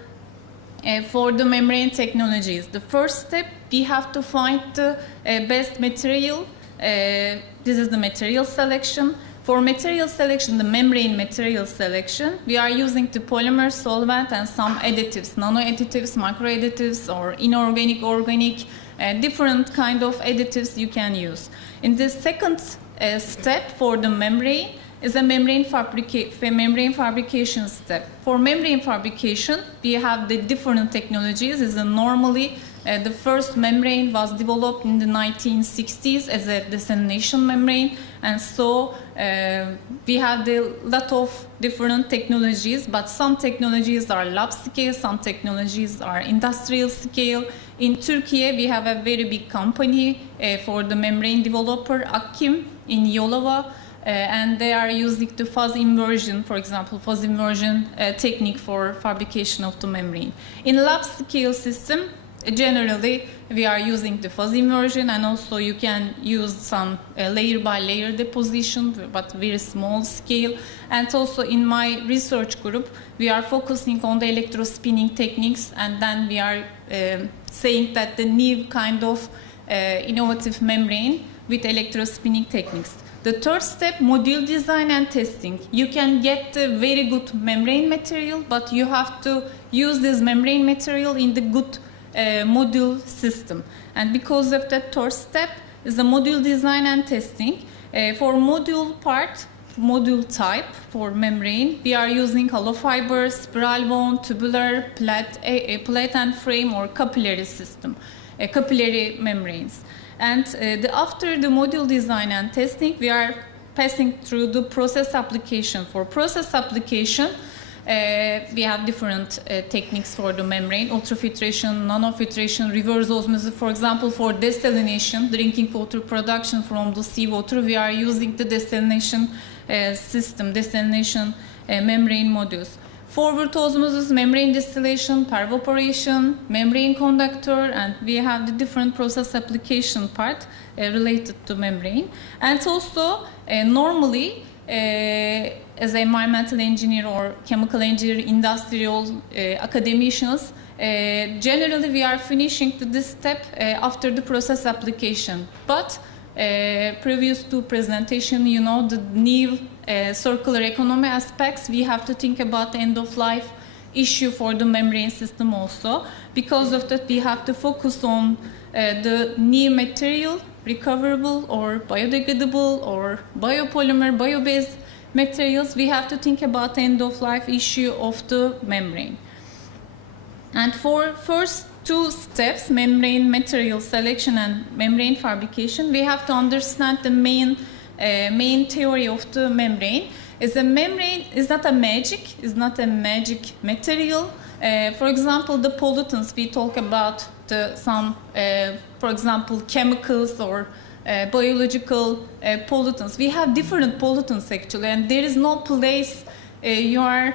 the membrane technologies. The first step, we have to find the best material. This is the material selection. For material selection, the membrane material selection, we are using the polymer, solvent, and some additives, nano-additives, micro-additives, or inorganic, organic, different kind of additives you can use. In the second step for the membrane, is a membrane fabrication step. For membrane fabrication, we have the different technologies. Normally, the first membrane was developed in the 1960s as a desalination membrane, and so we have a lot of different technologies, but some technologies are lab scale, some technologies are industrial scale. In Turkey, we have a very big company for the membrane developer, Akkim, in Yolova. And they are using the phase inversion, for example, phase inversion technique for fabrication of the membrane. In lab scale system, generally, we are using the fuzzy immersion, and also you can use some layer by layer deposition, but very small scale. And also in my research group, we are focusing on the electrospinning techniques, and then we are saying that the new kind of innovative membrane with electrospinning techniques. The third step, module design and testing. You can get the very good membrane material, but you have to use this membrane material in the good module system. And because of that third step is the module design and testing. For module part, module type for membrane, we are using hollow fiber, spiral wound, tubular, plate and frame, or capillary system, capillary membranes. And after the module design and testing, we are passing through the process application. For process application, we have different techniques for the membrane: ultrafiltration, nanofiltration, reverse osmosis. For example, for desalination, drinking water production from the seawater, we are using the desalination system, desalination membrane modules. Forward osmosis, membrane distillation, pervaporation, membrane conductor, and we have the different process application part related to membrane. And also, normally, as an environmental engineer or chemical engineer, industrial academicians, generally we are finishing this step after the process application. But previous to presentation, you know, the new circular economy aspects, we have to think about the end-of-life issue for the membrane system also. Because of that, we have to focus on the new material, recoverable or biodegradable or biopolymer, bio-based materials. We have to think about the end-of-life issue of the membrane. And for first two steps, membrane material selection and membrane fabrication, we have to understand the main theory of the membrane. Is a membrane is not a magic material. For example, the pollutants, we talk about some, for example, chemicals or biological pollutants. We have different pollutants actually, and there is no place you are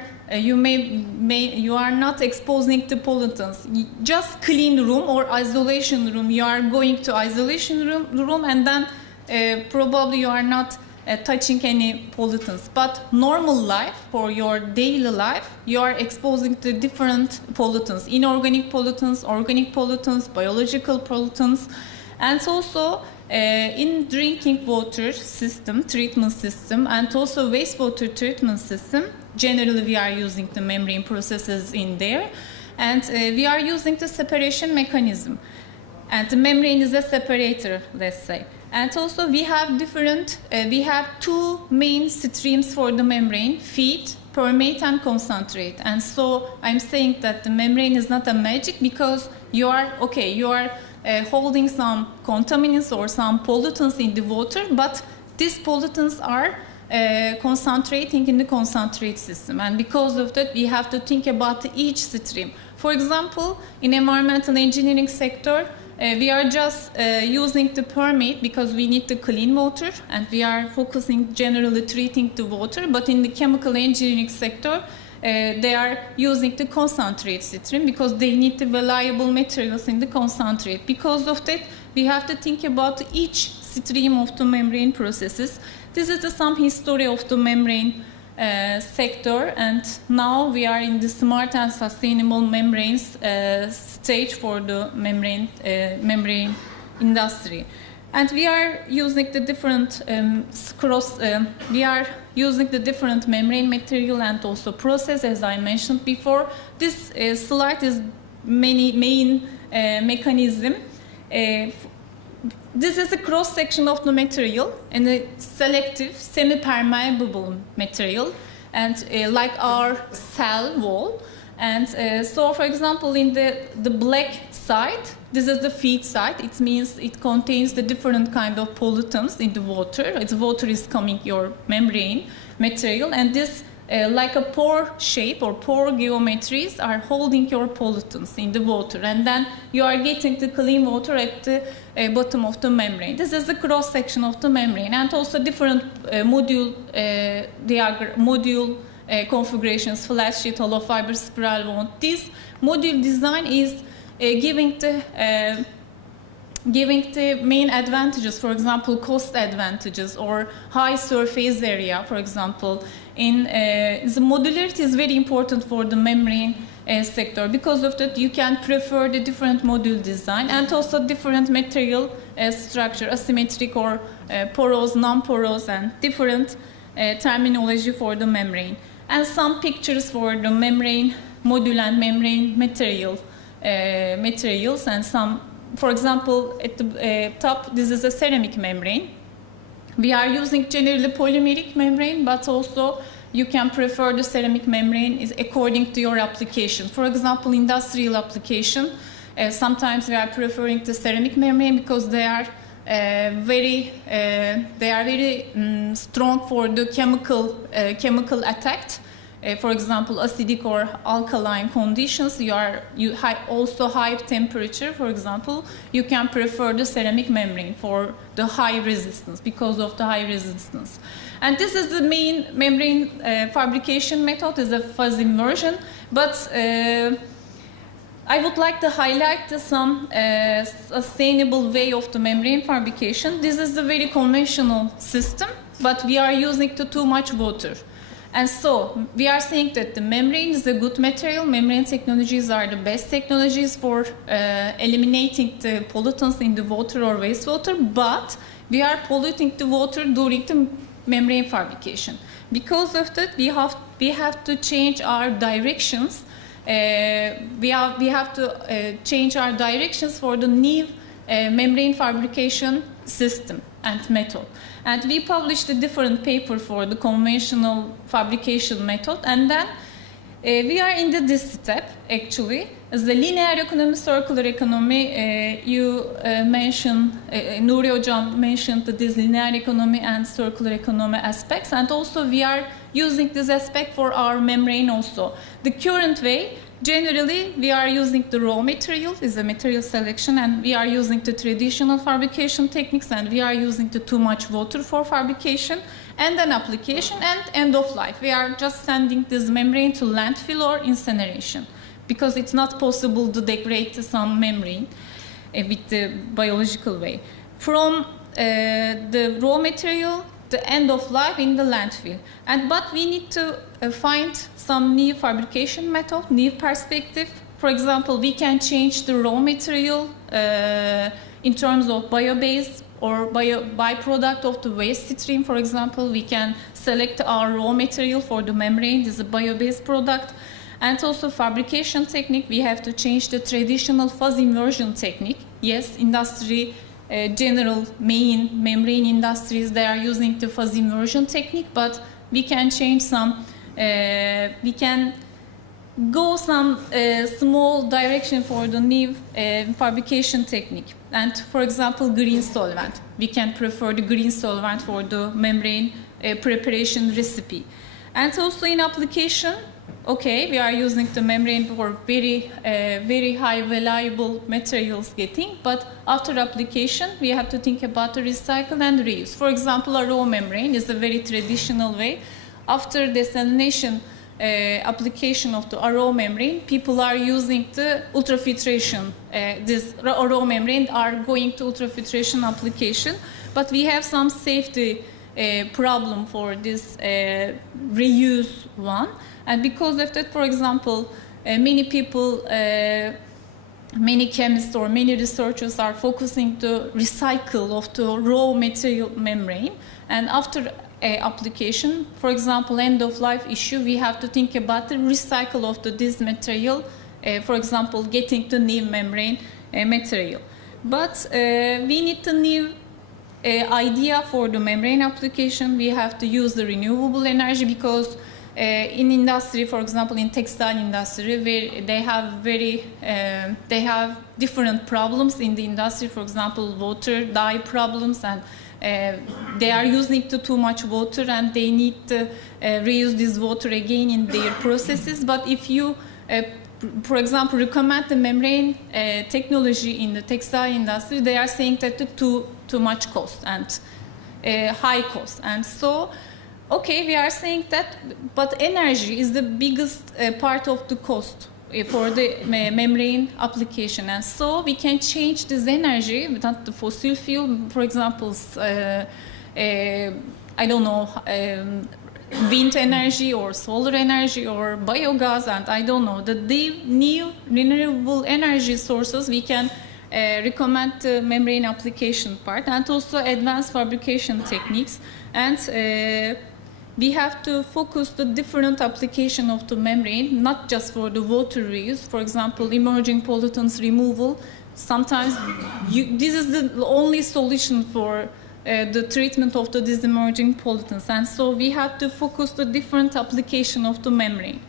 not exposing to pollutants. Just clean room or isolation room. You are going to isolation room and then probably you are not touching any pollutants. But normal life, for your daily life, you are exposing to different pollutants: inorganic pollutants, organic pollutants, biological pollutants, and also in drinking water system, treatment system, and also wastewater treatment system. Generally, we are using the membrane processes in there, and we are using the separation mechanism. And the membrane is a separator, let's say. And also, we have two main streams for the membrane: feed, permeate, and concentrate. And so, I'm saying that the membrane is not a magic, because you are holding some contaminants or some pollutants in the water, but these pollutants are concentrating in the concentrate system, and because of that we have to think about each stream. For example, in environmental engineering sector, we are just using the permeate because we need the clean water, and we are focusing generally treating the water. But in the chemical engineering sector, they are using the concentrate stream because they need the valuable materials in the concentrate. Because of that, we have to think about each stream of the membrane processes. This is some history of the membrane sector, and now we are in the smart and sustainable membranes stage for the membrane industry. And we are using the different membrane material and also process, as I mentioned before. This slide is main mechanism. This is a cross section of the material and a selective, semi-permeable material, and like our cell wall. And so, for example, in the black side, this is the feed side. It means it contains the different kind of pollutants in the water. Its water is coming your membrane material, and this like a pore shape or pore geometries are holding your pollutants in the water, and then you are getting the clean water at the bottom of the membrane. This is the cross section of the membrane, and also different module configurations: flat sheet, hollow fiber, spiral wound. This module design is giving the main advantages, for example, cost advantages or high surface area, for example. The modularity is very important for the membrane sector. Because of that, you can prefer the different module design and also different material structure, asymmetric or porous, non-porous, and different terminology for the membrane. And some pictures for the membrane module and membrane materials and some. For example, at the top, this is a ceramic membrane. We are using generally polymeric membrane, but also you can prefer the ceramic membrane is according to your application. For example, industrial application, sometimes we are preferring the ceramic membrane because they are very strong for the chemical attack. For example, acidic or alkaline conditions, also high temperature, for example, you can prefer the ceramic membrane for the high resistance, because of the high resistance. And this is the main membrane fabrication method, is a fuzz immersion, but I would like to highlight some sustainable way of the membrane fabrication. This is a very conventional system, but we are using too much water. And so we are saying that the membrane is a good material. Membrane technologies are the best technologies for eliminating the pollutants in the water or wastewater, but we are polluting the water during the membrane fabrication. Because of that, we have to change our directions. We have to change our directions for the new membrane fabrication system and method. And we published a different paper for the conventional fabrication method. And then we are in this step, actually. As the linear economy, circular economy, you mentioned, Nuri Hocam mentioned this linear economy and circular economy aspects. And also we are using this aspect for our membrane also. The current way, generally, we are using the raw material, is a material selection, and we are using the traditional fabrication techniques, and we are using too much water for fabrication, and then application, and end of life. We are just sending this membrane to landfill or incineration, because it's not possible to degrade some membrane with the biological way. From the raw material, the end of life in the landfill. But we need to find some new fabrication method, new perspective. For example, we can change the raw material in terms of bio-based or byproduct of the waste stream. For example, we can select our raw material for the membrane. This is a bio-based product. And also fabrication technique, we have to change the traditional fuzz immersion technique. Yes, industry, general main membrane industries, they are using the fuzz immersion technique, but we can change some, we can go some small direction for the new fabrication technique. And for example, green solvent. We can prefer the green solvent for the membrane preparation recipe. And also in application, okay, we are using the membrane for very high valuable materials getting, but after application, we have to think about the recycle and reuse. For example, a raw membrane is a very traditional way. After desalination application of the raw membrane, people are using the ultrafiltration. This raw membrane are going to ultrafiltration application, but we have some safety problem for this reuse one. And because of that, for example, many people, many chemists or many researchers are focusing to recycle of the raw material membrane. And after application, for example, end of life issue, we have to think about the recycle of this material, for example, getting the new membrane material. But we need the new idea for the membrane application. We have to use the renewable energy, because in industry, for example, in textile industry, where they have different problems in the industry. For example, water dye problems, and they are using too much water, and they need to reuse this water again in their processes. But if you, for example, recommend the membrane technology in the textile industry, they are saying that too much cost and high cost, and so. Okay, we are saying that, but energy is the biggest part of the cost for the membrane application. And so we can change this energy without the fossil fuel, for example, I don't know, wind energy or solar energy or biogas, and I don't know, the new renewable energy sources we can recommend the membrane application part, and also advanced fabrication techniques. And we have to focus the different application of the membrane, not just for the water reuse. For example, emerging pollutants removal. Sometimes this is the only solution for the treatment of these emerging pollutants. And so we have to focus the different application of the membrane.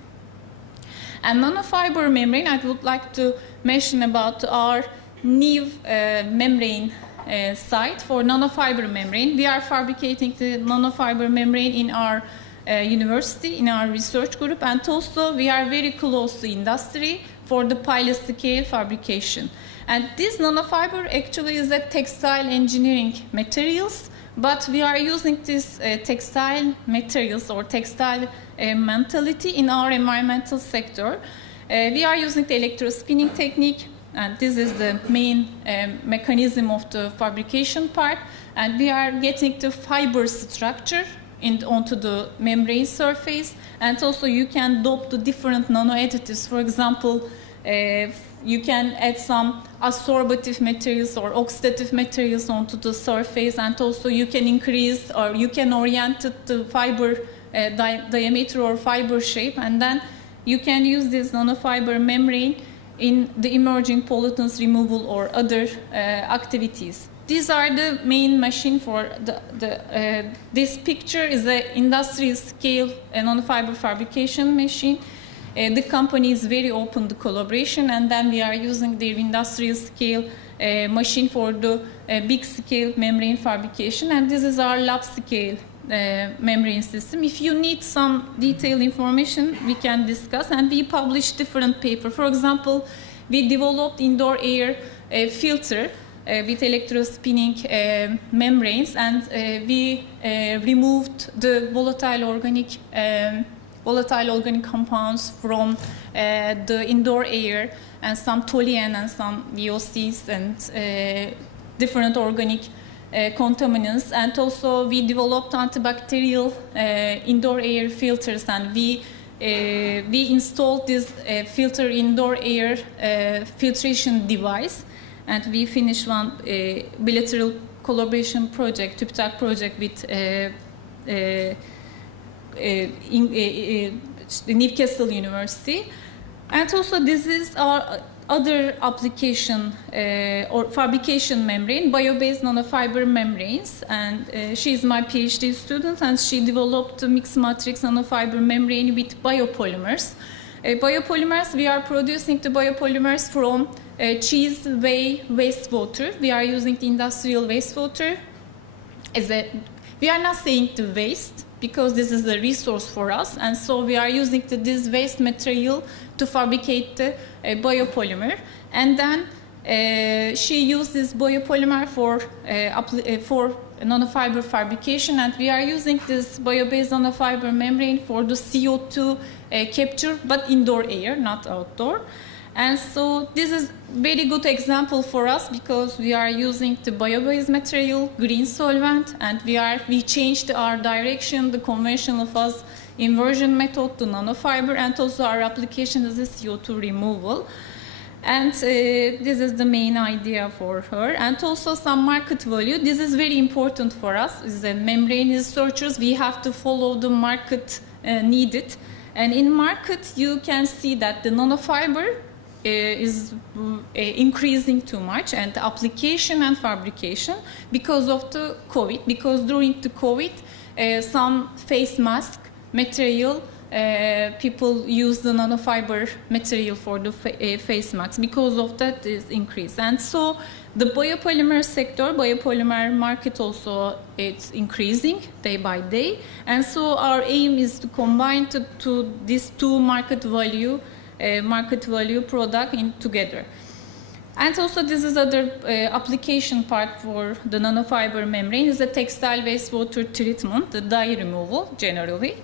And nanofiber membrane, I would like to mention about our new membrane site for nanofiber membrane. We are fabricating the nanofiber membrane in our university, in our research group, and also we are very close to industry for the pilot scale fabrication. And this nanofiber actually is a textile engineering materials, but we are using this textile materials or textile mentality in our environmental sector. We are using the electrospinning technique, and this is the main mechanism of the fabrication part. And we are getting the fiber structure onto the membrane surface. And also you can dope the different nano additives. For example, you can add some absorbative materials or oxidative materials onto the surface. And also you can increase or you can orient the fiber diameter or fiber shape. And then you can use this nanofiber membrane in the emerging pollutants removal or other activities. These are the main machine for this picture is an industrial scale nanofiber fabrication machine. The company is very open to collaboration, and then we are using their industrial scale machine for the big scale membrane fabrication, and this is our lab scale membrane system. If you need some detailed information, we can discuss, and we publish different papers. For example, we developed indoor air filter with electrospinning membranes, and we removed the volatile organic compounds from the indoor air, and some toluene and some VOCs and different organic contaminants. And also we developed antibacterial indoor air filters, and we installed this filter indoor air filtration device, and we finished one bilateral collaboration project, TÜBİTAK project with Newcastle University. And also this is our other application or fabrication membrane, bio-based nanofiber membranes. And she is my PhD student, and she developed a mixed matrix nanofiber membrane with biopolymers. Biopolymers, we are producing the biopolymers from cheese whey wastewater. We are using the industrial wastewater. We are not saying the waste, because this is a resource for us, and so we are using this waste material to fabricate the biopolymer. And then she used this biopolymer for nanofiber fabrication, and we are using this bio-based nanofiber membrane for the CO2 capture, but indoor air, not outdoor. And so this is very good example for us, because we are using the bio-based material, green solvent, and we changed our direction, the conventional phase inversion method to nanofiber, and also our application is the CO2 removal. And this is the main idea for her. And also some market value. This is very important for us. As a membrane researchers, we have to follow the market needed. And in market, you can see that the nanofiber is increasing too much, and the application and fabrication because of the COVID. Because during the COVID, some face mask material, people use the nanofiber material for the face masks. Because of that is increased. And so the biopolymer sector, biopolymer market also, it's increasing day by day. And so our aim is to combine to these two market value product together. And also this is other application part for the nanofiber membrane is the textile wastewater treatment, the dye removal generally.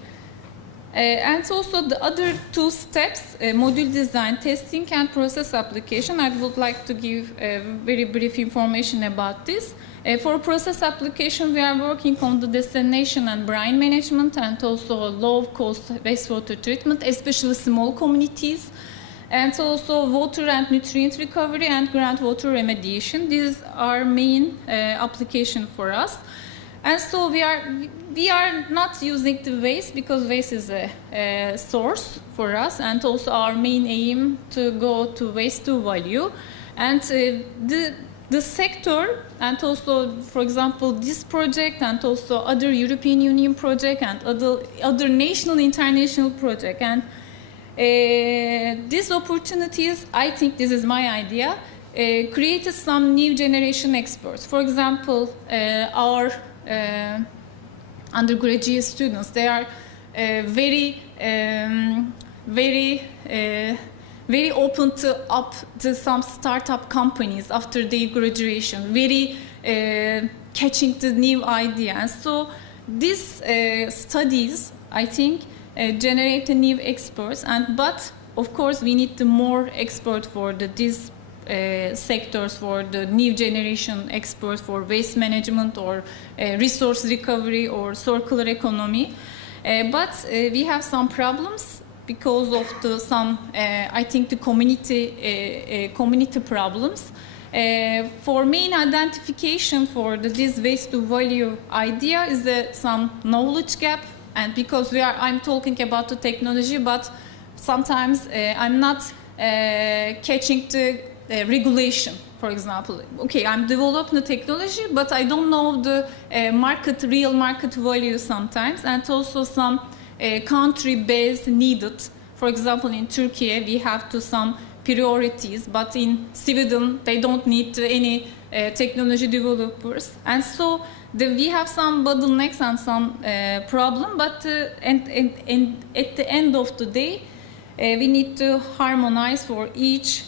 And also the other two steps, module design, testing, and process application. I would like to give very brief information about this. For process application, we are working on the desalination and brine management and also low-cost wastewater treatment, especially small communities, and also water and nutrient recovery and groundwater remediation. These are main application for us. And so we are not using the waste because waste is a source for us, and also our main aim to go to waste to value. And the sector, and also, for example, this project, and also other European Union project, and other national, international project, and these opportunities, I think this is my idea, created some new generation experts. For example, our undergraduate students, they are very open to some startup companies after their graduation, very catching the new ideas. So these studies, I think, generate new experts, but of course we need the more expert for these sectors, for the new generation experts for waste management or resource recovery or circular economy. But we have some problems because of some, I think, the community problems. For main identification for this waste to value idea is some knowledge gap, and because I'm talking about the technology, but sometimes I'm not catching the regulation. For example, okay, I'm developing the technology, but I don't know the real market value sometimes, and also some country-based needed. For example, in Turkey, we have some priorities, but in Sweden, they don't need any technology developers. And so we have some bottlenecks and some problem, but and at the end of the day, we need to harmonize for each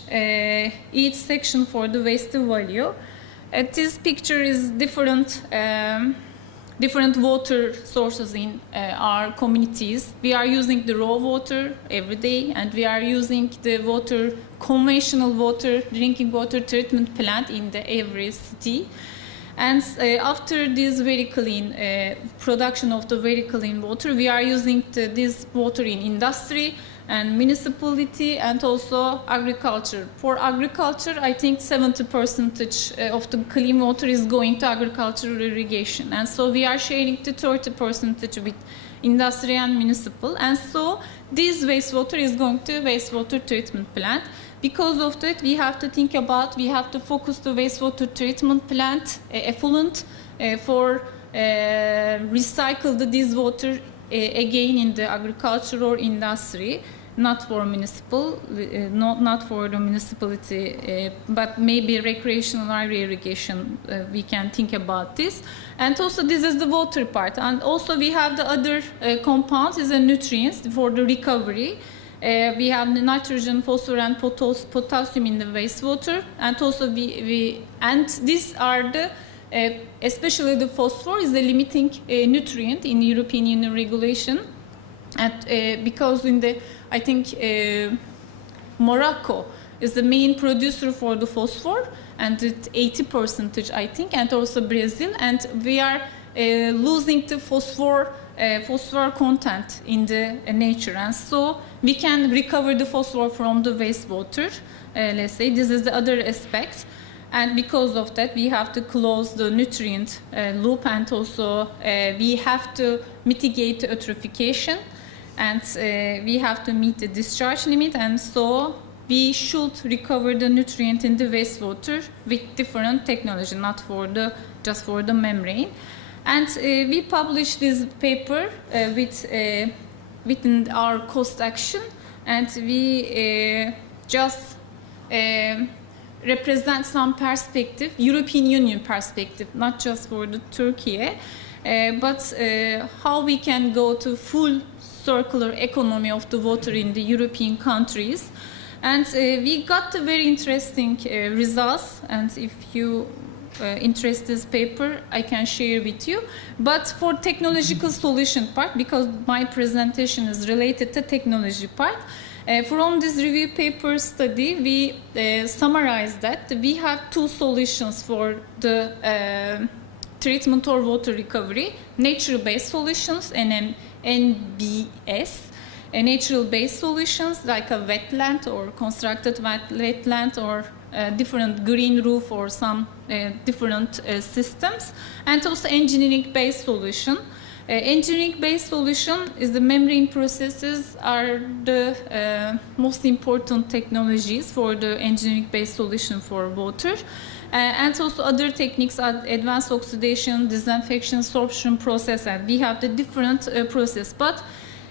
section for the waste to value. This picture is different water sources in our communities. We are using the raw water every day, and we are using the conventional water, drinking water treatment plant in every city. And after this very clean production of the very clean water, we are using this water in industry and municipality and also agriculture. For agriculture, I think 70% of the clean water is going to agricultural irrigation. And so we are sharing the 30% with industry and municipal. And so this wastewater is going to wastewater treatment plant. Because of that, we have to think about, we have to focus the wastewater treatment plant effluent for recycle this water again in the agriculture or industry, not for municipal, not for the municipality, but maybe recreational or irrigation. We can think about this. And also this is the water part. And also we have the other compounds is the nutrients for the recovery. We have the nitrogen, phosphorus, and potassium in the wastewater, and also and these are the especially the phosphorus is the limiting nutrient in European Union regulation, and because I think Morocco is the main producer for the phosphorus, and it's 80% I think, and also Brazil, and we are losing the phosphor content in the nature, and so we can recover the phosphor from the wastewater. Let's say this is the other aspect, and because of that we have to close the nutrient loop, and also we have to mitigate the eutrophication, and we have to meet the discharge limit, and so we should recover the nutrient in the wastewater with different technology, not just for the membrane. And we published this paper within our cost action, and we just represent some perspective, European Union perspective, not just for the Turkey, but how we can go to full circular economy of the water in the European countries. And we got the very interesting results, and if you interest this paper, I can share with you. But for technological solution part, because my presentation is related to technology part, from this review paper study, we summarize that we have two solutions for the treatment or water recovery: nature-based solutions and NBS, natural-based solutions like a wetland or constructed wetland or different green roof or some different systems, and also engineering-based solution. Engineering-based solution is the membrane processes are the most important technologies for the engineering-based solution for water. And also other techniques are advanced oxidation, disinfection, sorption process, and we have the different process. But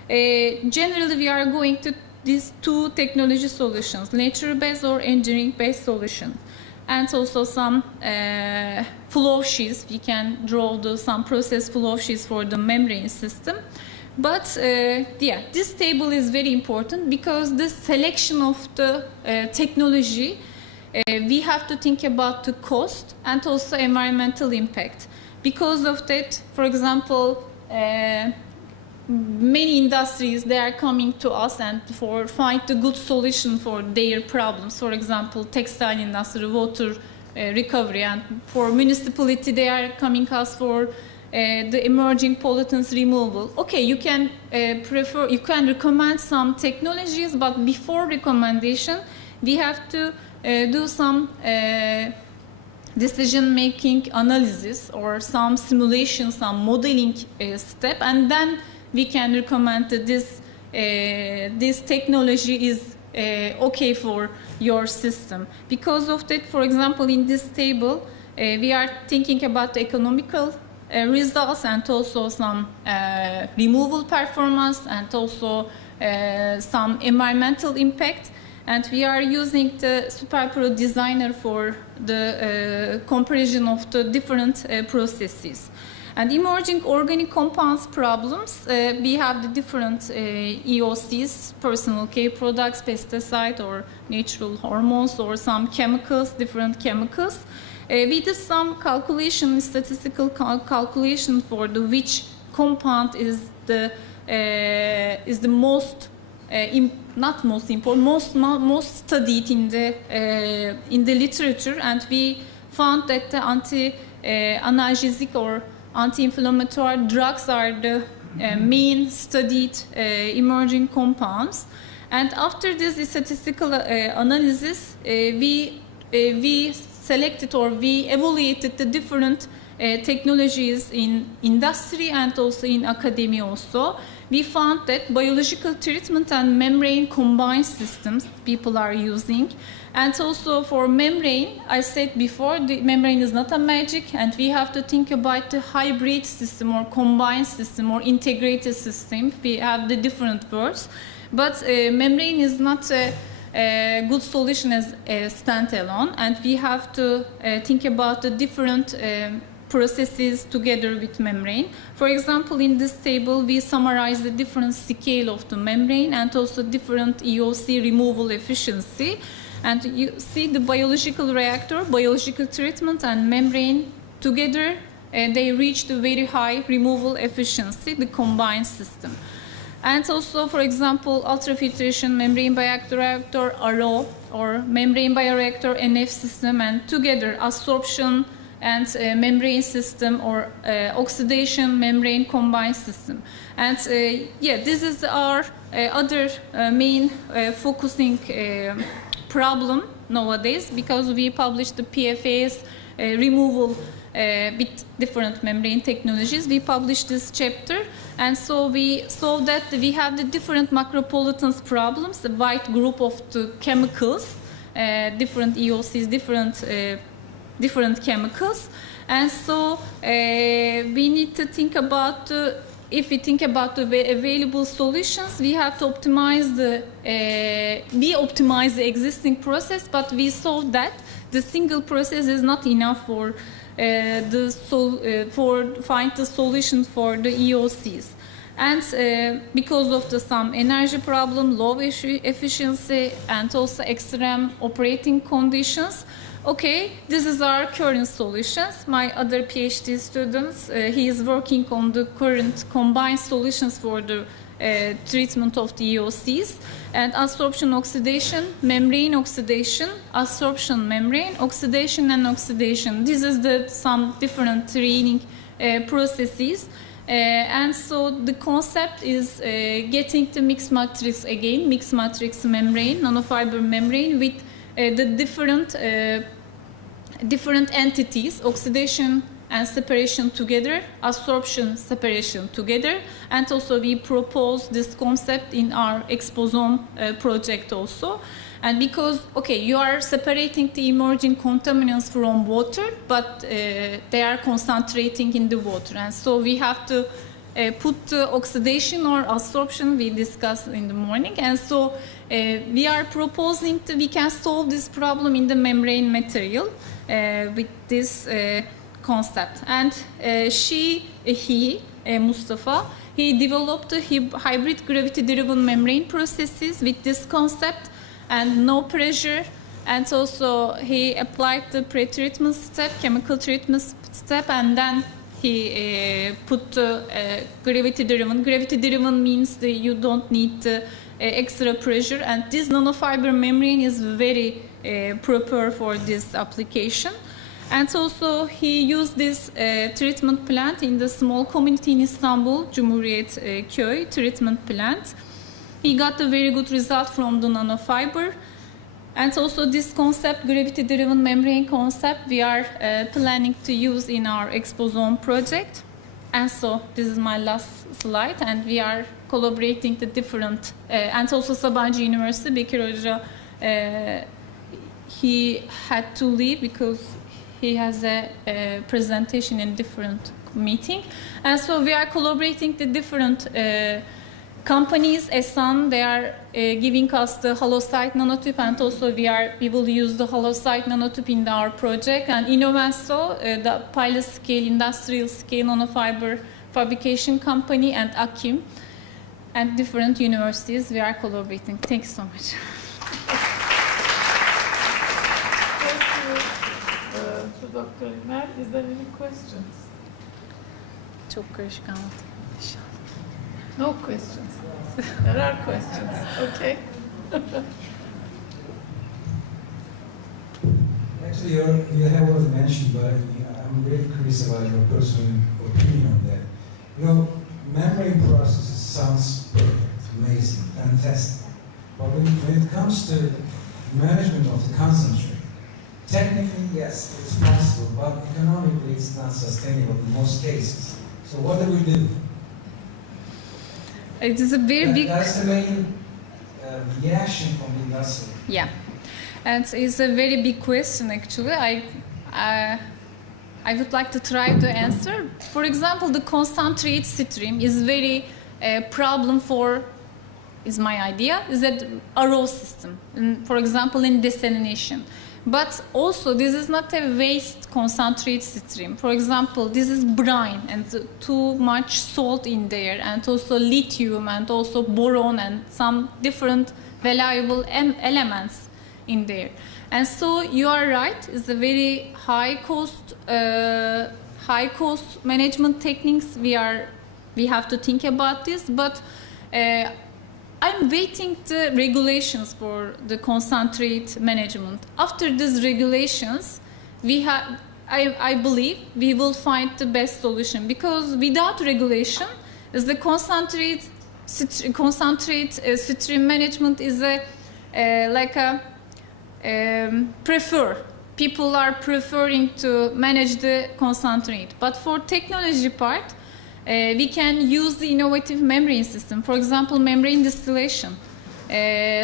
generally we are going to these two technology solutions, nature-based or engineering-based solution. And also some flow sheets. We can draw some process flow sheets for the membrane system. But yeah, this table is very important because the selection of the technology, we have to think about the cost and also environmental impact. Because of that, for example, many industries, they are coming to us and find a good solution for their problems. For example, textile industry, water recovery, and for municipality, they are coming us for the emerging pollutants removal. Okay, you can you can recommend some technologies, but before recommendation, we have to do some decision-making analysis or some simulation, some modeling step, and then we can recommend that this technology is okay for your system. Because of that, for example, in this table, we are thinking about the economical results and also some removal performance and also some environmental impact. And we are using the SuperPro Designer for the comparison of the different processes. And emerging organic compounds problems, we have the different EOCs, personal care products, pesticide or natural hormones or some chemicals, different chemicals. We did some calculation, statistical calculation for which compound is the most, not most important, most studied in the literature, and we found that the anti-analgesic or anti-inflammatory drugs are the main studied emerging compounds. And after this statistical analysis, we selected or we evaluated the different technologies in industry and also in academia also. We found that biological treatment and membrane combined systems people are using. And also for membrane, I said before, the membrane is not a magic, and we have to think about the hybrid system or combined system or integrated system. We have the different words. But membrane is not a good solution as a standalone, and we have to think about the different processes together with membrane. For example, in this table, we summarize the different scale of the membrane and also different EOC removal efficiency. And you see the biological reactor, biological treatment, and membrane together, they reach the very high removal efficiency, the combined system. And also, for example, ultrafiltration, membrane bioreactor, RO, or membrane bioreactor, NF system, and together absorption and membrane system or oxidation membrane combined system. And yeah, this is our other main focusing problem nowadays, because we published the PFAS removal with different membrane technologies. We published this chapter, and so we saw that we have the different macropollutants problems, the wide group of the chemicals, different EOCs, different chemicals. And so we need to think about if we think about the available solutions, we have to optimize we optimize the existing process, but we saw that the single process is not enough for find the solution for the EOCs. And because of some energy problem, low efficiency, and also extreme operating conditions, okay, this is our current solutions. My other PhD students, he is working on the current combined solutions for the treatment of the EOCs, and absorption oxidation, membrane oxidation, absorption membrane, oxidation and oxidation. This is some different training processes. And so the concept is getting the mixed matrix again, mixed matrix membrane, nanofiber membrane with the different entities, oxidation and separation together, absorption, separation together, and also we propose this concept in our Exposome project also. And because, okay, you are separating the emerging contaminants from water, but they are concentrating in the water. And so we have to put the oxidation or absorption we discussed in the morning. And so we are proposing we can solve this problem in the membrane material with this concept. And he, Mustafa, he developed a hybrid gravity-driven membrane processes with this concept and no pressure. And also he applied the pre-treatment step, chemical treatment step, and then he put the gravity-driven. Gravity-driven means that you don't need extra pressure, and this nanofiber membrane is very proper for this application. And also he used this treatment plant in the small community in Istanbul, Cumhuriyet Köy treatment plant. He got a very good result from the nanofiber. And also this concept, gravity-driven membrane concept, we are planning to use in our Exposome project. And so this is my last slide, and we are collaborating the different, and also Sabancı University, Bekir Hoca, he had to leave because he has a presentation in different meeting. And so we are collaborating the different companies. Esan, they are giving us the holocyte nanotube, and also we will use the holocyte nanotube in our project. And Innovaso, the pilot scale, industrial scale nanofiber fabrication company, and Akim, and different universities, we are collaborating. Thank you so much. To Dr. Ömer, is there any questions? Çok karışık anlattım. No questions. There are questions. Okay. Actually, you have already mentioned, but I'm very curious about your personal opinion on that. You know, membrane processes sounds perfect, amazing, fantastic. But when it comes to management of the concentrate, technically, yes, it's possible, but economically, it's not sustainable in most cases. So what do we do? It is a very big... That's the main reaction from the industry. Yeah, and it's a very big question, actually. I would like to try to answer. For example, the concentrate stream is very problem for, is my idea, is that RO system, for example, in desalination. But also, this is not a waste concentrate stream. For example, this is brine and too much salt in there, and also lithium, and also boron, and some different valuable elements in there. And so you are right, it's a very high cost management techniques. We have to think about this, but I'm waiting the regulations for the concentrate management. After these regulations, I believe we will find the best solution, because without regulation, is the concentrate stream management is people are preferring to manage the concentrate. But for technology part, we can use the innovative membrane system. For example, membrane distillation.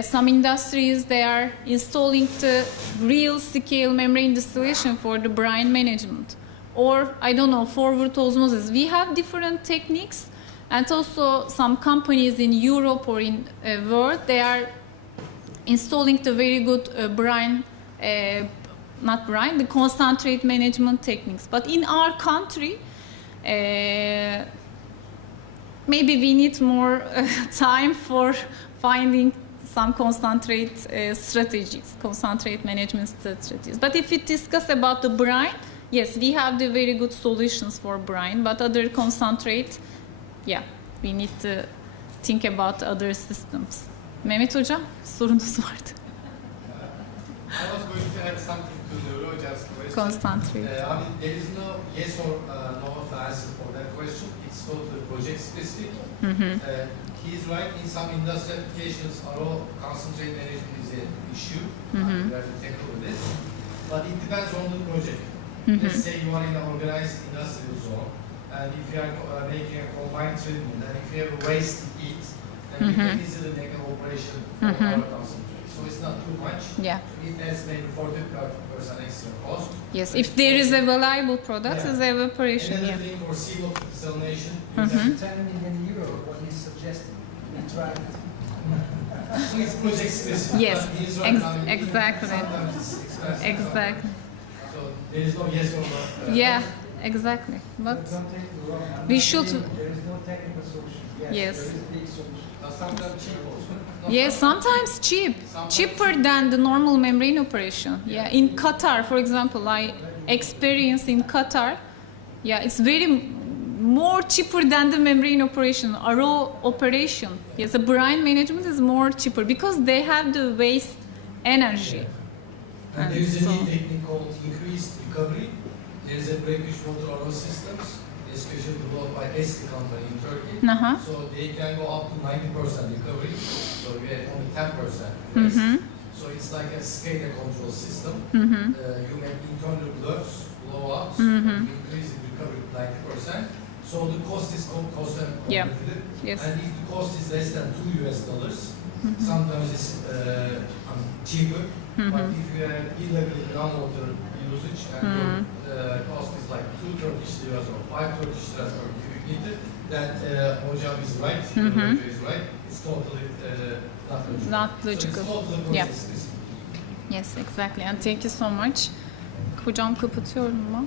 Some industries, they are installing the real scale membrane distillation for the brine management. Or, I don't know, forward osmosis. We have different techniques, and also some companies in Europe or in world, they are installing the very good the concentrate management techniques. But in our country, maybe we need more time for finding some concentrate strategies, concentrate management strategies. But if we discuss about the brine, yes, we have the very good solutions for brine, but other concentrate, yeah, we need to think about other systems. Mehmet Hocam, sorunuz vardı. I was going to add something to the Roger's question. Concentrate. I mean, there is no yes or no answer for that question. It's totally project specific. He's right, in some industrial applications, RO concentrate management is an issue. We have to tackle with it. But it depends on the project. Let's say you are in an organized industrial zone, and if you are making a combined treatment, and if you have a waste heat, then you can easily make an operation for our concentrate. So it's not too much. Yeah. It has maybe 40% extra cost. Yes, if there is a valuable product, is evaporation. Another Yeah. thing for seawater desalination, €10 million, what he's suggesting. We tried it. it's project specific. Yes, but he's right, I mean, exactly. Sometimes it's expensive. Exactly. So there is no yes or no. Yeah, exactly. But we should. There is no technical solution. Yes. There is a big solution. Sometimes cheap also. Yes, sometimes cheaper than the normal membrane operation. Yeah, in Qatar, for example, I experienced in Qatar. Yeah, it's very more cheaper than the membrane operation, RO operation. Yes, the brine management is more cheaper because they have the waste energy. And there is a new technique called increased recovery. There is a breakage water RO systems, especially developed by Esti company in Turkey. So they can go up to 90% recovery. So we have only 10% waste. So it's like a SCADA control system. You make internal blurs, blowouts, increase the recovery to 90%. So the cost is cost and competitive. Yes. And if the cost is less than $2, sometimes it's cheaper. But if you have irregular groundwater usage and your cost is like 2 Turkish liras or 5 Turkish liras per cubic meter, then Hocam is right, Roger is right. It's totally not logical. Not logical. So it's totally specific. Yes, exactly. And thank you so much. Hocam kapatıyorum mu?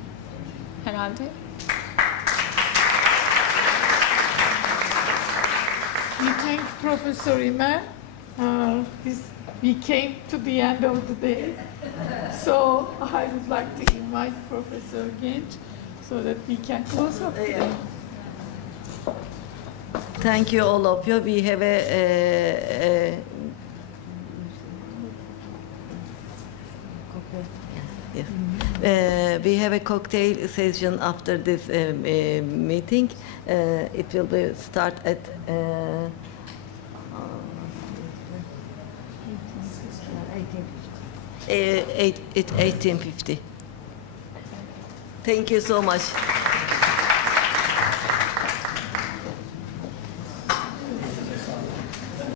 Herhalde. We thank Professor Imer. We came to the end of the day. So I would like to invite Professor Genç so that we can close up. Thank you, all of you. We have we have a cocktail session after this meeting. It will be start at 18:50. Thank you so much.